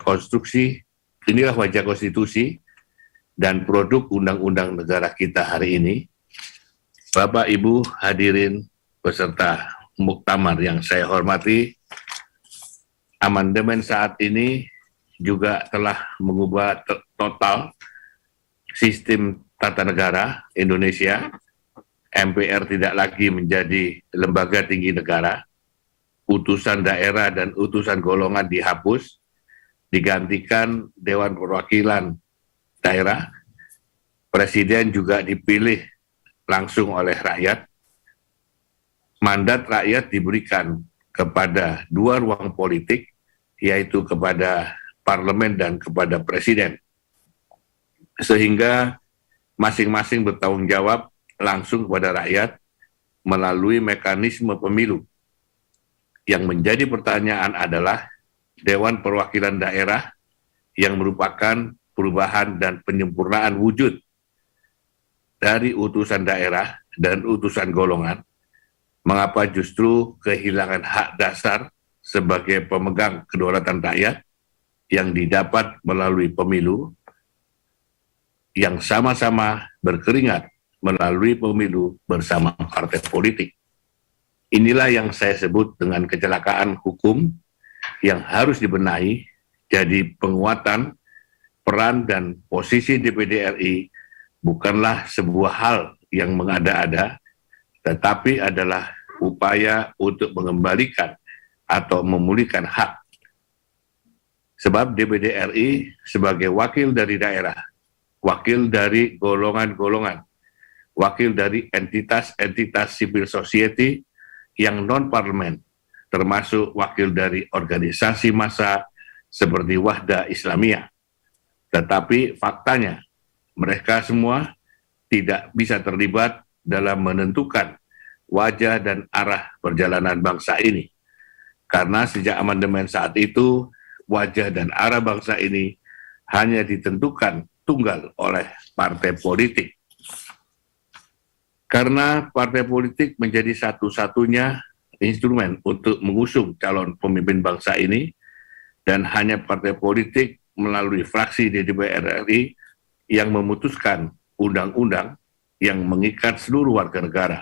konstitusi dan produk undang-undang negara kita hari ini. Bapak, Ibu, hadirin peserta muktamar yang saya hormati, amandemen saat ini juga telah mengubah total sistem tata negara Indonesia. MPR tidak lagi menjadi lembaga tinggi negara, utusan daerah dan utusan golongan dihapus, digantikan Dewan Perwakilan Daerah, Presiden juga dipilih langsung oleh rakyat, mandat rakyat diberikan kepada 2 ruang politik, yaitu kepada parlemen dan kepada presiden, sehingga masing-masing bertanggung jawab langsung kepada rakyat melalui mekanisme pemilu. Yang menjadi pertanyaan adalah Dewan Perwakilan Daerah yang merupakan perubahan dan penyempurnaan wujud dari utusan daerah dan utusan golongan, mengapa justru kehilangan hak dasar sebagai pemegang kedaulatan rakyat yang didapat melalui pemilu yang sama-sama berkeringat melalui pemilu bersama partai politik. Inilah yang saya sebut dengan kecelakaan hukum yang harus dibenahi, jadi penguatan peran dan posisi DPD RI bukanlah sebuah hal yang mengada-ada, tetapi adalah upaya untuk mengembalikan atau memulihkan hak. Sebab DPD RI sebagai wakil dari daerah, wakil dari golongan-golongan, wakil dari entitas-entitas civil society yang non-parlemen, termasuk wakil dari organisasi massa seperti Wahda Islamiyah. Tetapi faktanya, mereka semua tidak bisa terlibat dalam menentukan wajah dan arah perjalanan bangsa ini. Karena sejak amandemen saat itu, wajah dan arah bangsa ini hanya ditentukan tunggal oleh partai politik. Karena partai politik menjadi satu-satunya instrumen untuk mengusung calon pemimpin bangsa ini, dan hanya partai politik melalui fraksi di DPR RI yang memutuskan undang-undang yang mengikat seluruh warga negara.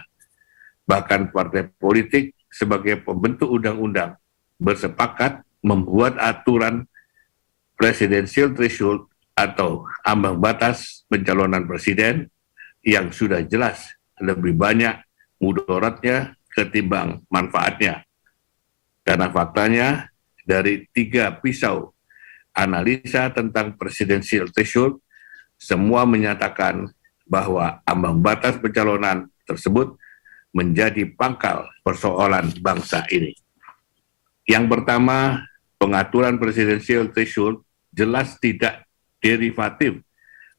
Bahkan partai politik sebagai pembentuk undang-undang bersepakat membuat aturan presidensial threshold atau ambang batas pencalonan presiden yang sudah jelas lebih banyak mudaratnya ketimbang manfaatnya. Karena faktanya dari 3 pisau analisa tentang presidensial threshold, semua menyatakan bahwa ambang batas pencalonan tersebut menjadi pangkal persoalan bangsa ini. Yang pertama, pengaturan presidensial threshold jelas tidak derivatif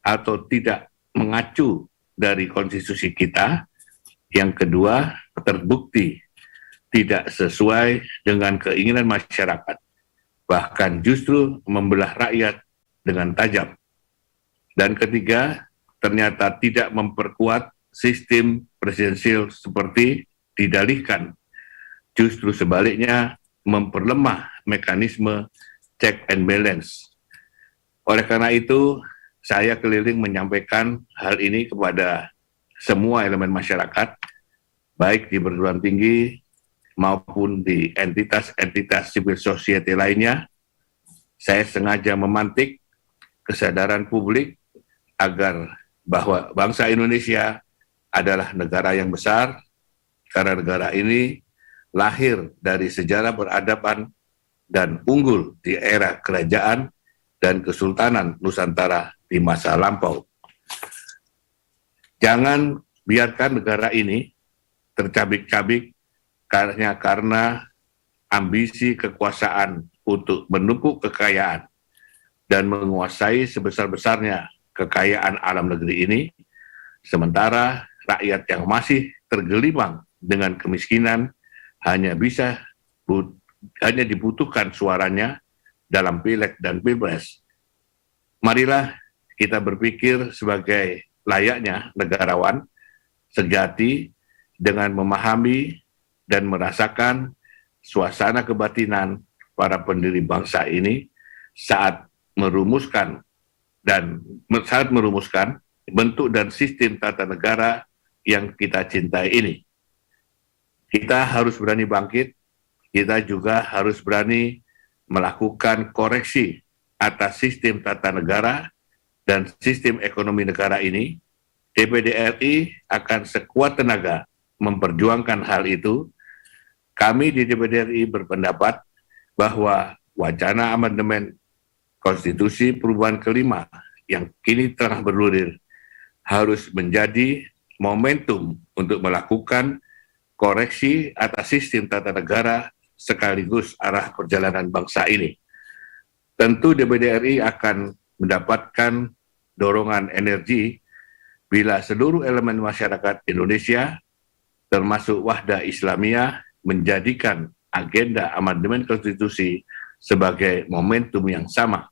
atau tidak mengacu dari konstitusi kita. Yang kedua, terbukti tidak sesuai dengan keinginan masyarakat, bahkan justru membelah rakyat dengan tajam. Dan ketiga, ternyata tidak memperkuat sistem presidensial seperti didalihkan, justru sebaliknya memperlemah mekanisme check and balance. Oleh karena itu, saya keliling menyampaikan hal ini kepada semua elemen masyarakat, baik di perguruan tinggi, maupun di entitas-entitas civil society lainnya, saya sengaja memantik kesadaran publik agar bahwa bangsa Indonesia adalah negara yang besar, karena negara ini lahir dari sejarah peradaban dan unggul di era kerajaan dan kesultanan Nusantara di masa lampau. Jangan biarkan negara ini tercabik-cabik karena ambisi kekuasaan untuk menumpuk kekayaan dan menguasai sebesar-besarnya kekayaan alam negeri ini, sementara rakyat yang masih tergelimang dengan kemiskinan hanya dibutuhkan suaranya dalam pileg dan pilpres. Marilah kita berpikir sebagai layaknya negarawan sejati dengan memahami dan merasakan suasana kebatinan para pendiri bangsa ini saat merumuskan bentuk dan sistem tata negara yang kita cintai ini. Kita harus berani bangkit, kita juga harus berani melakukan koreksi atas sistem tata negara dan sistem ekonomi negara ini. DPD RI akan sekuat tenaga memperjuangkan hal itu. Kami di DPD RI berpendapat bahwa wacana amandemen Konstitusi perubahan kelima yang kini tengah bergulir harus menjadi momentum untuk melakukan koreksi atas sistem tata negara sekaligus arah perjalanan bangsa ini. Tentu DPD RI akan mendapatkan dorongan energi bila seluruh elemen masyarakat Indonesia, termasuk Wahda Islamiyah, menjadikan agenda amandemen konstitusi sebagai momentum yang sama,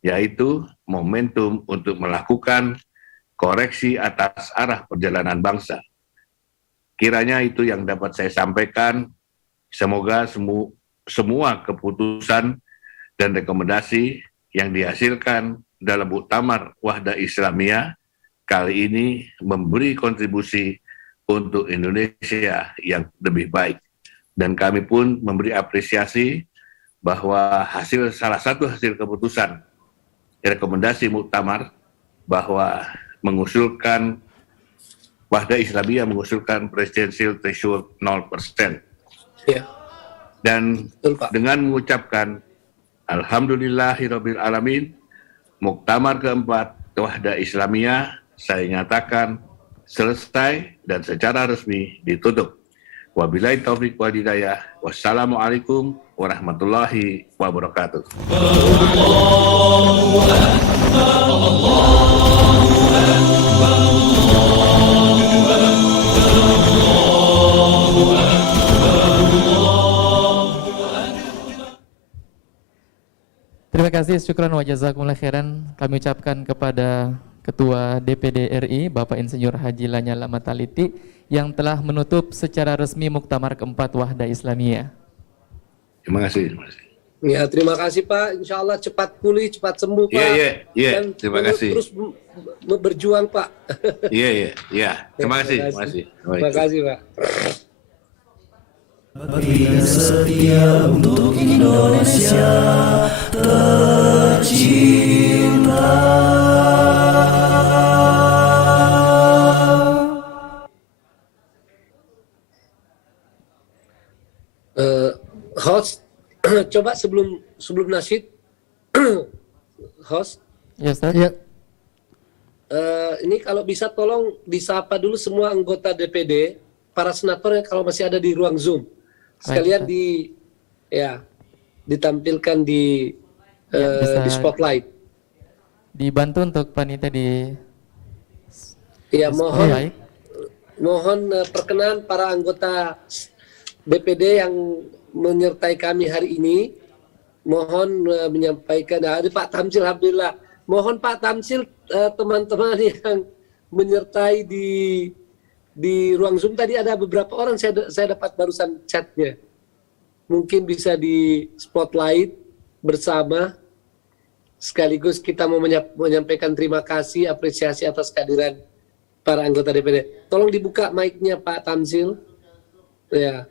yaitu momentum untuk melakukan koreksi atas arah perjalanan bangsa. Kiranya itu yang dapat saya sampaikan. Semoga semua keputusan dan rekomendasi yang dihasilkan dalam Muktamar Wahda Islamiyah kali ini memberi kontribusi untuk Indonesia yang lebih baik. Dan kami pun memberi apresiasi bahwa salah satu hasil keputusan rekomendasi Muktamar bahwa mengusulkan Wahda Islamiyah mengusulkan presidensial threshold 0%. Ya. Dan dengan mengucapkan Alhamdulillahirabbil alamin, Muktamar keempat Wahda Islamiyah saya nyatakan selesai dan secara resmi ditutup. Wabillahi taufiq wal hidayah. Wassalamualaikum warahmatullahi wabarakatuh. Terima kasih, syukran wa jazakumullah khairan. Kami ucapkan kepada Ketua DPD RI, Bapak Insinyur Haji Lanyala Mataliti, yang telah menutup secara resmi Muktamar keempat Wahda Islamiyah. Terima kasih. Terima kasih. Ya, terima kasih Pak. Insya Allah cepat pulih, cepat sembuh Pak. Iya. Terima kasih. Terus berjuang Pak. Iya. Terima kasih. Terima kasih Pak. Bagi setia untuk Indonesia tercinta. Host, coba sebelum nasyid, host. Ya, Ustaz. Ya. Ini kalau bisa tolong disapa dulu semua anggota DPD, para senator yang kalau masih ada di ruang Zoom. Sekalian ditampilkan di spotlight. Dibantu untuk panitia di. Ya, mohon perkenan para anggota DPD yang menyertai kami hari ini, mohon menyampaikan ada Pak Tamsil. Alhamdulillah, mohon Pak Tamsil, teman-teman yang menyertai di ruang Zoom tadi ada beberapa orang saya dapat barusan chatnya, mungkin bisa di spotlight bersama, sekaligus kita mau menyampaikan terima kasih, apresiasi atas kehadiran para anggota DPD. Tolong dibuka mic-nya Pak Tamsil. Ya.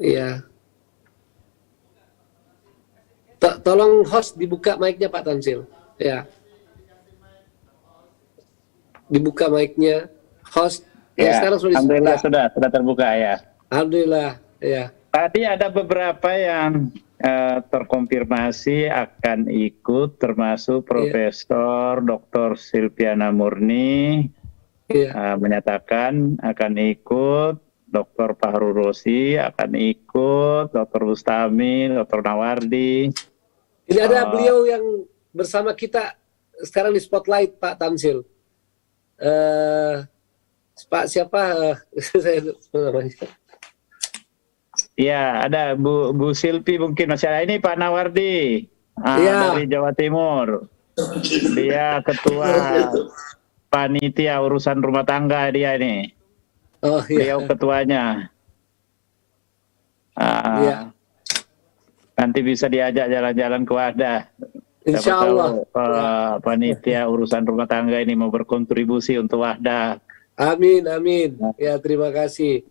Iya. Tolong host dibuka mic-nya Pak Tamsil. Ya. Dibuka mic-nya. Host. Ya, Sekarang alhamdulillah ya. sudah terbuka ya. Alhamdulillah. Ya. Tadi ada beberapa yang terkonfirmasi akan ikut, termasuk Profesor Dr. Silviana Murni menyatakan akan ikut, Dr. Fahru Rosi akan ikut, Dr. Bustami, Dr. Nawardi. Ini ada beliau yang bersama kita sekarang di spotlight, Pak Tamsil. Pak siapa? Saya namanya. Ya, ada Bu Silvi mungkin masih ada. Ini Pak Nawardi dari Jawa Timur. Dia ketua panitia urusan rumah tangga dia ini. Oh, beliau ketuanya. Nanti bisa diajak jalan-jalan ke Wahda. Insya Allah. Panitia urusan rumah tangga ini mau berkontribusi untuk Wahda. Amin, amin. Ya, terima kasih.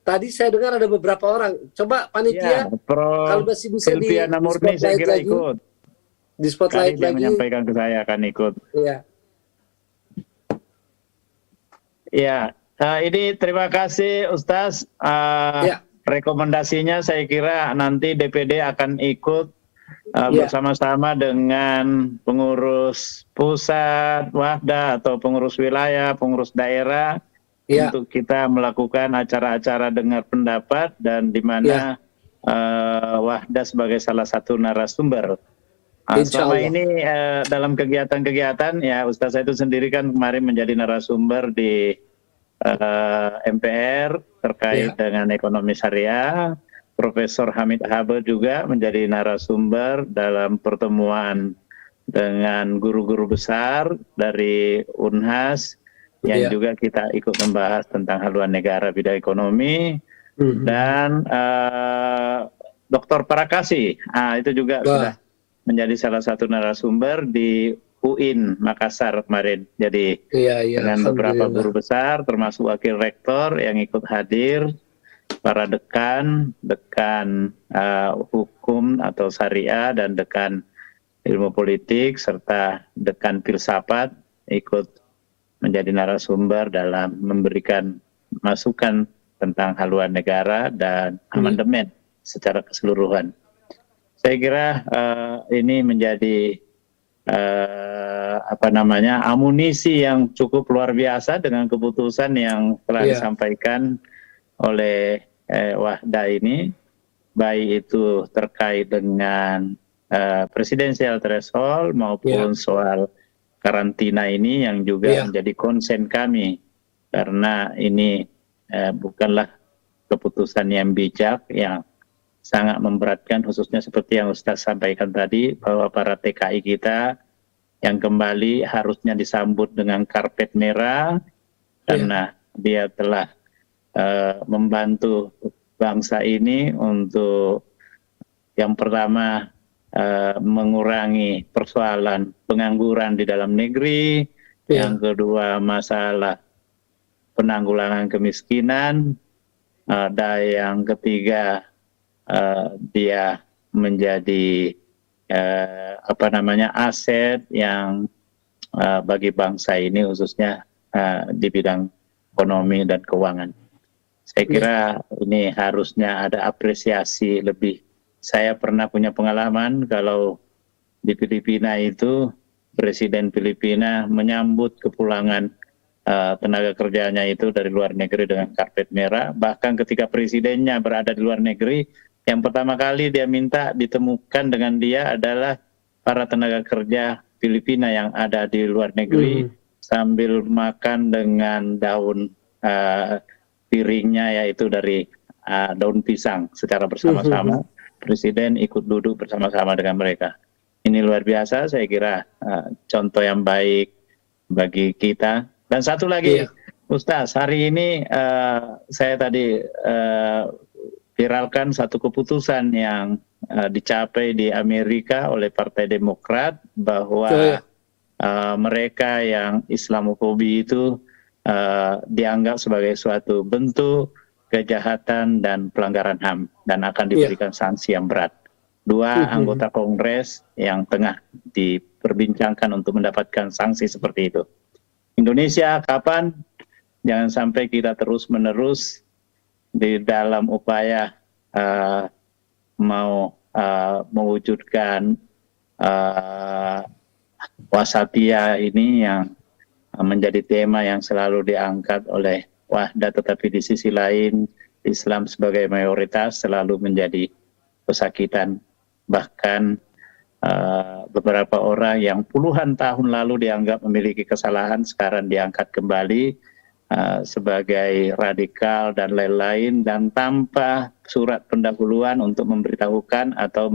Tadi saya dengar ada beberapa orang. Coba panitia, kalau masih bisa di Murni saya kira lagi, ikut. Di spotlight dia lagi. menyampaikan ke saya akan ikut. Iya. Ya, ini terima kasih Ustaz. Rekomendasinya saya kira nanti DPD akan ikut bersama-sama dengan pengurus pusat, Wahda atau pengurus wilayah, pengurus daerah untuk kita melakukan acara-acara dengar pendapat dan di mana Wahda sebagai salah satu narasumber. Selama ini dalam kegiatan-kegiatan ya Ustaz saya itu sendiri kan kemarin menjadi narasumber di MPR terkait dengan ekonomi syariah. Profesor Hamid Habe juga menjadi narasumber dalam pertemuan dengan guru-guru besar dari Unhas yang juga kita ikut membahas tentang haluan negara bidang ekonomi dan Dr. Parakasi itu juga sudah menjadi salah satu narasumber di UIN Makassar kemarin. Jadi dengan beberapa guru besar termasuk wakil rektor yang ikut hadir, para dekan hukum atau syariah dan dekan ilmu politik serta dekan filsafat ikut menjadi narasumber dalam memberikan masukan tentang haluan negara dan amandemen secara keseluruhan. Saya kira ini menjadi amunisi yang cukup luar biasa dengan keputusan yang telah disampaikan oleh Wahda ini, baik itu terkait dengan presidensial threshold maupun soal karantina ini yang juga menjadi konsen kami, karena ini bukanlah keputusan yang bijak, yang sangat memberatkan, khususnya seperti yang Ustaz sampaikan tadi, bahwa para TKI kita yang kembali harusnya disambut dengan karpet merah, karena dia telah membantu bangsa ini untuk yang pertama mengurangi persoalan pengangguran di dalam negeri, yang kedua masalah penanggulangan kemiskinan, dan yang ketiga dia menjadi aset yang bagi bangsa ini khususnya di bidang ekonomi dan keuangan. Saya kira ini harusnya ada apresiasi lebih. Saya pernah punya pengalaman kalau di Filipina itu Presiden Filipina menyambut kepulangan tenaga kerjanya itu dari luar negeri dengan karpet merah. Bahkan ketika presidennya berada di luar negeri, yang pertama kali dia minta ditemukan dengan dia adalah para tenaga kerja Filipina yang ada di luar negeri sambil makan dengan daun piringnya yaitu dari daun pisang secara bersama-sama. Presiden ikut duduk bersama-sama dengan mereka. Ini luar biasa, saya kira contoh yang baik bagi kita. Dan satu lagi, Ustaz, hari ini saya tadi viralkan satu keputusan yang dicapai di Amerika oleh Partai Demokrat bahwa mereka yang Islamofobi itu dianggap sebagai suatu bentuk kejahatan dan pelanggaran HAM dan akan diberikan sanksi yang berat. 2 anggota Kongres yang tengah diperbincangkan untuk mendapatkan sanksi seperti itu. Indonesia kapan? Jangan sampai kita terus-menerus di dalam upaya mewujudkan wasatiyah ini yang menjadi tema yang selalu diangkat oleh Wahda, tetapi di sisi lain Islam sebagai mayoritas selalu menjadi pesakitan. Bahkan beberapa orang yang puluhan tahun lalu dianggap memiliki kesalahan sekarang diangkat kembali sebagai radikal dan lain-lain, dan tanpa surat pendahuluan untuk memberitahukan atau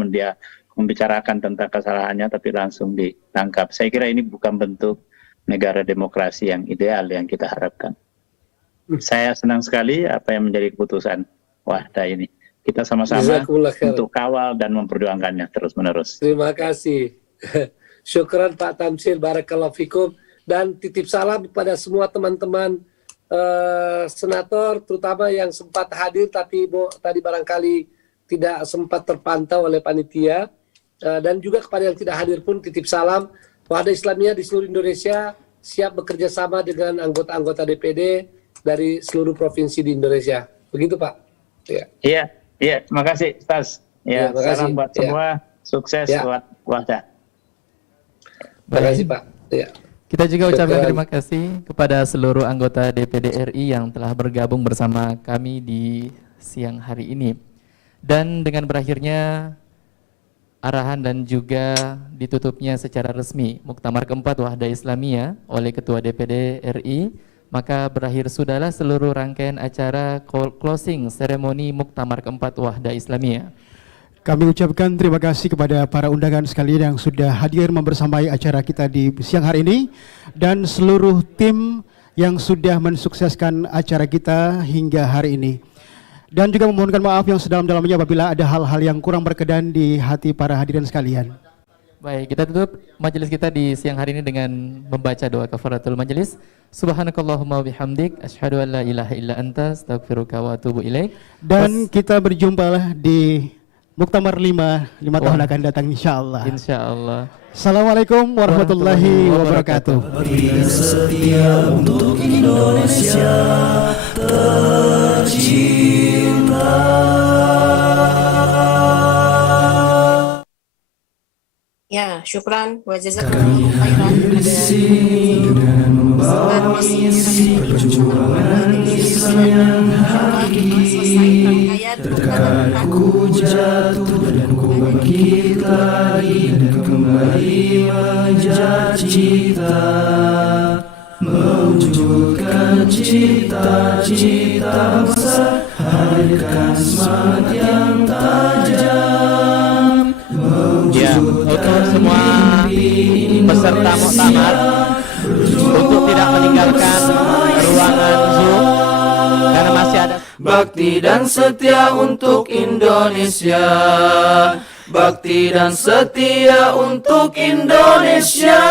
membicarakan tentang kesalahannya, tapi langsung ditangkap. Saya kira ini bukan bentuk negara demokrasi yang ideal yang kita harapkan. Saya senang sekali apa yang menjadi keputusan Wahda ini. Kita sama-sama untuk kawal dan memperjuangkannya terus-menerus. Terima kasih. Syukran Pak Tamsir, barakallahu fikum. Dan titip salam kepada semua teman-teman senator, terutama yang sempat hadir tapi tadi barangkali tidak sempat terpantau oleh panitia. Dan juga kepada yang tidak hadir pun titip salam. Wahda Islamiyah di seluruh Indonesia siap bekerja sama dengan anggota-anggota DPD dari seluruh provinsi di Indonesia. Begitu Pak? Iya, terima kasih Ustaz. Ya, salam buat semua, sukses buat Wahda. Terima kasih Pak. Kita juga ucapkan terima kasih kepada seluruh anggota DPD RI yang telah bergabung bersama kami di siang hari ini. Dan dengan berakhirnya arahan dan juga ditutupnya secara resmi Muktamar keempat Wahda Islamiyah oleh Ketua DPD RI, maka berakhir sudahlah seluruh rangkaian acara closing seremoni Muktamar keempat Wahda Islamiyah. Kami ucapkan terima kasih kepada para undangan sekalian yang sudah hadir membersamai acara kita di siang hari ini, dan seluruh tim yang sudah mensukseskan acara kita hingga hari ini. Dan juga memohonkan maaf yang sedalam-dalamnya apabila ada hal-hal yang kurang berkenan di hati para hadirin sekalian. Baik, kita tutup majelis kita di siang hari ini dengan membaca doa kafaratul majelis. Subhanakallahumma bihamdik, asyhadu an la ilaha illa anta, astaghfiruka wa atubu ilaik. Dan kita berjumpa di Muktamar 5 tahun akan datang insyaallah. Insyaallah. Assalamualaikum warahmatullahi wabarakatuh. Berdiri setia untuk Indonesia tercinta. Ya, syukran wa jazakumullahu khairan. Dengan membawa misi perjuangan Islam yang hakiki, terkadang ku jatuh dan ku bangkit lagi dan kembali mengejar cita, mewujudkan cita-cita besar, hadirkan semangat yang tajam. Ya, untuk semua peserta muktamar untuk tidak meninggalkan ruangan Zoom karena masih ada bakti dan setia untuk Indonesia. Bakti dan setia untuk Indonesia.